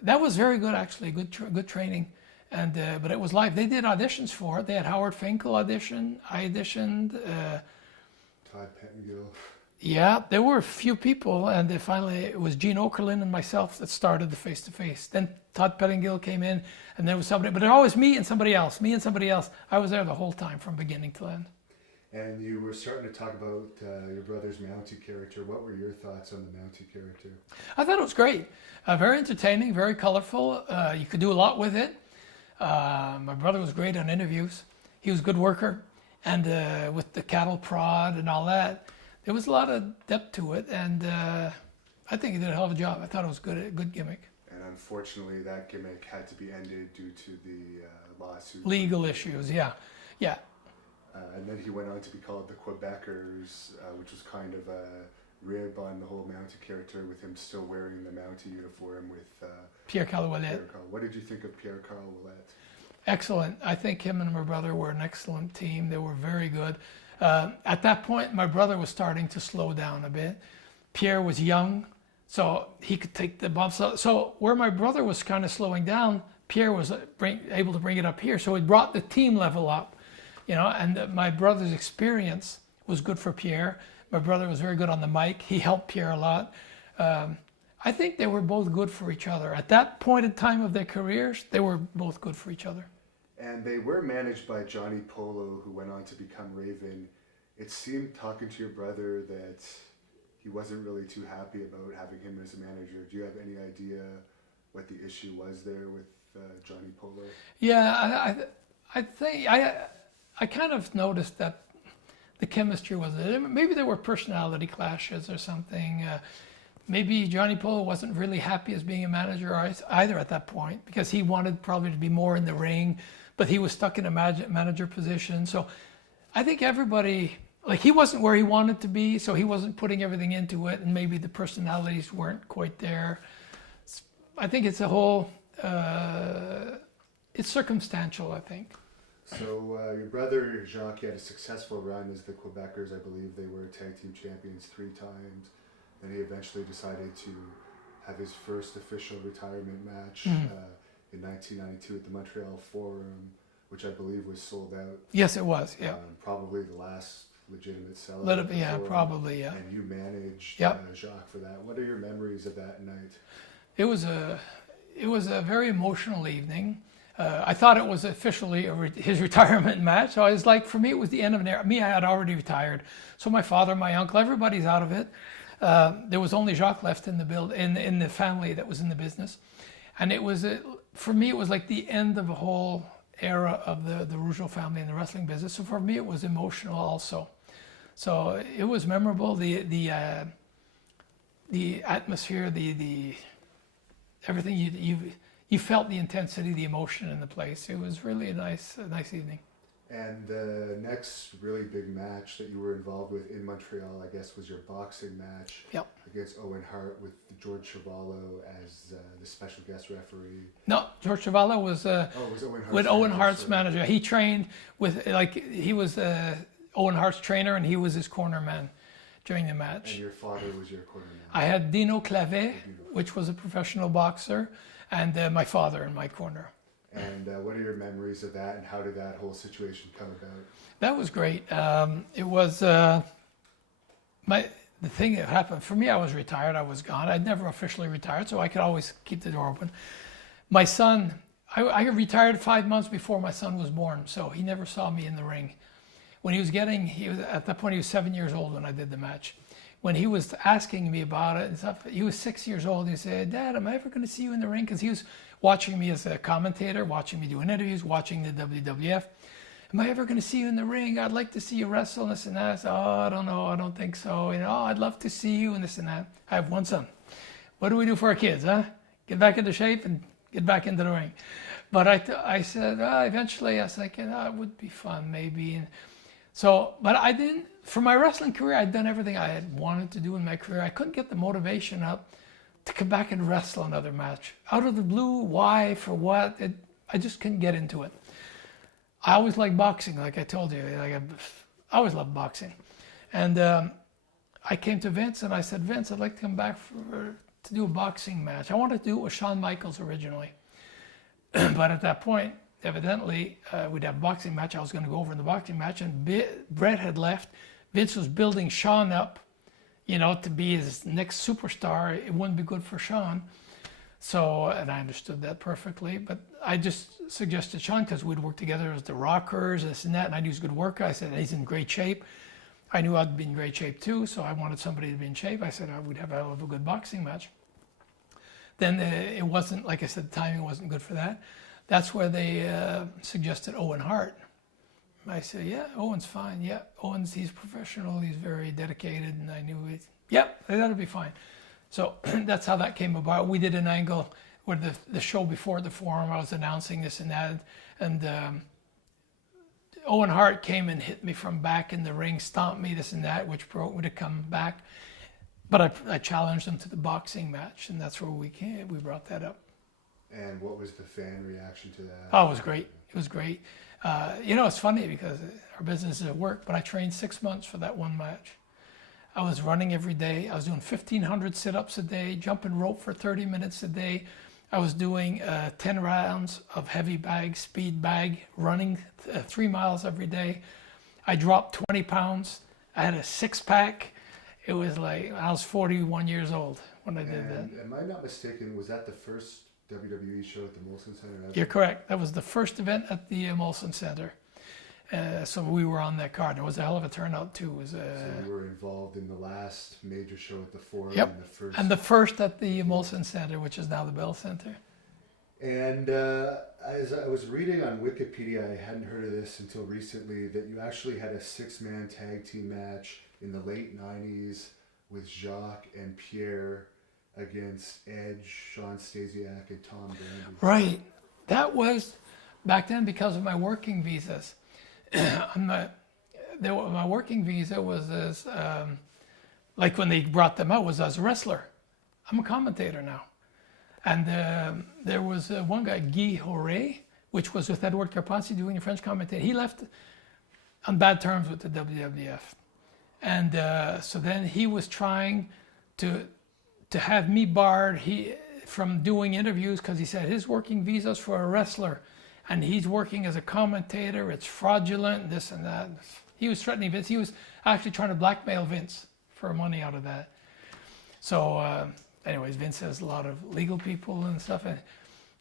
That was very good, actually, good training. And but it was live. They did auditions for it. They had Howard Finkel audition. I auditioned. Todd Pettengill. Yeah, there were a few people, and finally it was Gene Okerlund and myself that started the face-to-face. Then Todd Pettengill came in, and there was somebody, but it was always me and somebody else, I was there the whole time from beginning to end. And you were starting to talk about your brother's Mountie character. What were your thoughts on the Mountie character? I thought it was great. Very entertaining, very colorful. You could do a lot with it. My brother was great on interviews. He was a good worker. And with the cattle prod and all that, there was a lot of depth to it. And I think he did a hell of a job. I thought it was a good gimmick. And unfortunately, that gimmick had to be ended due to the lawsuit. Legal issues, yeah. And then he went on to be called the Quebecers, which was kind of a rib on the whole Mountie character, with him still wearing the Mountie uniform with Pierre-Carl Ouellet. What did you think of Pierre-Carl Ouellet? Excellent. I think him and my brother were an excellent team. They were very good. At that point, my brother was starting to slow down a bit. Pierre was young, so he could take the bumps. So where my brother was kind of slowing down, Pierre was able to bring it up here. So it brought the team level up. And my brother's experience was good for Pierre. My brother was very good on the mic. He helped Pierre a lot. I think they were both good for each other. At that point in time of their careers, they were both good for each other. And they were managed by Johnny Polo, who went on to become Raven. It seemed, talking to your brother, that he wasn't really too happy about having him as a manager. Do you have any idea what the issue was there with Johnny Polo? Yeah, I think I kind of noticed that the chemistry was there. Maybe there were personality clashes or something. Maybe Johnny Polo wasn't really happy as being a manager either at that point, because he wanted probably to be more in the ring, but he was stuck in a manager position. So I think everybody, like he wasn't where he wanted to be, so he wasn't putting everything into it, and maybe the personalities weren't quite there. I think it's a whole, it's circumstantial, I think. So your brother Jacques had a successful run as the Quebecers. I believe they were tag team champions 3 times. Then he eventually decided to have his first official retirement match in 1992 at the Montreal Forum, which I believe was sold out. Yes, it was. Yeah. Probably the last legitimate sellout. Yeah, probably. Yeah. And you managed Jacques for that. What are your memories of that night? It was a very emotional evening. I thought it was officially his retirement match. So I was like, for me, it was the end of an era. Me, I had already retired. So my father, my uncle, everybody's out of it. There was only Jacques left in the in the family that was in the business. And it was, for me, it was like the end of a whole era of the Rougeau family in the wrestling business. So for me, it was emotional also. So it was memorable. The atmosphere, the everything you felt the intensity, the emotion in the place. It was really a nice evening. And the next really big match that you were involved with in Montreal, I guess, was your boxing match against Owen Hart with George Chavallo as the special guest referee. No, George Chavallo was Owen Hart's manager. He trained with, he was Owen Hart's trainer, and he was his corner man during the match. And your father was your corner man. I had Dino Clavet, which was a professional boxer, and my father in my corner. And what are your memories of that, and how did that whole situation come about? That was great. It was the thing that happened for me. I was retired. I was gone. I'd never officially retired, so I could always keep the door open. My son, I retired 5 months before my son was born, so he never saw me in the ring. When he was at that point he was 7 years old when I did the match. When he was asking me about it and stuff, he was 6 years old. He said, "Dad, am I ever going to see you in the ring?" Because he was watching me as a commentator, watching me doing interviews, watching the WWF. "Am I ever going to see you in the ring? I'd like to see you wrestle," and this and that. I said, "Oh, I don't know. I don't think so. I'd love to see you," and this and that. I have one son. What do we do for our kids, huh? Get back into shape and get back into the ring. But I said, eventually, I was like, it would be fun, maybe. And so, but I didn't. For my wrestling career, I'd done everything I had wanted to do in my career. I couldn't get the motivation up to come back and wrestle another match. Out of the blue, why, for what? I just couldn't get into it. I always liked boxing, like I told you. I always loved boxing. And I came to Vince and I said, "Vince, I'd like to come back to do a boxing match." I wanted to do it with Shawn Michaels originally. But at that point, evidently, we'd have a boxing match. I was going to go over in the boxing match, and Brett had left. Vince was building Shawn up, to be his next superstar. It wouldn't be good for Shawn. So, and I understood that perfectly, but I just suggested Shawn because we'd work together as the Rockers, this and that, and I knew he was a good worker. I said, he's in great shape. I knew I'd be in great shape too, so I wanted somebody to be in shape. I said, we'd have a good boxing match. Then it wasn't, like I said, the timing wasn't good for that. That's where they suggested Owen Hart. I said, "Yeah, Owen's fine. Yeah, he's professional. He's very dedicated." And I knew, that'll be fine. So that's how that came about. We did an angle where the show before the Forum, I was announcing this and that. And Owen Hart came and hit me from back in the ring, stomped me, this and that, which broke me to come back. But I challenged him to the boxing match, and that's where we brought that up. And what was the fan reaction to that? Oh, it was great. It was great. It's funny because our business is at work, but I trained 6 months for that one match. I was running every day. I was doing 1,500 sit-ups a day, jumping rope for 30 minutes a day. I was doing 10 rounds of heavy bag, speed bag, running 3 miles every day. I dropped 20 pounds. I had a six-pack. It was like I was 41 years old when I did that. Am I not mistaken, was that the first WWE show at the Molson Center? You're correct. That was the first event at the Molson Center. So we were on that card. It was a hell of a turnout too. So you were involved in the last major show at the Forum. Yep. And the first at the Molson Center, which is now the Bell Center. And as I was reading on Wikipedia, I hadn't heard of this until recently, that you actually had a 6-man tag team match in the late 90s with Jacques and Pierre against Edge, Sean Stasiak, and Tom Brady. Right. That was back then, because of my working visas, my working visa was as, like when they brought them out, was as a wrestler. I'm a commentator now. And there was one guy, Guy Horay, which was with Edward Carpentier doing the French commentator. He left on bad terms with the WWF. And so then he was trying to have me barred from doing interviews because he said his working visa's for a wrestler and he's working as a commentator, it's fraudulent, this and that. He was threatening Vince. He was actually trying to blackmail Vince for money out of that. So anyways, Vince has a lot of legal people and stuff, and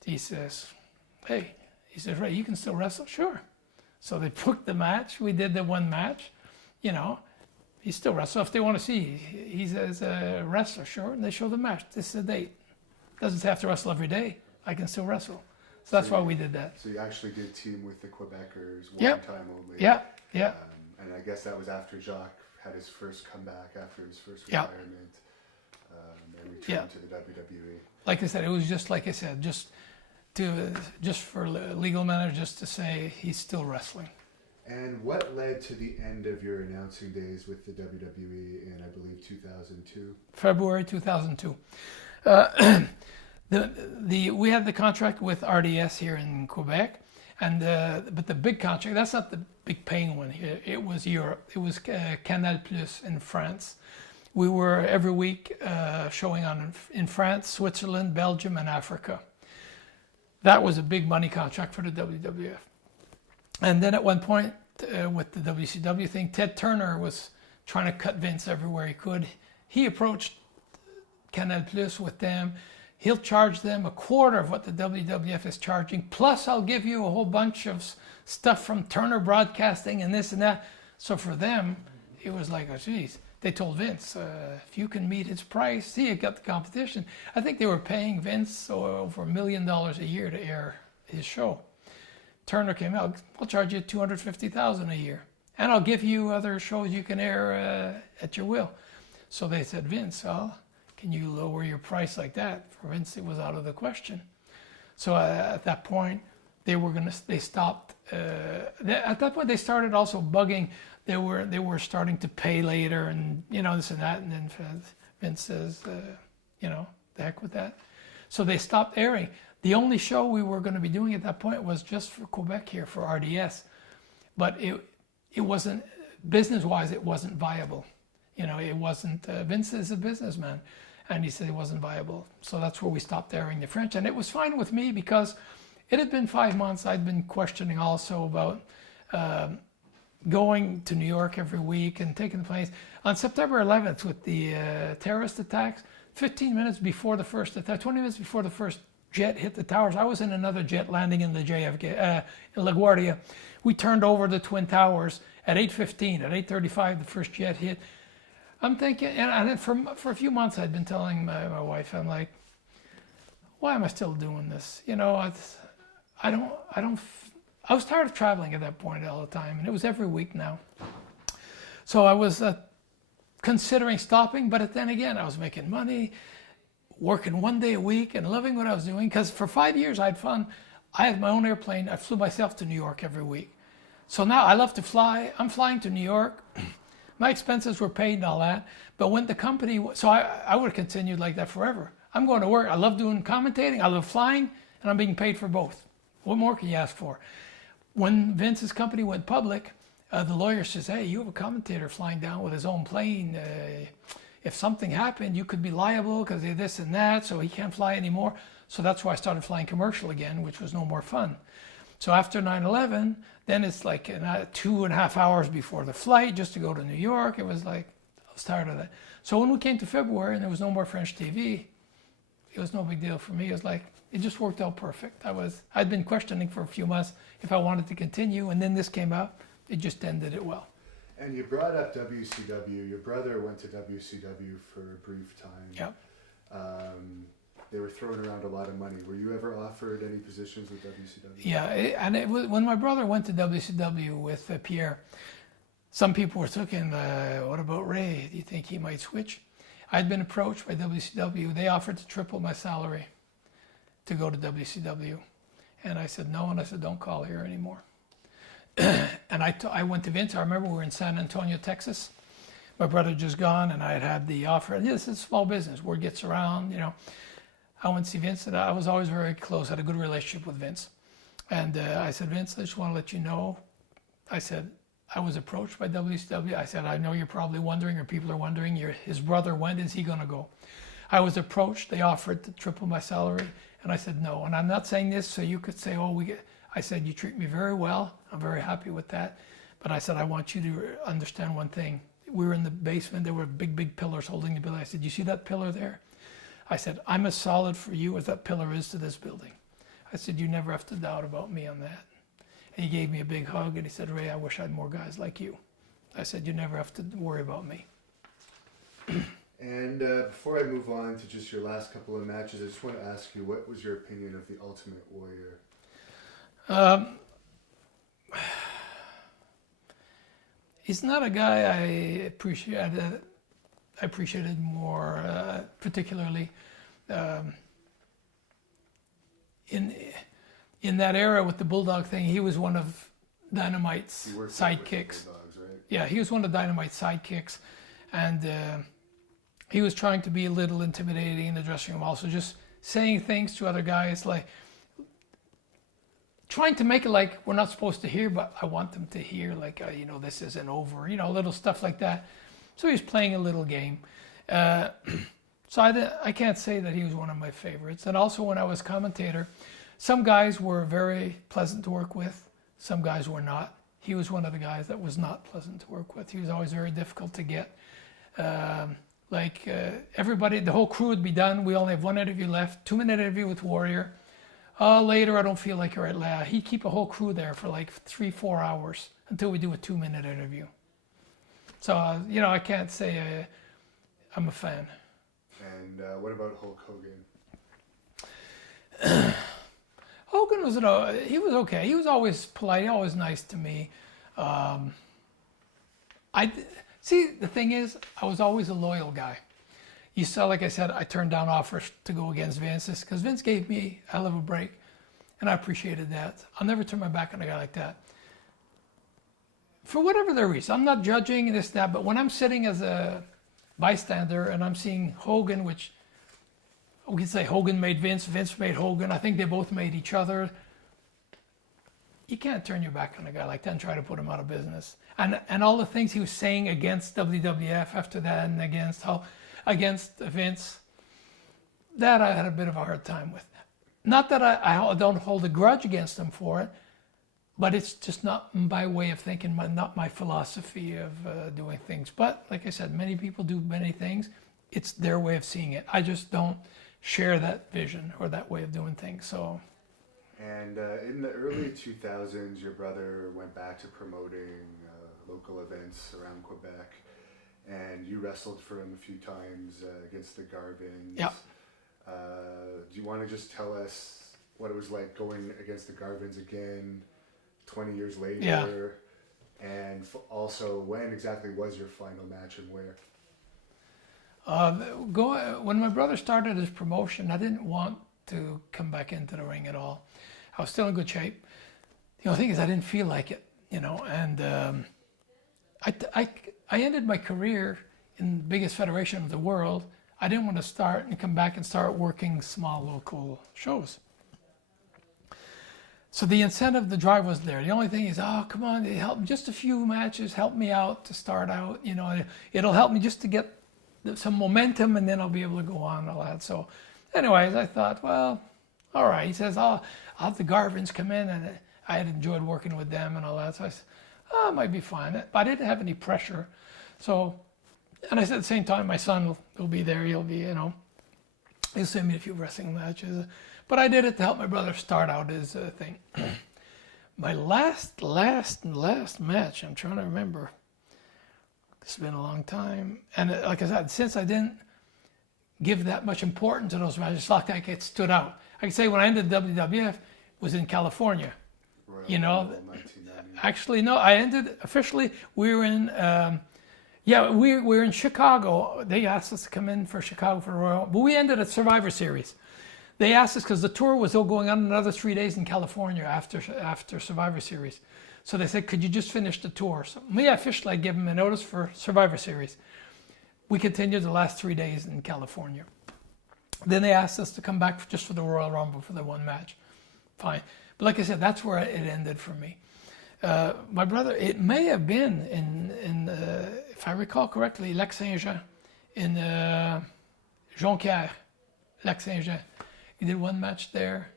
he says, hey, he says, Ray, you can still wrestle? Sure. So they booked the match. We did the one match, you know. He still wrestles. If they want to see, he's as a wrestler, sure. And they show the match. This is the date. Doesn't have to wrestle every day. I can still wrestle. So that's why we did that. So you actually did team with the Quebecers one Yep. time only. Yeah, yeah. And I guess that was after Jacques had his first comeback after his first Yeah. retirement and returned to the WWE. Like I said, it was just like I said, just for legal matters, just to say he's still wrestling. And what led to the end of your announcing days with the WWE in, I believe, 2002? February 2002. We had the contract with RDS here in Quebec, and but the big contract, that's not the big paying one here. It was Europe. It was Canal Plus in France. We were every week showing on in France, Switzerland, Belgium, and Africa. That was a big money contract for the WWF. And then at one point with the WCW thing, Ted Turner was trying to cut Vince everywhere he could. He approached Canal Plus with them. He'll charge them a quarter of what the WWF is charging, plus I'll give you a whole bunch of stuff from Turner Broadcasting and this and that. So for them, it was like, oh geez. They told Vince, if you can meet his price, he had got the competition. I think they were paying Vince over $1 million a year to air his show. Turner came out, I'll charge you $250,000 a year, and I'll give you other shows you can air at your will. So they said, Vince, can you lower your price like that? For Vince, it was out of the question. So at that point, they stopped. At that point, they started also bugging. They were starting to pay later, and this and that. And then Vince says, the heck with that. So they stopped airing. The only show we were going to be doing at that point was just for Quebec here, for RDS. But it wasn't, business-wise, it wasn't viable. It wasn't, Vince is a businessman, and he said it wasn't viable. So that's where we stopped airing the French. And it was fine with me because it had been 5 months. I'd been questioning also about going to New York every week and taking the planes. On September 11th, with the terrorist attacks, 15 minutes before the first attack, 20 minutes before the first jet hit the towers, I was in another jet landing in the JFK, in LaGuardia. We turned over the Twin Towers at 8:15. At 8:35, the first jet hit. I'm thinking, and then for a few months, I'd been telling my wife, I'm like, why am I still doing this? I was tired of traveling at that point all the time, and it was every week now. So I was considering stopping, but then again, I was making money, working 1 day a week and loving what I was doing, because for 5 years I had fun. I had my own airplane. I flew myself to New York every week. So now I love to fly. I'm flying to New York. My expenses were paid and all that. But when the company, so I would have continued like that forever. I'm going to work. I love doing commentating. I love flying, and I'm being paid for both. What more can you ask for? When Vince's company went public, the lawyer says, hey, you have a commentator flying down with his own plane. If something happened, you could be liable because of this and that, so he can't fly anymore. So that's why I started flying commercial again, which was no more fun. So after 9/11, then it's like 2.5 hours before the flight just to go to New York. It was like, I was tired of that. So when we came to February and there was no more French TV, it was no big deal for me. It was like, it just worked out perfect. I'd been questioning for a few months if I wanted to continue, and then this came out. It just ended it well. And you brought up WCW. Your brother went to WCW for a brief time. Yep. They were throwing around a lot of money. Were you ever offered any positions with WCW? Yeah, it was, when my brother went to WCW with Pierre, some people were thinking, what about Ray? Do you think he might switch? I'd been approached by WCW. They offered to triple my salary to go to WCW. And I said, no. And I said, don't call here anymore. And I went to Vince. I remember we were in San Antonio, Texas. My brother had just gone, and I had the offer. And this is small business. Word gets around, you know. I went to see Vince, and I was always very close. I had a good relationship with Vince. And I said, Vince, I just want to let you know. I said, I was approached by WCW. I said, I know you're probably wondering, or people are wondering, his brother, when is he going to go? I was approached. They offered to triple my salary. And I said, no. And I'm not saying this so you could say, I said, you treat me very well. I'm very happy with that. But I said, I want you to understand one thing. We were in the basement. There were big, big pillars holding the building. I said, you see that pillar there? I said, I'm as solid for you as that pillar is to this building. I said, you never have to doubt about me on that. And he gave me a big hug, and he said, Ray, I wish I had more guys like you. I said, you never have to worry about me. And before I move on to just your last couple of matches, I just want to ask you, what was your opinion of the Ultimate Warrior? He's not a guy I appreciated more, particularly in that era with the Bulldog thing. He was one of Dynamite's sidekicks. Bulldogs, right? Yeah, he was one of Dynamite's sidekicks, and he was trying to be a little intimidating in the dressing room. Also, just saying things to other guys, like trying to make it like we're not supposed to hear, but I want them to hear, like, this isn't over, little stuff like that. So he's playing a little game. So I can't say that he was one of my favorites. And also when I was commentator, some guys were very pleasant to work with. Some guys were not. He was one of the guys that was not pleasant to work with. He was always very difficult to get. Everybody, the whole crew would be done. We only have one interview left, 2-minute interview with Warrior. Later, I don't feel like you're at he'd keep a whole crew there for like 3-4 hours until we do a 2-minute interview. So, I can't say I'm a fan. And what about Hulk Hogan? Hogan he was okay. He was always polite, always nice to me. See, the thing is, I was always a loyal guy. You saw, like I said, I turned down offers to go against Vince because Vince gave me a hell of a break, and I appreciated that. I'll never turn my back on a guy like that. For whatever the reason, I'm not judging this, that, but when I'm sitting as a bystander and I'm seeing Hogan, which we could say Hogan made Vince, Vince made Hogan, I think they both made each other. You can't turn your back on a guy like that and try to put him out of business. And all the things he was saying against WWF after that and against Vince, that I had a bit of a hard time with. Not that I don't hold a grudge against him for it, but it's just not my way of thinking, not my philosophy of doing things. But like I said, many people do many things. It's their way of seeing it. I just don't share that vision or that way of doing things. So. And in the early 2000s, your brother went back to promoting local events around Quebec, and you wrestled for him a few times against the Garvins. Yeah. Do you want to just tell us what it was like going against the Garvins again 20 years later? Yeah. And also, when exactly was your final match and where? When my brother started his promotion, I didn't want to come back into the ring at all. I was still in good shape. The thing is, I didn't feel like it, and I ended my career in the biggest federation of the world. I didn't want to start and come back and start working small local shows. So the incentive, the drive was there. The only thing is, come on, help just a few matches, help me out to start out. It'll help me just to get some momentum, and then I'll be able to go on and all that. So anyways, I thought, well, all right. He says, I'll have the Garvins come in, and I had enjoyed working with them and all that. So I said, it might be fine. But I didn't have any pressure. So, and I said at the same time, my son will be there. He'll be, he'll send me a few wrestling matches. But I did it to help my brother start out his thing. My last match, I'm trying to remember. It's been a long time. And like I said, since I didn't give that much importance to those matches, it's like it stood out. I can say when I ended WWF was in California. Royal Actually, no, I ended officially. We were in, we were in Chicago. They asked us to come in for Chicago for Royal, but we ended at Survivor Series. They asked us because the tour was still going on another 3 days in California after Survivor Series. So they said, could you just finish the tour? So me, officially, I give them a notice for Survivor Series. We continued the last 3 days in California. Then they asked us to come back just for the Royal Rumble for the one match. Fine. But like I said, that's where it ended for me. My brother, it may have been in if I recall correctly, Lac Saint-Jean, in Jonquière, Lac Saint-Jean. He did one match there,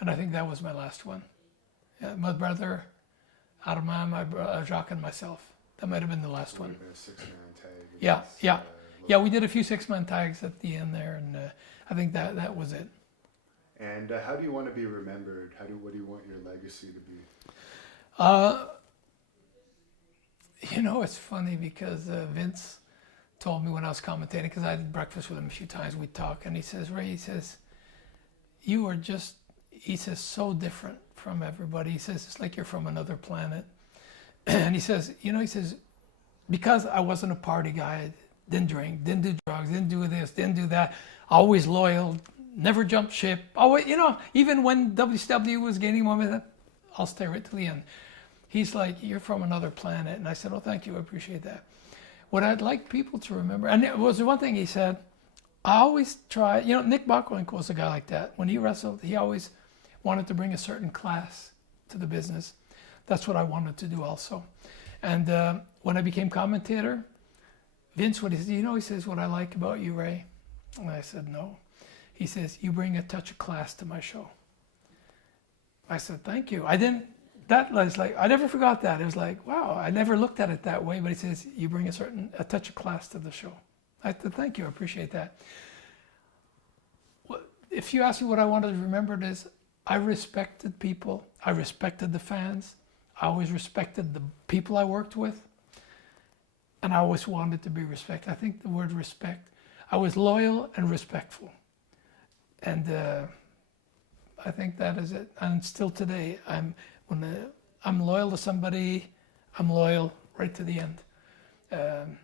and I think that was my last one. Yeah, my brother, Armand, Jacques, and myself. That might have been the last one. A 6-man tag. Yeah, we did a few 6-man tags at the end there, and I think that was it. And how do you want to be remembered? What do you want your legacy to be? It's funny because Vince told me when I was commentating, because I did breakfast with him a few times, we'd talk, and he says, Ray, he says, you are just, he says, so different from everybody. He says, it's like you're from another planet. And he says, he says, because I wasn't a party guy, didn't drink, didn't do drugs, didn't do this, didn't do that, always loyal, never jumped ship, always, even when WCW was gaining momentum, I'll stay right till the end. He's like, you're from another planet. And I said, oh, thank you, I appreciate that. What I'd like people to remember, and it was one thing he said, I always try, Nick Bockwink was a guy like that. When he wrestled, he always wanted to bring a certain class to the business. That's what I wanted to do also. And when I became commentator, Vince, what he said, he says, what I like about you, Ray? And I said, no. He says, you bring a touch of class to my show. I said, thank you. I never forgot that. It was like, wow, I never looked at it that way, but he says, you bring a touch of class to the show. I said, thank you, I appreciate that. If you ask me what I wanted to remember, it is I respected people. I respected the fans. I always respected the people I worked with. And I always wanted to be respected. I think the word respect, I was loyal and respectful. And I think that is it. And still today, when I'm loyal to somebody, I'm loyal right to the end.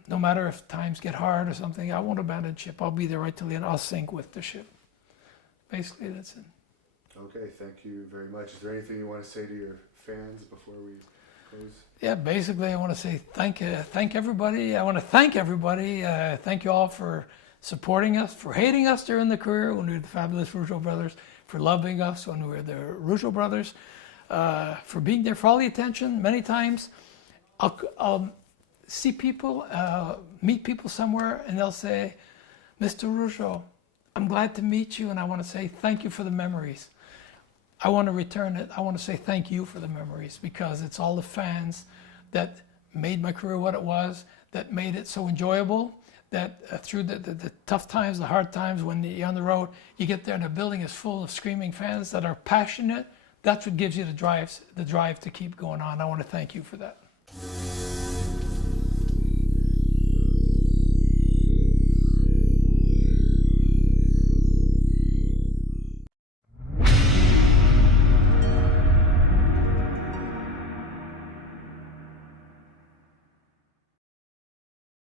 No matter if times get hard or something, I won't abandon ship. I'll be there right till the end. I'll sink with the ship. Basically, that's it. Okay, thank you very much. Is there anything you want to say to your fans before we close? Yeah, basically, I want to say thank everybody. I want to thank everybody. Thank you all for supporting us, for hating us during the career when we were the fabulous Rougeau brothers, for loving us when we were the Rougeau brothers, for being there for all the attention. Many times, I'll see people, meet people somewhere, and they'll say, Mr. Rougeau, I'm glad to meet you, and I want to say thank you for the memories. I want to return it. I want to say thank you for the memories, because it's all the fans that made my career what it was, that made it so enjoyable, that through the tough times, the hard times, when you're on the road, you get there and the building is full of screaming fans that are passionate. That's what gives you the drive to keep going on. I want to thank you for that.